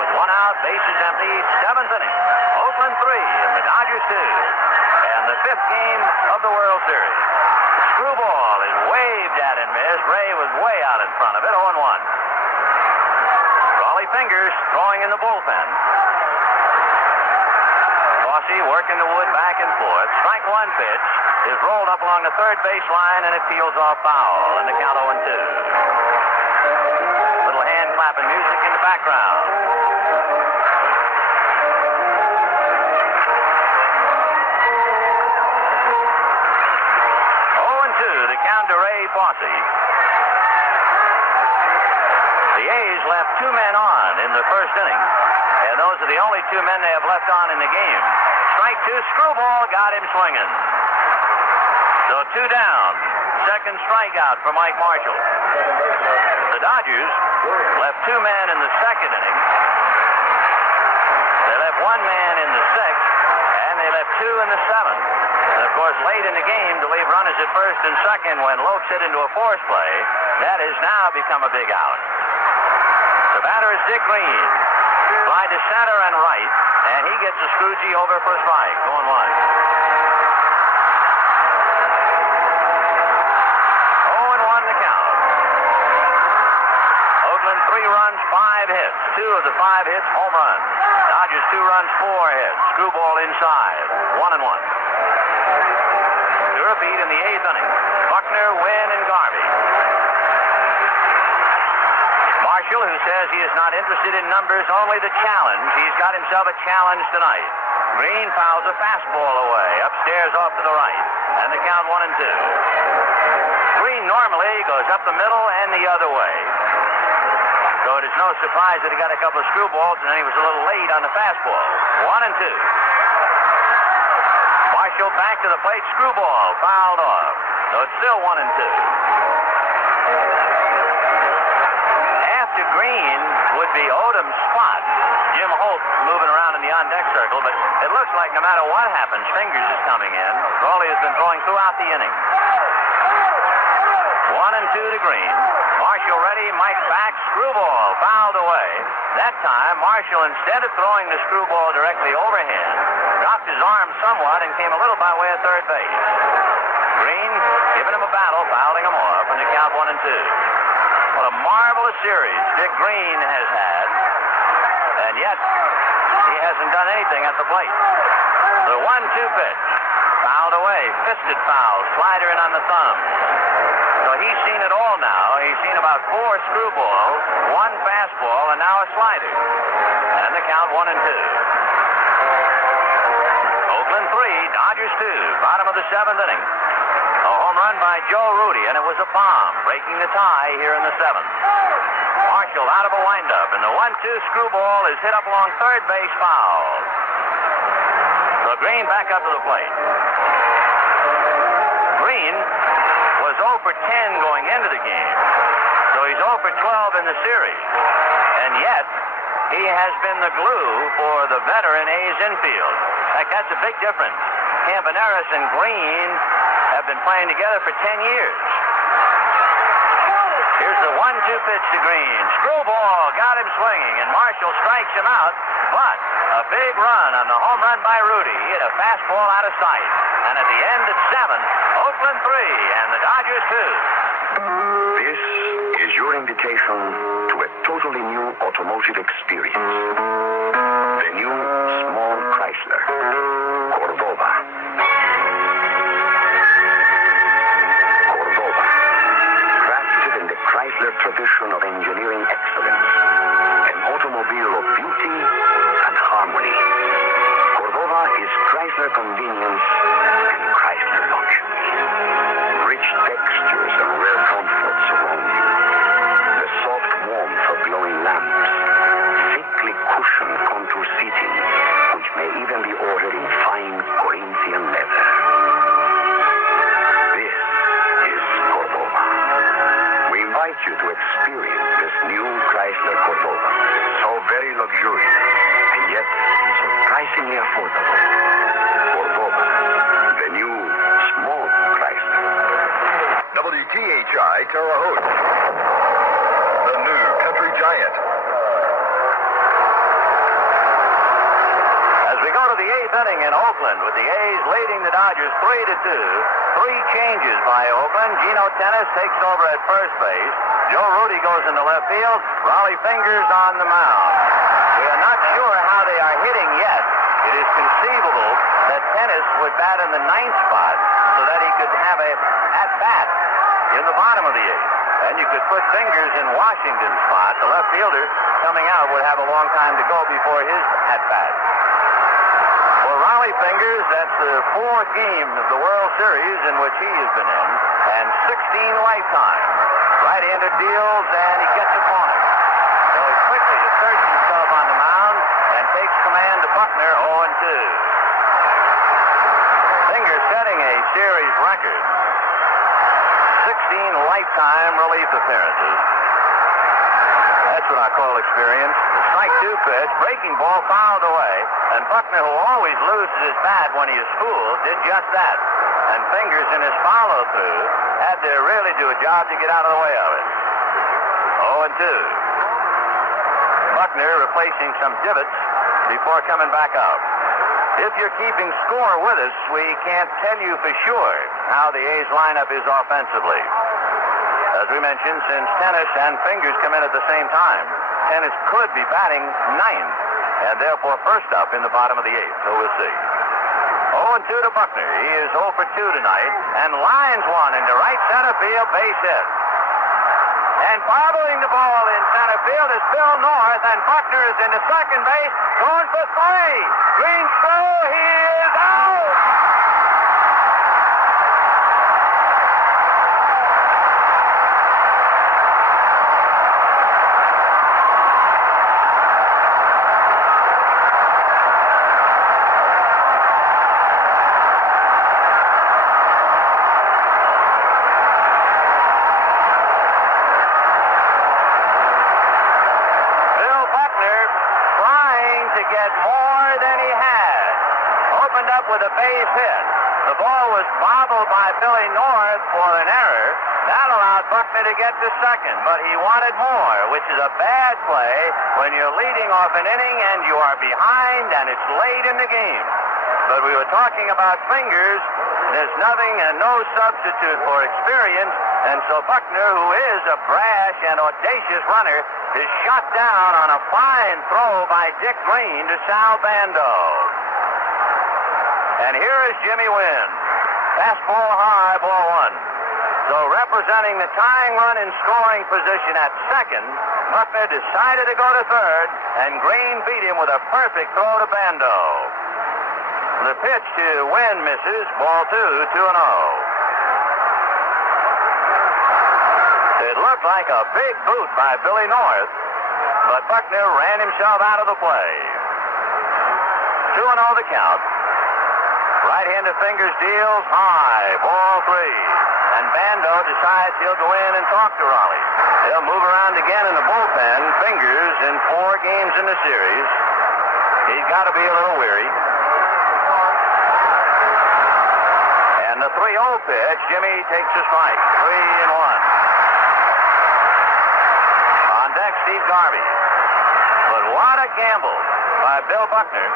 with 1 out, bases empty, 7th inning. Oakland 3 and the Dodgers 2. And the 5th game of the World Series. Screwball is waved at and missed. Ray was way out in front of it, 0-1. Raleigh Fingers throwing in the bullpen. Fosse working the wood back and forth. Strike 1 pitch is rolled up along the third base line, and it peels off foul, and the count 0-2. Little hand clapping music in the background. 0-2, the count to Ray Fosse. The A's left 2 men on in the first inning, and those are the only 2 men they have left on in the game. Strike 2, Screwball got him swinging. So 2 down. Second strikeout for Mike Marshall. The Dodgers left 2 men in the second inning. They left 1 man in in the seventh. And, of course, late in the game to leave runners at first and second when Lopes hit into a force play, that has now become a big out. The batter is Dick Green. Fly to center and right, and he gets a Scroogey over for a strike. 0-1. 0-1 to count. Oakland 3 runs, 5 hits. 2 of the 5 hits home runs. Dodgers 2 runs, 4 hits. Screwball inside. 1-1. To repeat in the 8th inning. Buckner, Wynn, and Garvey. Marshall, who says he is not interested in numbers, only the challenge. He's got himself a challenge tonight. Green fouls a fastball away, upstairs off to the right, and the count 1-2. Green normally goes up the middle and the other way. So it is no surprise that he got a couple of screwballs, and then he was a little late on the fastball. 1-2. Marshall back to the plate, screwball, fouled off. So it's still 1-2. After Green would be Odom's spot. Jim Holt moving around in the on-deck circle, but it looks like no matter what happens, Fingers is coming in. Crawley has been throwing throughout the inning. 1-2 to Green. Marshall ready, Mike back, screwball, fouled away. That time, Marshall, instead of throwing the screwball directly overhand, dropped his arm somewhat and came a little by way of third base. Green giving him a battle, fouling him off, and the count 1-2. What a marvelous series Dick Green has had, and yet he hasn't done anything at the plate. The 1-2 pitch, fouled away, fisted foul, slider in on the thumb. So he's seen it all now. He's seen about 4 screwballs, 1 fastball, and now a slider. And the count 1-2. Oakland 3, Dodgers 2, bottom of the 7th inning. A home run by Joe Rudi, and it was a bomb, breaking the tie here in the 7th. Marshall out of a windup, and the 1-2 screwball is hit up along third base, foul. So Green back up to the plate. Green was 0 for 10 going into the game, so he's 0 for 12 in the series. And yet, he has been the glue for the veteran A's infield. In fact, that's a big difference. Campaneris and Green have been playing together for 10 years. Here's the 1-2 pitch to Green. Screwball got him swinging, and Marshall strikes him out. But a big run on the home run by Rudi. He hit a fastball out of sight. And at the end at 7, Oakland 3 and the Dodgers 2. This is your invitation to a totally new automotive experience. The new small Chrysler Cordova. Chrysler tradition of engineering excellence, an automobile of beauty and harmony. Cordova is Chrysler convenience and Chrysler luxury. Rich textures and rare comforts surround you. The soft warmth of glowing lamps, thickly cushioned contour seating, which may even be ordered in fine Corinthian leather. This is Cordova. We invite you to experience this new Chrysler Cordova. So very luxurious, and yet surprisingly affordable. Cordova, the new small Chrysler. WTHI Terre Haute, the new country giant. As we go to the 8th inning in Oakland, with the A's leading the Dodgers 3-2. 3 changes by Oakland. Gino Tennis takes over at first base. Joe Rudi goes into left field. Raleigh Fingers on the mound. We are not sure how they are hitting yet. It is conceivable that Tennis would bat in the 9th spot so that he could have a at-bat in the bottom of the 8th. And you could put Fingers in Washington's spot. The left fielder coming out would have a long time to go before his at-bat. For Raleigh Fingers, that's the 4th game of the World Series in which he has been in, and 16 lifetimes. Right-handed deals, and he gets a corner. So he quickly asserts himself on the mound and takes command to Buckner 0-2. Fingers setting a series record. 16 lifetime relief appearances. That's what I call experience. strike two pitch. Breaking ball fouled away. And Buckner, who always loses his bat when he is fooled, did just that. And Fingers in his follow-through had to really do a job to get out of the way of it. 0-2. Buckner replacing some divots before coming back out. If you're keeping score with us, we can't tell you for sure how the A's lineup is offensively. As we mentioned, since Tennis and Fingers come in at the same time, Tennis could be batting ninth and therefore first up in the bottom of the eighth. So we'll see. 0-2 to Buckner. He is 0 for 2 tonight and lines one into right center field, base hit. And bobbling the ball in center field is Bill North, and Buckner is into second base, going for three. Green throw, he is out! With a base hit. The ball was bobbled by Billy North for an error. That allowed Buckner to get to second, but he wanted more, which is a bad play when you're leading off an inning and you are behind and it's late in the game. But we were talking about Fingers. There's nothing and no substitute for experience, and so Buckner, who is a brash and audacious runner, is shot down on a fine throw by Dick Green to Sal Bando. And here is Jimmy Wynn. Fastball high, ball one. So representing the tying run in scoring position at second, Buckner decided to go to third, and Green beat him with a perfect throw to Bando. The pitch to Wynn misses, ball two, 2-0. It looked like a big boot by Billy North, but Buckner ran himself out of the play. 2-0 the count. Right-handed Fingers deals high, ball three. And Bando decides he'll go in and talk to Raleigh. They'll move around again in the bullpen. Fingers in 4 games in the series. He's got to be a little weary. And the 3-0 pitch, Jimmy takes a strike. 3-1. On deck, Steve Garvey. But what a gamble by Bill Buckner.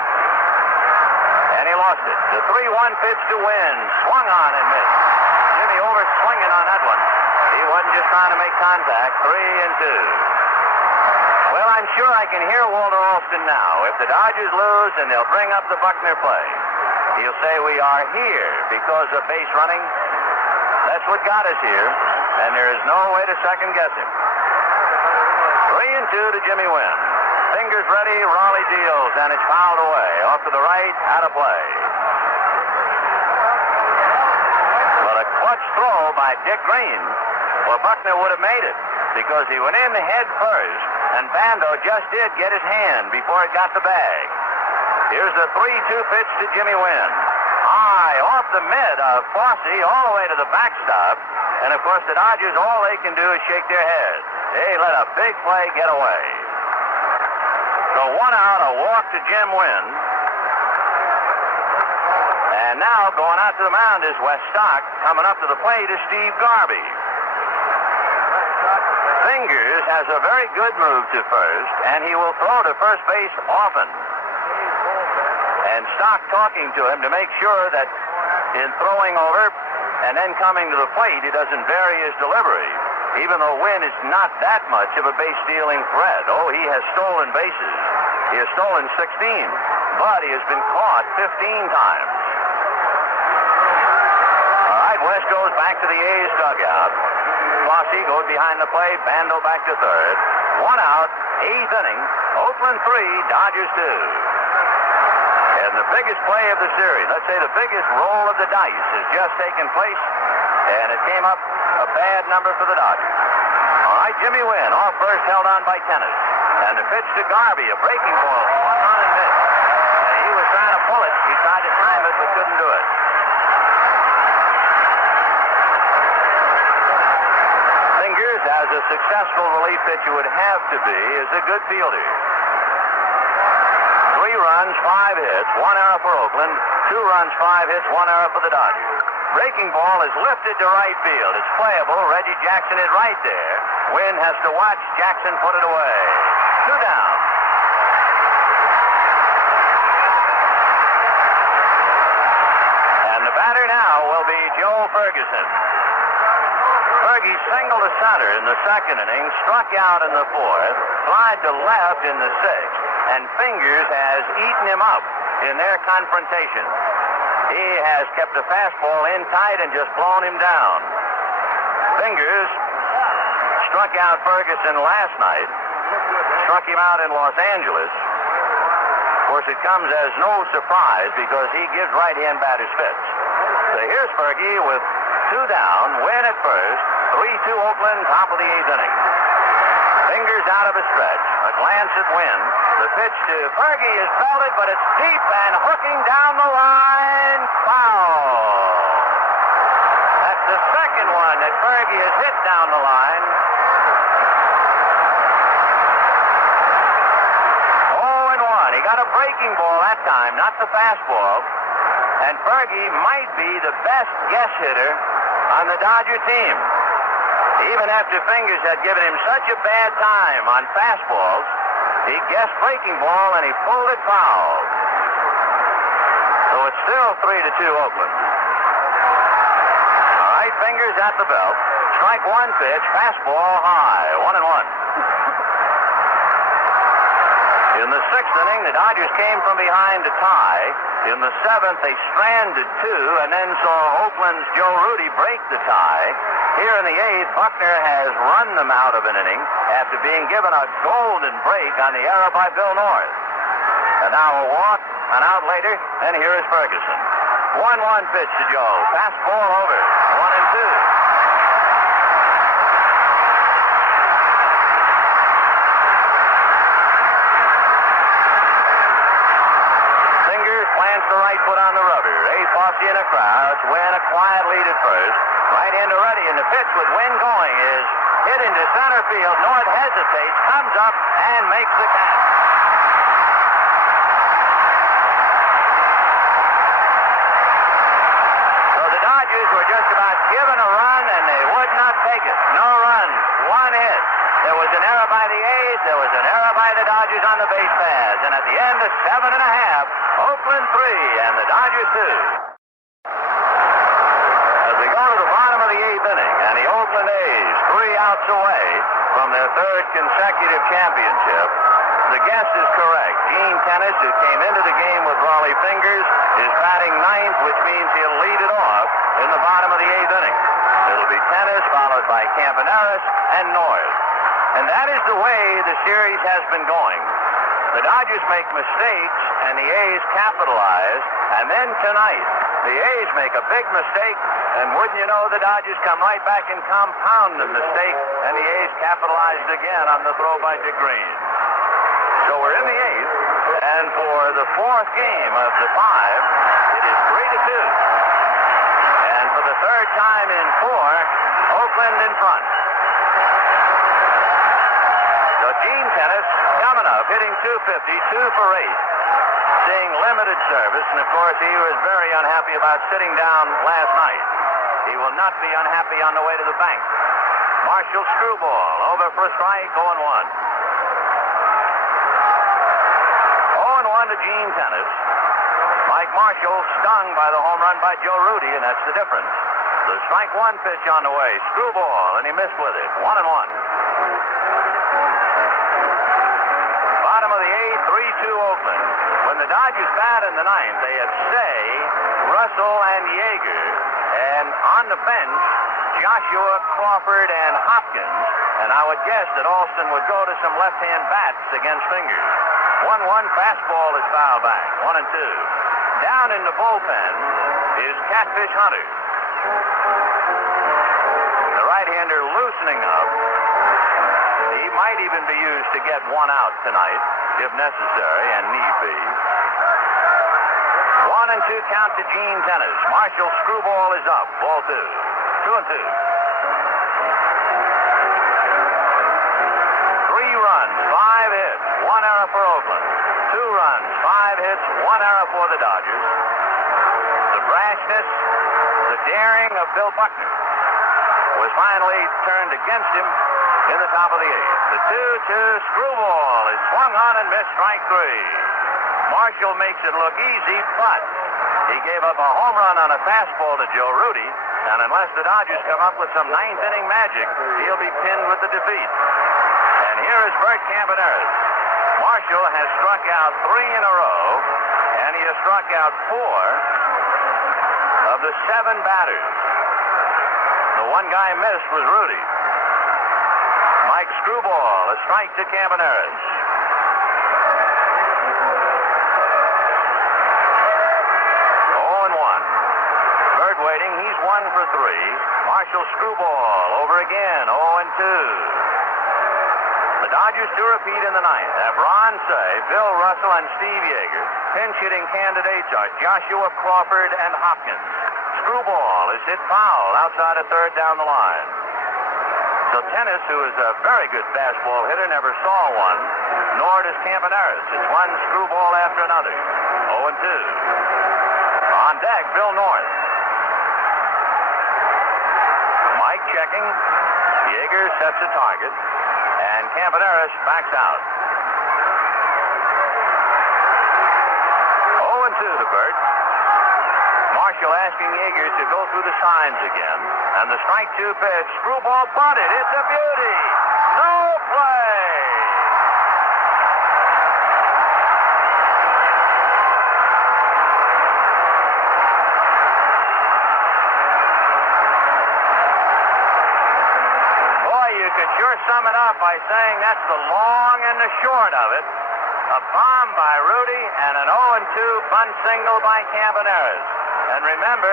And he lost it. The 3-1 pitch to Wynn. Swung on and missed. Jimmy over swinging on that one. He wasn't just trying to make contact. 3-2. Well, I'm sure I can hear Walter Alston now. If the Dodgers lose, then they'll bring up the Buckner play. He'll say we are here because of base running. That's what got us here. And there is no way to second guess him. 3-2 to Jimmy Wynn. Fingers ready, Raleigh deals, and it's fouled away. Off to the right, out of play. But a clutch throw by Dick Green. Well, Buckner would have made it because he went in head first, and Bando just did get his hand before it got the bag. Here's the 3-2 pitch to Jimmy Wynn. High, off the mid of Fosse, all the way to the backstop. And, of course, the Dodgers, all they can do is shake their heads. They let a big play get away. So 1 out, a walk to Jim Wynn. And now going out to the mound is Wes Stock. Coming up to the plate is Steve Garvey. Fingers has a very good move to first, and he will throw to first base often. And Stock talking to him to make sure that in throwing over and then coming to the plate, he doesn't vary his delivery. Even though Wynn is not that much of a base-stealing threat. Oh, he has stolen bases. He has stolen 16, but he has been caught 15 times. All right, West goes back to the A's dugout. Fosse goes behind the plate. Bando back to third. 1 out, 8th inning. Oakland 3, Dodgers 2. And the biggest play of the series, let's say the biggest roll of the dice, has just taken place, and it came up a bad number for the Dodgers. All right, Jimmy Wynn, off first, held on by Tennis. And the pitch to Garvey, a breaking ball, swung on and missed. And he was trying to pull it. He tried to time it, but couldn't do it. Fingers, as a successful relief pitcher would have to be, is a good fielder. runs, 5 hits, 1 error for Oakland. 2 runs, 5 hits, 1 error for the Dodgers. Breaking ball is lifted to right field. It's playable. Reggie Jackson is right there. Wynn has to watch Jackson put it away. 2 down. And the batter now will be Joe Ferguson. Fergie singled to center in the second inning, struck out in the fourth, flied to left in the sixth, and Fingers has eaten him up in their confrontation. He has kept the fastball in tight and just blown him down. Fingers struck out Ferguson last night, struck him out in Los Angeles. Of course, it comes as no surprise because he gives right-hand batters fits. So here's Fergie with 2 down, Wynn at first, 3-2 Oakland, top of the 8th inning. Fingers out of a stretch, a glance at Wynn. The pitch to Fergie is belted, but it's deep and hooking down the line. Foul. That's the second one that Fergie has hit down the line. 0-1. He got a breaking ball that time, not the fastball. And Fergie might be the best guess hitter on the Dodger team. Even after Fingers had given him such a bad time on fastballs, he guessed breaking ball and he pulled it foul. So it's still 3-2 Oakland. All right, Fingers at the belt. Strike 1 pitch, fastball high, 1-1. In the 6th inning, the Dodgers came from behind to tie. In the 7th, they stranded 2 and then saw Oakland's Joe Rudi break the tie. Here in the 8th, Buckner has run them out of an inning after being given a golden break on the error by Bill North. And now a walk, an out later, and here is Ferguson. 1-1 pitch to Joe. Fastball over. 1-2. The right foot on the rubber. Fosse in a crouch. Wynn a quiet lead at first. Right into Rudi, and the pitch with Wynn going is hit into center field. North hesitates, comes up, and makes the catch. So the Dodgers were just about given a run, and they would not take it. No runs, 1 hit. There was an error by the A's. There was an error by the Dodgers on the base paths. And at the end of 7 1/2, Oakland 3 and the Dodgers 2. As we go to the bottom of the 8th inning, and the Oakland A's 3 outs away from their 3rd consecutive championship, the guess is correct. Gene Tennis, who came into the game with Raleigh Fingers, is batting 9th, which means he'll lead it off in the bottom of the 8th inning. It'll be Tennis, followed by Campaneris and North. And that is the way the series has been going. The Dodgers make mistakes, and the A's capitalize. And then tonight, the A's make a big mistake, and wouldn't you know, the Dodgers come right back and compound the mistake, and the A's capitalized again on the throw by Dick Green. So we're in the 8th, and for the 4th game of the 5, it is 3-2. And for the 3rd time in 4, Oakland in front. So Gene Tennis coming up, hitting .250, 2 for 8, seeing limited service, and of course he was very unhappy about sitting down last night. He will not be unhappy on the way to the bank. Marshall screwball, over for a strike, 0-1. 0-1 to Gene Tennis. Mike Marshall stung by the home run by Joe Rudi, and that's the difference. The strike 1 pitch on the way, screwball, and he missed with it, 1-1. Bottom of the 8th, 3-2 Oakland. When the Dodgers bat in the 9th, they have Say, Russell, and Yeager. And on the bench, Joshua, Crawford, and Hopkins. And I would guess that Alston would go to some left-hand bats against Fingers. 1-1 fastball is foul back. 1-2. Down in the bullpen is Catfish Hunter. The right-hander loosening up. He might even be used to get 1 out tonight, if necessary, and need be. 1-2 count to Gene Tennis. Marshall screwball is up. Ball 2. 2-2. 3 runs, 5 hits, 1 error for Oakland. 2 runs, 5 hits, 1 error for the Dodgers. The brashness, the daring of Bill Buckner was finally turned against him in the top of the 8th. The 2-2 screwball is swung on and missed, strike 3. Marshall makes it look easy, but he gave up a home run on a fastball to Joe Rudi, and unless the Dodgers come up with some ninth-inning magic, he'll be pinned with the defeat. And here is Bert Campaneris. Marshall has struck out 3 in a row, and he has struck out 4 of the 7 batters. The one guy missed was Rudi. Mike Screwball, a strike to Campaneris. 0-1. Bird waiting, he's 1 for 3. Marshall Screwball over again, 0-2. The Dodgers to repeat in the 9th have Ron Say, Bill Russell, and Steve Yeager. Pinch hitting candidates are Joshua Crawford and Hopkins. Screwball is hit foul outside of third down the line. So Tennis, who is a very good fastball hitter, never saw one, nor does Campaneris. It's one screwball after another. 0-2. On deck, Bill North. Mike checking. Yeager sets a target. And Campaneris backs out. 0-2 to Bert. Marshall asking Yeager to go through the signs again. And the strike 2 pitch. Screwball bunted. It's a beauty. No play. Boy, you could sure sum it up by saying that's the long and the short of it. A bomb by Rudi and an 0-2 bunt single by Campaneris. And remember,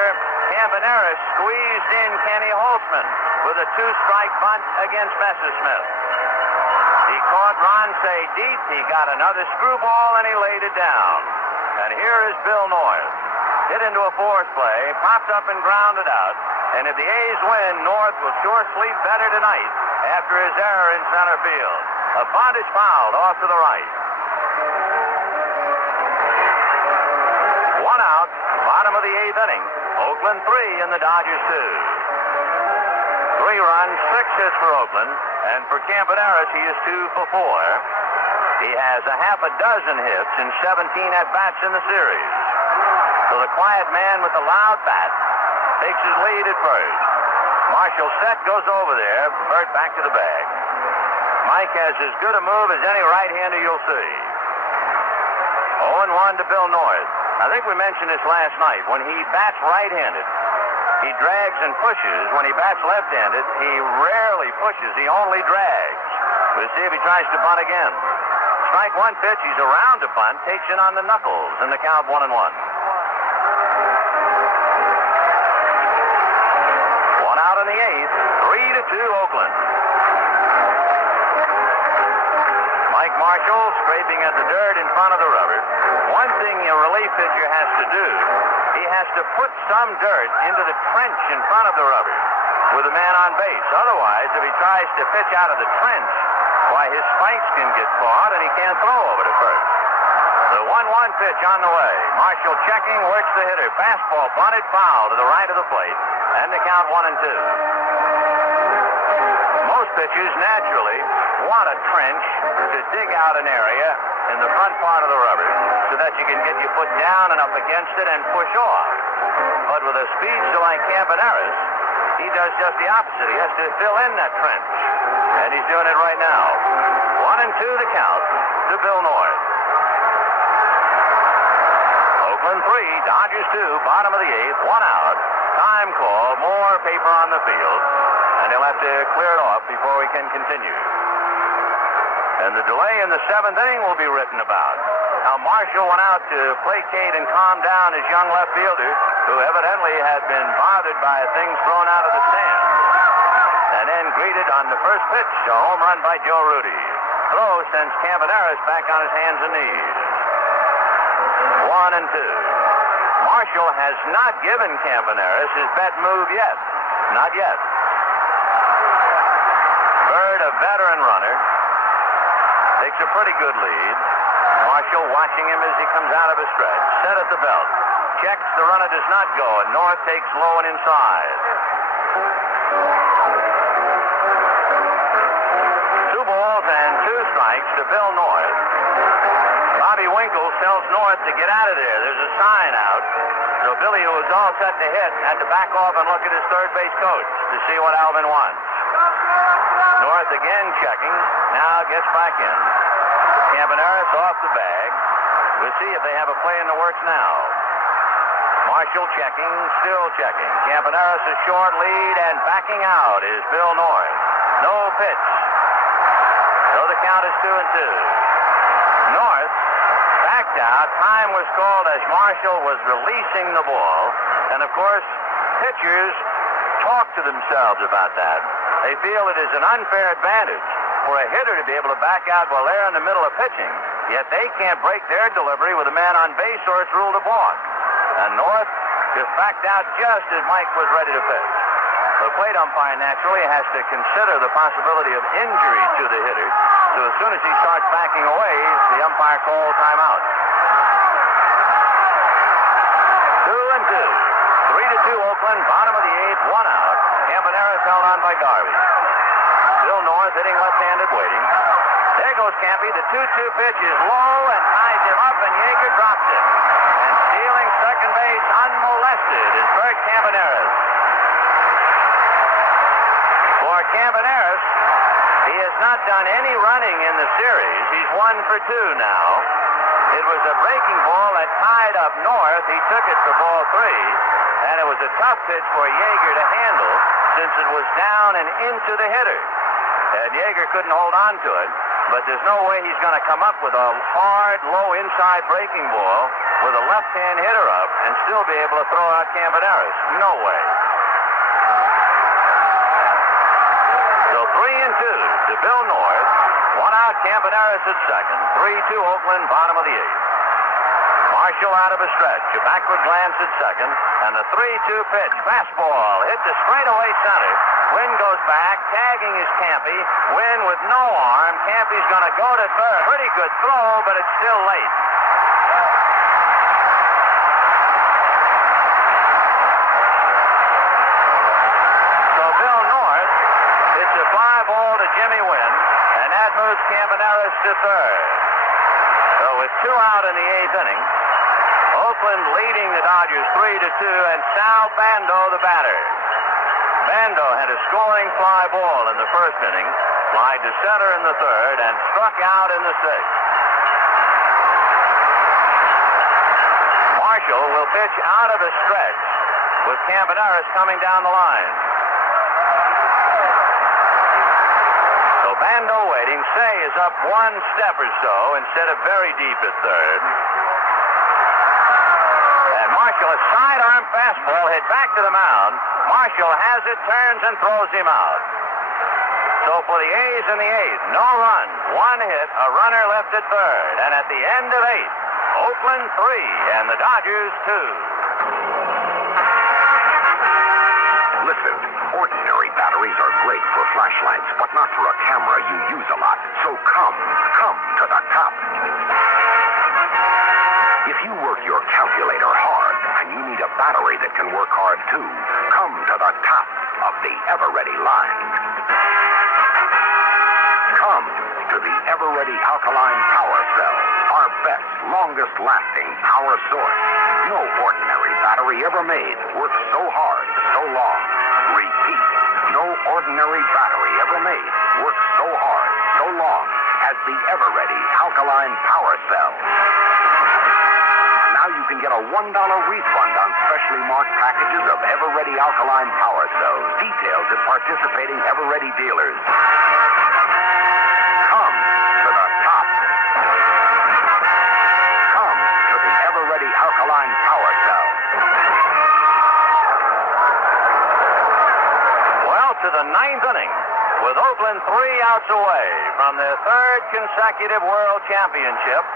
Campaneris squeezed in Kenny Holtzman with a 2-strike bunt against Messersmith. He caught Ron Say deep. He got another screwball, and he laid it down. And here is Bill North. Hit into a force play, popped up and grounded out. And if the A's win, North will sure sleep better tonight after his error in center field. A bunt is fouled off to the right. 1 out, bottom of the 8th inning. Oakland 3 and the Dodgers 2. 3 runs, 6 hits for Oakland, and for Campaneris, he is 2 for 4. He has a half a dozen hits in 17 at-bats in the series. So the quiet man with the loud bat takes his lead at first. Marshall set, goes over there. Bert back to the bag. Mike has as good a move as any right-hander you'll see. 0-1 to Bill North. I think we mentioned this last night. When he bats right-handed, he drags and pushes. When he bats left-handed, he rarely pushes. He only drags. We'll see if he tries to bunt again. Strike 1 pitch. He's around to bunt. Takes it on the knuckles. And the count 1-1. 1 out in the 8th. 3-2 Oakland. Mike Marshall scraping at the dirt in front of the rubber. One thing a relief pitcher has to do, he has to put some dirt into the trench in front of the rubber with a man on base. Otherwise, if he tries to pitch out of the trench, why, his spikes can get caught and he can't throw over to first. The 1-1 pitch on the way. Marshall checking, works the hitter. Fastball bunted foul to the right of the plate. And the count 1-2. Most pitchers naturally want a trench to dig out an area in the front part of the rubber so that you can get your foot down and up against it and push off. But with a speedster like Campaneris, he does just the opposite. He has to fill in that trench. And he's doing it right now. 1-2 the count to Bill North. Oakland 3, Dodgers 2, bottom of the 8th, 1 out. Time call, more paper on the field. And he'll have to clear it off before we can continue. And the delay in the 7th inning will be written about. How Marshall went out to placate and calm down his young left fielder, who evidently had been bothered by things thrown out of the stands. And then greeted on the first pitch, a home run by Joe Rudi. Throw sends Campaneris back on his hands and knees. 1-2. Marshall has not given Campaneris his bet move yet. Not yet. Bird, a veteran runner, Takes a pretty good lead. Marshall watching him as he comes out of his stretch. Set at the belt. Checks, the runner does not go, and North takes low and inside. 2 balls and 2 strikes to Bill North. Bobby Winkle tells North to get out of there. There's a sign out. So Billy, who was all set to hit, had to back off and look at his third base coach to see what Alvin wants. North again checking. Now gets back in. Campaneris off the bag. We'll see if they have a play in the works now. Marshall checking, still checking. Campaneris a short lead, and backing out is Bill North. No pitch. So the count is 2-2. North backed out. Time was called as Marshall was releasing the ball. And, of course, pitchers talk to themselves about that. They feel it is an unfair advantage for a hitter to be able to back out while they're in the middle of pitching, yet they can't break their delivery with a man on base or it's ruled a balk. And North just backed out just as Mike was ready to pitch. The plate umpire naturally has to consider the possibility of injury to the hitter, so as soon as he starts backing away, the umpire calls timeout. 2-2. 3-2 Oakland, bottom of the 8th, 1 out. Campaneris held on by Garvey. Bill North hitting left-handed, waiting. There goes Campy. The 2-2 pitch is low and ties him up, and Yeager drops it. And stealing second base unmolested is Bert Campaneris. For Campaneris, he has not done any running in the series. He's 1 for 2 now. It was a breaking ball that tied up North. He took it for ball 3, and it was a tough pitch for Yeager to handle since it was down and into the hitter. And Yeager couldn't hold on to it, but there's no way he's going to come up with a hard, low inside breaking ball with a left-hand hitter up and still be able to throw out Campaneris. No way. So 3-2 to Bill North. 1 out, Campaneris at second. 3-2 Oakland, bottom of the 8th. Marshall out of a stretch. A backward glance at second. And the 3-2 pitch. Fastball hit to straightaway center. Wynn goes back. Tagging is Campy. Wynn with no arm. Campy's going to go to third. Pretty good throw, but it's still late. So Bill North hits a fly ball to Jimmy Wynn. And that moves Campaneris to third. So with 2 out in the 8th inning, Oakland leading the Dodgers 3-2, and Sal Bando the batter. Bando had a scoring fly ball in the first inning, flied to center in the third, and struck out in the 6th. Marshall will pitch out of a stretch with Campaneris coming down the line. So Bando waiting. Say is up 1 step or so instead of very deep at third. Marshall, a sidearm fastball hit back to the mound. Marshall has it, turns, and throws him out. So for the A's in the 8th, no run, 1 hit, a runner left at third. And at the end of 8th, Oakland 3 and the Dodgers 2. Listen, ordinary batteries are great for flashlights, but not for a camera you use a lot. So come to the top. If you work your calculator hard and you need a battery that can work hard too, come to the top of the Ever-Ready line. Come to the Ever-Ready Alkaline Power Cell, our best, longest-lasting power source. No ordinary battery ever made works so hard, so long. Repeat, no ordinary battery ever made works so hard, so long as the Ever-Ready Alkaline Power Cell. Now you can get a $1 refund on specially marked packages of Ever-Ready Alkaline Power Cells. Details at participating Ever-Ready dealers. Come to the top. Come to the Ever-Ready Alkaline Power Cell. Well, to the 9th inning, with Oakland 3 outs away from their 3rd consecutive World Championship.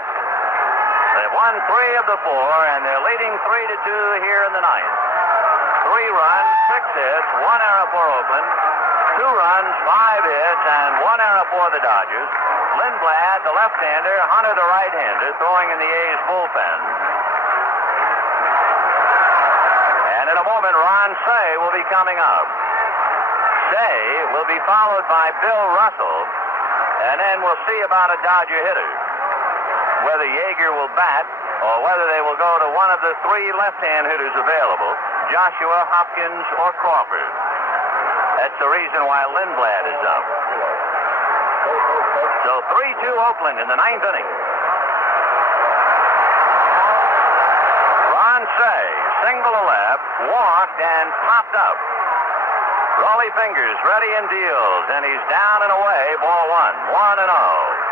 They've won 3 of the 4, and they're leading 3-2 here in the 9th. 3 runs, 6 hits, 1 error for Oakland. 2 runs, 5 hits, and 1 error for the Dodgers. Lindblad, the left-hander, Hunter, the right-hander, throwing in the A's bullpen. And in a moment, Ron Cey will be coming up. Cey will be followed by Bill Russell, and then we'll see about a Dodger hitter. Whether Yeager will bat or whether they will go to one of the 3 left-hand hitters available, Joshua, Hopkins, or Crawford. That's the reason why Lindblad is up. So 3-2 Oakland in the 9th inning. Ron Cey, single to left, walked and popped up. Rolly Fingers ready and deals, and he's down and away, ball 1, 1-0.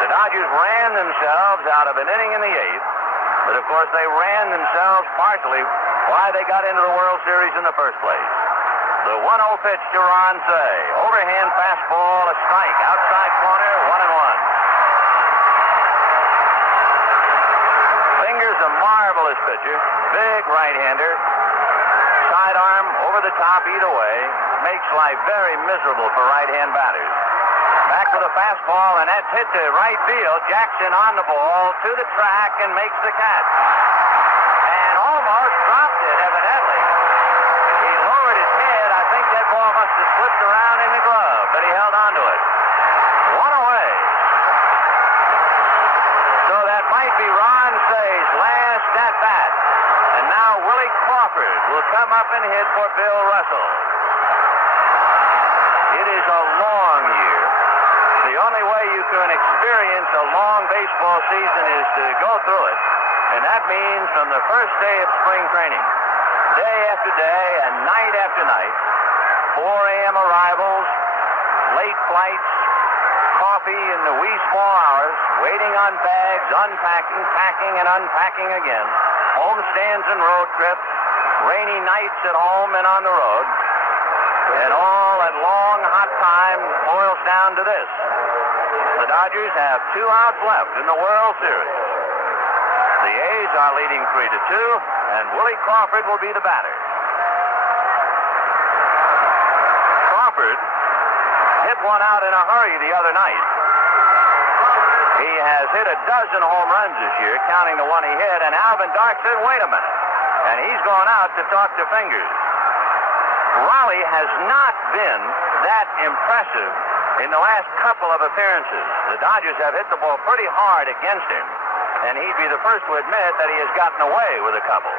The Dodgers ran themselves out of an inning in the 8th, but of course they ran themselves partially why they got into the World Series in the first place. The 1-0 pitch to Ron Cey. Overhand fastball, a strike, outside corner, 1-1. Fingers a marvelous pitcher, big right-hander, sidearm over the top either way, makes life very miserable for right-hand batters. Back with a fastball, and that's hit to right field. Jackson on the ball to the track and makes the catch. And almost dropped it, evidently. He lowered his head. I think that ball must have slipped around in the glove, but he held on to it. 1 away. So that might be Ron Cey's last at-bat. And now Willie Crawford will come up and hit for Bill Russell. It is a long year. The only way you can experience a long baseball season is to go through it. And that means from the first day of spring training, day after day and night after night, 4 a.m. arrivals, late flights, coffee in the wee small hours, waiting on bags, unpacking, packing, and unpacking again, home stands and road trips, rainy nights at home and on the road, and all that long, hot time boils down to this. The Dodgers have 2 outs left in the World Series. The A's are leading 3-2, and Willie Crawford will be the batter. Crawford hit one out in a hurry the other night. He has hit a dozen home runs this year, counting the one he hit, and Alvin Dark said, wait a minute. And he's going out to talk to Fingers. Raleigh has not been that impressive in the last couple of appearances. The Dodgers have hit the ball pretty hard against him, and he'd be the first to admit that he has gotten away with a couple.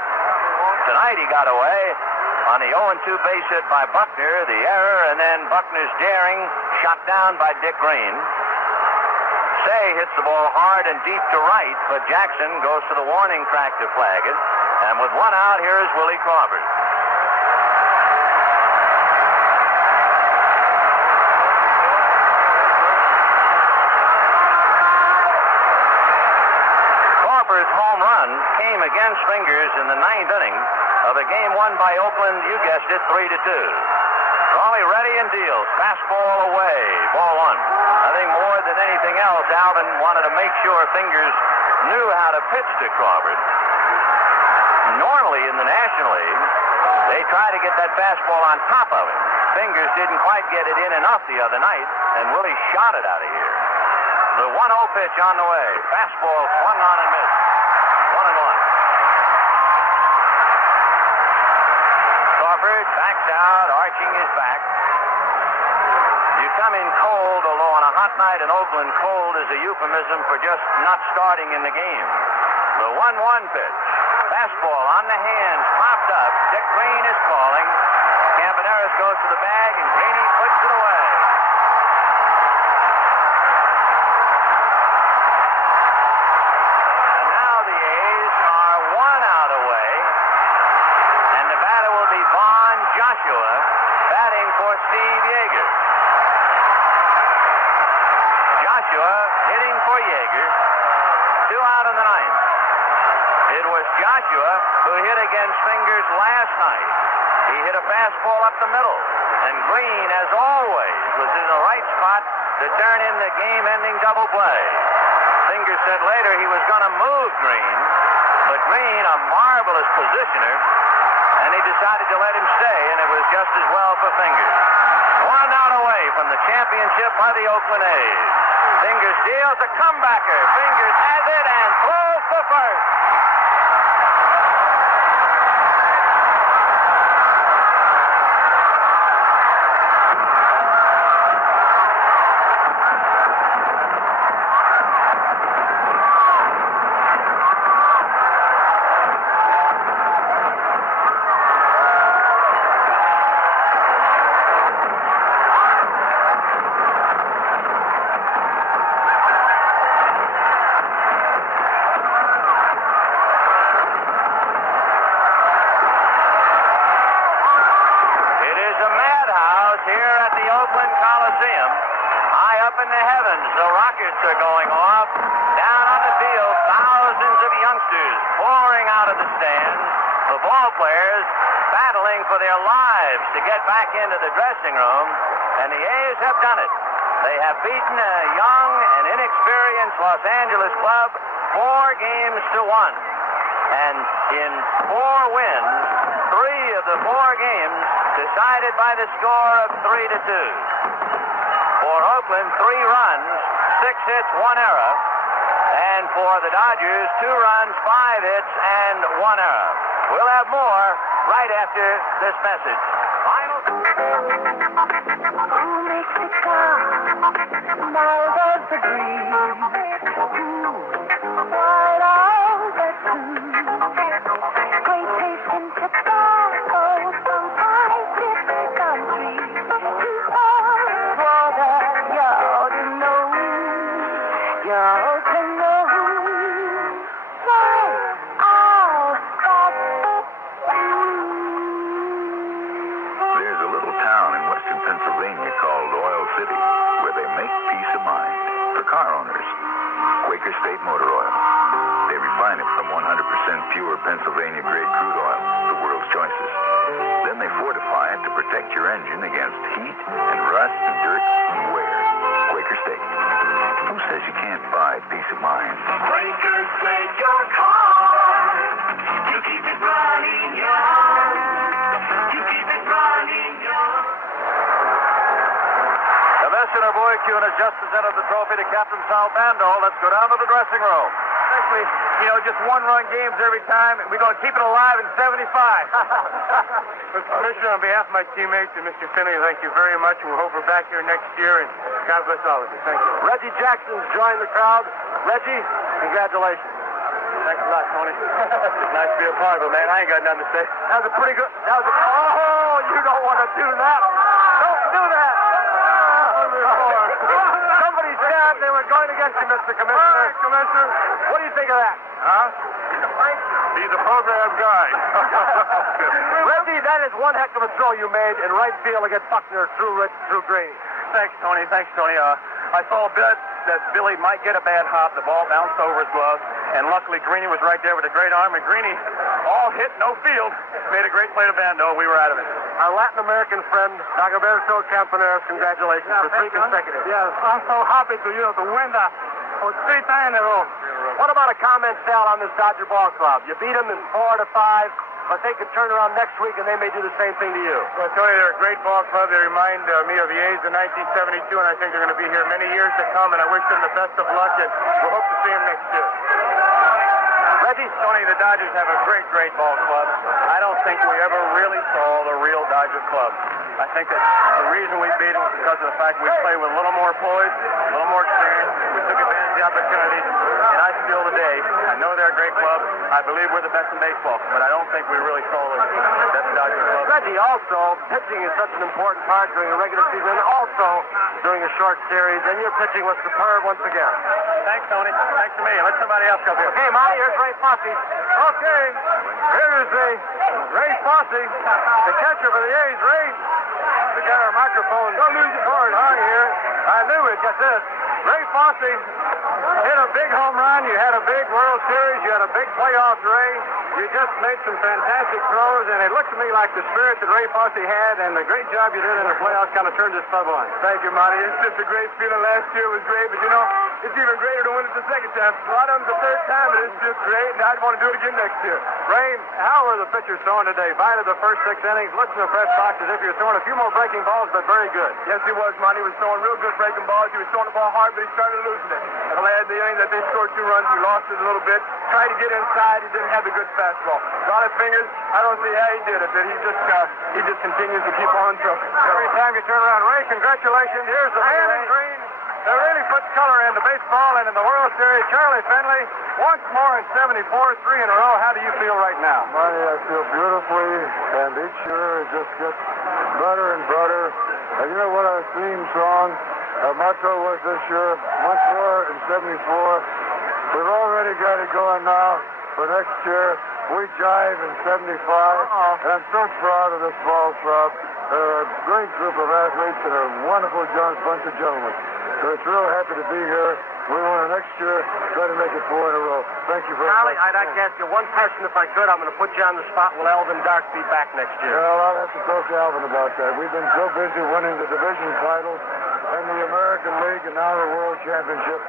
Tonight he got away on the 0-2 base hit by Buckner, the error, and then Buckner's daring, shot down by Dick Green. Cey hits the ball hard and deep to right, but Jackson goes to the warning track to flag it. And with 1 out, here is Willie Crawford. Crawford's home run came against Fingers in the 9th inning of a game won by Oakland, you guessed it, 3-2. Raleigh ready and deals. Fastball away. Ball 1. I think more than anything else, Alvin wanted to make sure Fingers knew how to pitch to Crawford. Normally in the National League, they try to get that fastball on top of him. Fingers didn't quite get it in enough the other night, and Willie shot it out of here. The 1-0 pitch on the way. Fastball swung on and missed. 1-1. Crawford backs out, arching his back. You come in cold, although on a hot night in Oakland, cold is a euphemism for just not starting in the game. The 1-1 pitch. Fastball on the hands, popped up. Dick Green is calling. Campaneris goes to the bag, and Greeny puts it away. And now the A's are 1 out away, and the batter will be Vaughn Joshua, batting for Steve Yeager. Joshua hitting for Yeager. 2 out in the 9th. It was Joshua who hit against Fingers last night. He hit a fastball up the middle, and Green, as always, was in the right spot to turn in the game-ending double play. Fingers said later he was going to move Green, but Green, a marvelous positioner, and he decided to let him stay, and it was just as well for Fingers. One out away from the championship by the Oakland A's. Fingers deals a comebacker. Fingers has it and throws to first. In the heavens, the rockets are going off. Down on the field, thousands of youngsters pouring out of the stands. The ball players battling for their lives to get back into the dressing room, and the A's have done it. They have beaten a young and inexperienced Los Angeles club 4 games to 1. And in 4 wins, 3 of the 4 games decided by the score of 3-2. For Oakland, 3 runs, 6 hits, 1 error. And for the Dodgers, 2 runs, 5 hits, and 1 error. We'll have more right after this message. Final. Who makes the car? Miles of the green. White all the two. Great taste in tobacco. Sometimes it's country. There's a little town in western Pennsylvania called Oil City where they make peace of mind for car owners. Quaker State Motor Oil. They refine it from 100% pure Pennsylvania-grade crude oil, the world's choices. Then they fortify it to protect your engine against heat and rust and dirt and wear. Quaker State. Who says you can't buy peace of mind? Quaker State your car. You keep it running young. You keep it running young. The Messenger Boy Kuhn has just presented the trophy to Captain Sal Bando. Let's go down to the dressing room. Especially, just 1-run games every time, and we're going to keep it alive in 75. Mr. Commissioner, on behalf of my teammates and Mr. Finley, thank you very much, and we hope we're back here next year, and God bless all of you. Thank you. Reggie Jackson's joined the crowd. Reggie, congratulations. Thanks a lot, Tony. Nice to be a part of it, man. I ain't got nothing to say. That was a pretty good... Oh, you don't want to do that. Don't do that. Somebody said they were going against you, Mr. Commissioner. Commissioner. What do you think of that? Huh? He's a program guy. Reggie, that is one heck of a throw you made in right field against Buckner through Green. Thanks, Tony. I saw a bit that Billy might get a bad hop. The ball bounced over his glove, and luckily Greeny was right there with a great arm, and Greeny, all hit, no field, made a great play to Bando. We were out of it. Our Latin American friend, Dagoberto Campaneris, congratulations for 3 consecutive. Yes, I'm so happy to win that 3 times in a row. What about a comment, Sal, on this Dodger ball club? You beat them in 4-5. But they could turn around next week and they may do the same thing to you. Well, Tony, they're a great ball club. They remind me of the A's in 1972, and I think they're going to be here many years to come, and I wish them the best of luck, and we'll hope to see them next year. Reggie? Tony, the Dodgers have a great, great ball club. I don't think we ever really saw the real Dodger club. I think that the reason we beat them was because of the fact we played with a little more poise, a little more experience. We took advantage of the opportunity, and I feel today, I know they're a great club. I believe we're the best in baseball, but I don't think we really saw the best Dodger club. Reggie, also, pitching is such an important part during the regular season and also during a short series, and your pitching was superb once again. Thanks, Tony. Thanks to me. Let somebody else go here. Okay, Monty, here's Ray Fosse. Okay, here's Ray Fosse, the catcher for the A's. Ray, we got our microphone. Don't lose your forward hard here. I knew it. Get this. Ray Fosse hit a big home run. You had a big World Series. You had a big playoffs, Ray. You just made some fantastic throws, and it looked to me like the spirit that Ray Fosse had and the great job you did in the playoffs kind of turned this club on. Thank you, Monty. It's just a great feeling. Last year was great, but It's even greater to win it the second time. So I done it the third time, and it's just great, and I'd want to do it again next year. Rain, how were the pitchers throwing today? 5 of the first 6 innings. Listen to the press box as if you're throwing a few more breaking balls, but very good. Yes, he was, Monty. He was throwing real good breaking balls. He was throwing the ball hard, but he started losing it. At the last inning that they scored 2 runs, he lost it a little bit. Tried to get inside. He didn't have the good fastball. On his fingers, I don't see how he did it, but he just continues to keep on throwing. Every time you turn around, Ray, congratulations. Here's the man in green that really puts color into baseball and in the World Series, Charlie Finley. Once more in 74, 3 in a row. How do you feel right now? Monty, I feel beautifully, and each year it just gets better and better. And you know what our theme song, our motto was this year? Once more in 74. We've already got it going now for next year. We jive in 75. And I'm so proud of this ball club. They're a great group of athletes and a wonderful bunch of gentlemen. So it's real happy to be here. We want to next year try to make it 4 in a row. Thank you very Charlie, much. I'd like to ask you one question if I could. I'm going to put you on the spot. Will Alvin Dark be back next year? Well, I'll have to talk to Alvin about that. We've been so busy winning the division titles and the American League and now the World Championship.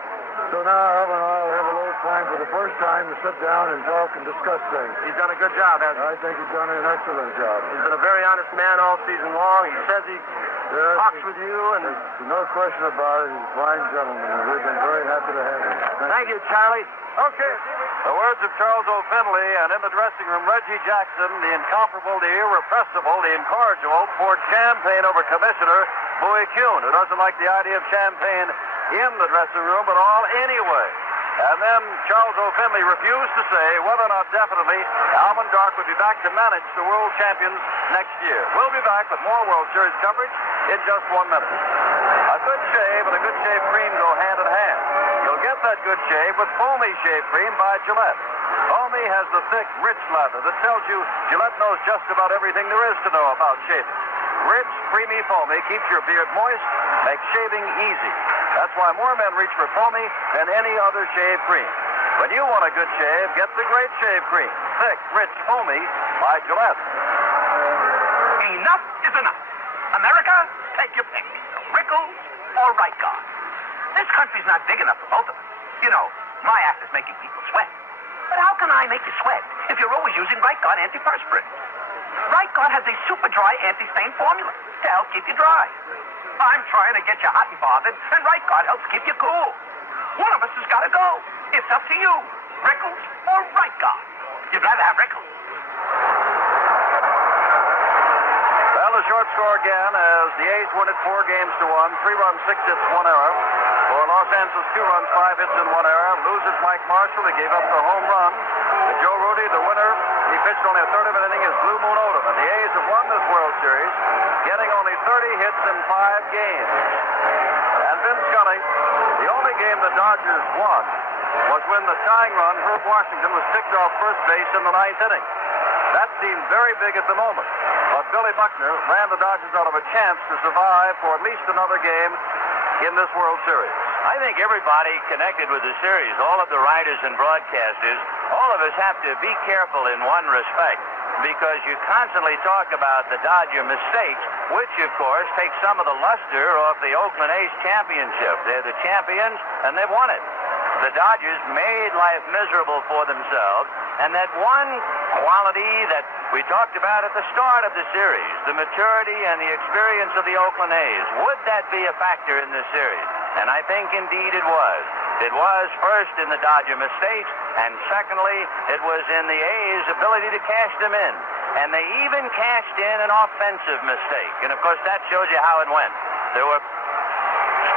So now Alvin and I will have a little time for the first time to sit down and talk and discuss things. He's done a good job, hasn't he? I think he's done an excellent job. He's been a very honest man all season long. He says he talks with you, and there's no question about it. He's a fine gentleman, and we've been very happy to have him. Thank you, Charlie. Okay. The words of Charles O. Finley, and in the dressing room, Reggie Jackson, the incomparable, the irrepressible, the incorrigible, poured champagne over Commissioner Bowie Kuhn, who doesn't like the idea of champagne in the dressing room at all anyway. And then Charles O. Finley refused to say whether or not definitely Alvin Dark would be back to manage the world champions next year. We'll be back with more World Series coverage in just 1 minute. A good shave and a good shave cream go hand in hand. You'll get that good shave with Foamy Shave Cream by Gillette. Foamy has the thick, rich lather that tells you Gillette knows just about everything there is to know about shaving. Rich, creamy Foamy keeps your beard moist, makes shaving easy. That's why more men reach for Foamy than any other shave cream. When you want a good shave, get the great shave cream. Thick, rich Foamy by Gillette. Enough is enough. America, take your pick. Rickles or Right Guard. This country's not big enough for both of us. You know, my act is making people sweat. But how can I make you sweat if you're always using Right Guard antiperspirant? Right Guard has a super dry anti-stain formula to help keep you dry. I'm trying to get you hot and bothered, and Right Guard helps keep you cool. One of us has got to go. It's up to you. Rickles or Right Guard? You'd rather have Rickles. Well, the short score again as the A's win it 4 games to 1. 3 runs, 6 hits, 1 error. For Los Angeles, 2 runs, 5 hits, and 1 error. Losers Mike Marshall, he gave up the home run. And Joe Rudi, the winner, he pitched only a third of an inning as Blue Moon Odom. And the A's have won this World Series, getting only 30 hits in 5 games. And Vince Scully, the only game the Dodgers won was when the tying run, Herb Washington, was picked off first base in the 9th inning. That seemed very big at the moment. But Billy Buckner ran the Dodgers out of a chance to survive for at least another game in this World Series. I think everybody connected with the series, all of the writers and broadcasters, all of us have to be careful in one respect, because you constantly talk about the Dodger mistakes, which, of course, takes some of the luster off the Oakland A's championship. They're the champions, and they've won it. The Dodgers made life miserable for themselves, and that one quality that we talked about at the start of the series, the maturity and the experience of the Oakland A's, would that be a factor in this series? And I think indeed it was. It was first in the Dodger mistakes, and secondly, it was in the A's ability to cash them in. And they even cashed in an offensive mistake. And of course, that shows you how it went. There were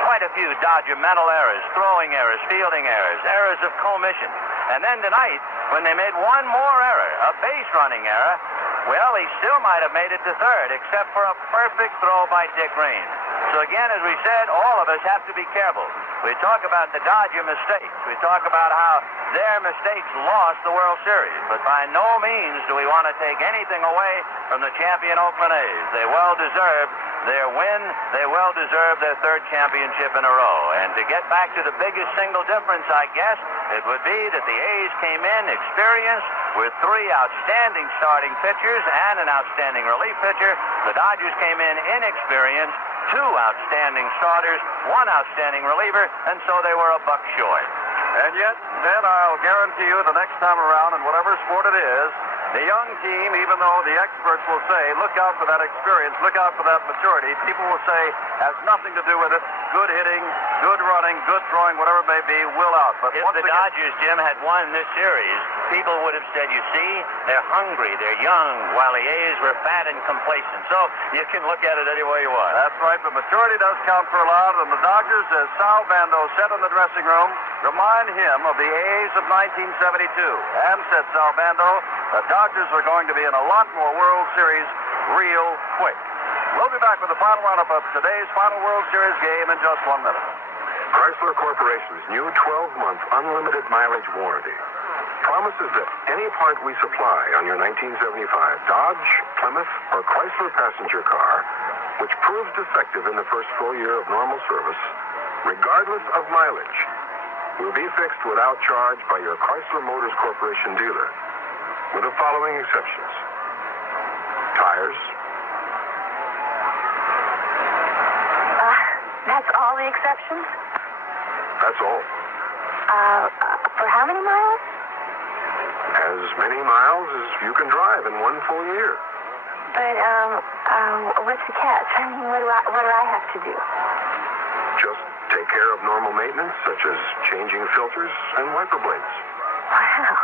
quite a few Dodger mental errors, throwing errors, fielding errors, errors of commission. And then tonight, when they made one more error, a base running error, well, he still might have made it to third, except for a perfect throw by Dick Green. So again, as we said, all of us have to be careful. We talk about the Dodger mistakes. We talk about how their mistakes lost the World Series. But by no means do we want to take anything away from the champion Oakland A's. They well deserved their win. They well deserved their third championship championship in a row. And to get back to the biggest single difference, I guess, it would be that the A's came in experienced with 3 outstanding starting pitchers and an outstanding relief pitcher. The Dodgers came in inexperienced, 2 outstanding starters, 1 outstanding reliever, and so they were a buck short. And yet, then I'll guarantee you the next time around, in whatever sport it is, the young team, even though the experts will say, look out for that experience, look out for that maturity, people will say, has nothing to do with it. Good hitting, good running, good throwing, whatever it may be, will out. But if the Dodgers, Jim, had won this series, people would have said, you see, they're hungry, they're young, while the A's were fat and complacent. So you can look at it any way you want. That's right, but maturity does count for a lot, and the Dodgers, as Sal Bando said in the dressing room, remind him of the A's of 1972. And, said Sal Bando, the Dodgers are going to be in a lot more World Series real quick. We'll be back with the final roundup of today's final World Series game in just 1 minute. Chrysler Corporation's new 12-month unlimited mileage warranty promises that any part we supply on your 1975 Dodge, Plymouth, or Chrysler passenger car, which proves defective in the first full year of normal service, regardless of mileage, will be fixed without charge by your Chrysler Motors Corporation dealer, with the following exceptions: tires. That's all the exceptions? That's all. For how many miles? As many miles as you can drive in 1 full year. But, what's the catch? I mean, what do I have to do? Just take care of normal maintenance, such as changing filters and wiper blades. Wow.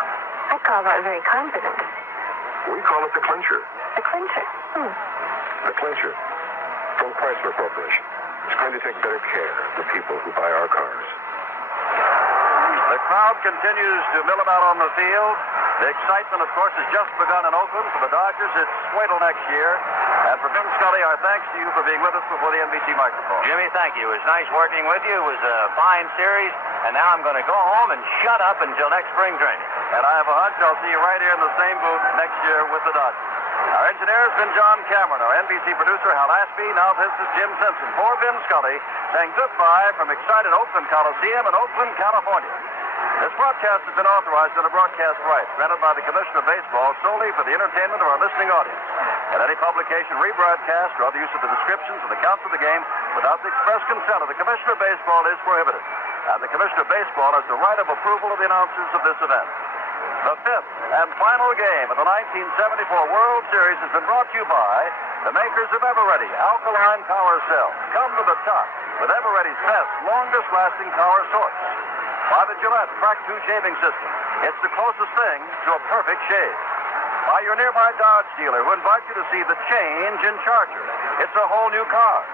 I call that very confident. We call it the clincher. The clincher? The clincher. From Chrysler Corporation. It's going to take better care of the people who buy our cars. The crowd continues to mill about on the field. The excitement, of course, has just begun in Oakland. For the Dodgers, it's wait till next year. And for Vin Scully, our thanks to you for being with us before the NBC microphone. Jimmy, thank you. It was nice working with you. It was a fine series. And now I'm going to go home and shut up until next spring training. And I have a hunch I'll see you right here in the same booth next year with the Dodgers. Our engineer has been John Cameron. Our NBC producer, Hal Ashby. Now this is Jim Simpson. For Vin Scully, saying goodbye from excited Oakland Coliseum in Oakland, California. This broadcast has been authorized under broadcast rights granted by the Commissioner of Baseball solely for the entertainment of our listening audience. And any publication, rebroadcast, or other use of the descriptions and accounts of the game without the express consent of the Commissioner of Baseball is prohibited. And the Commissioner of Baseball has the right of approval of the announcers of this event. The 5th and final game of the 1974 World Series has been brought to you by the makers of Everready Alkaline Power Cell. Come to the top with Everready's best, longest-lasting power source. By the Gillette Track 2 shaving system. It's the closest thing to a perfect shave. By your nearby Dodge dealer who invites you to see the change in Charger. It's a whole new car.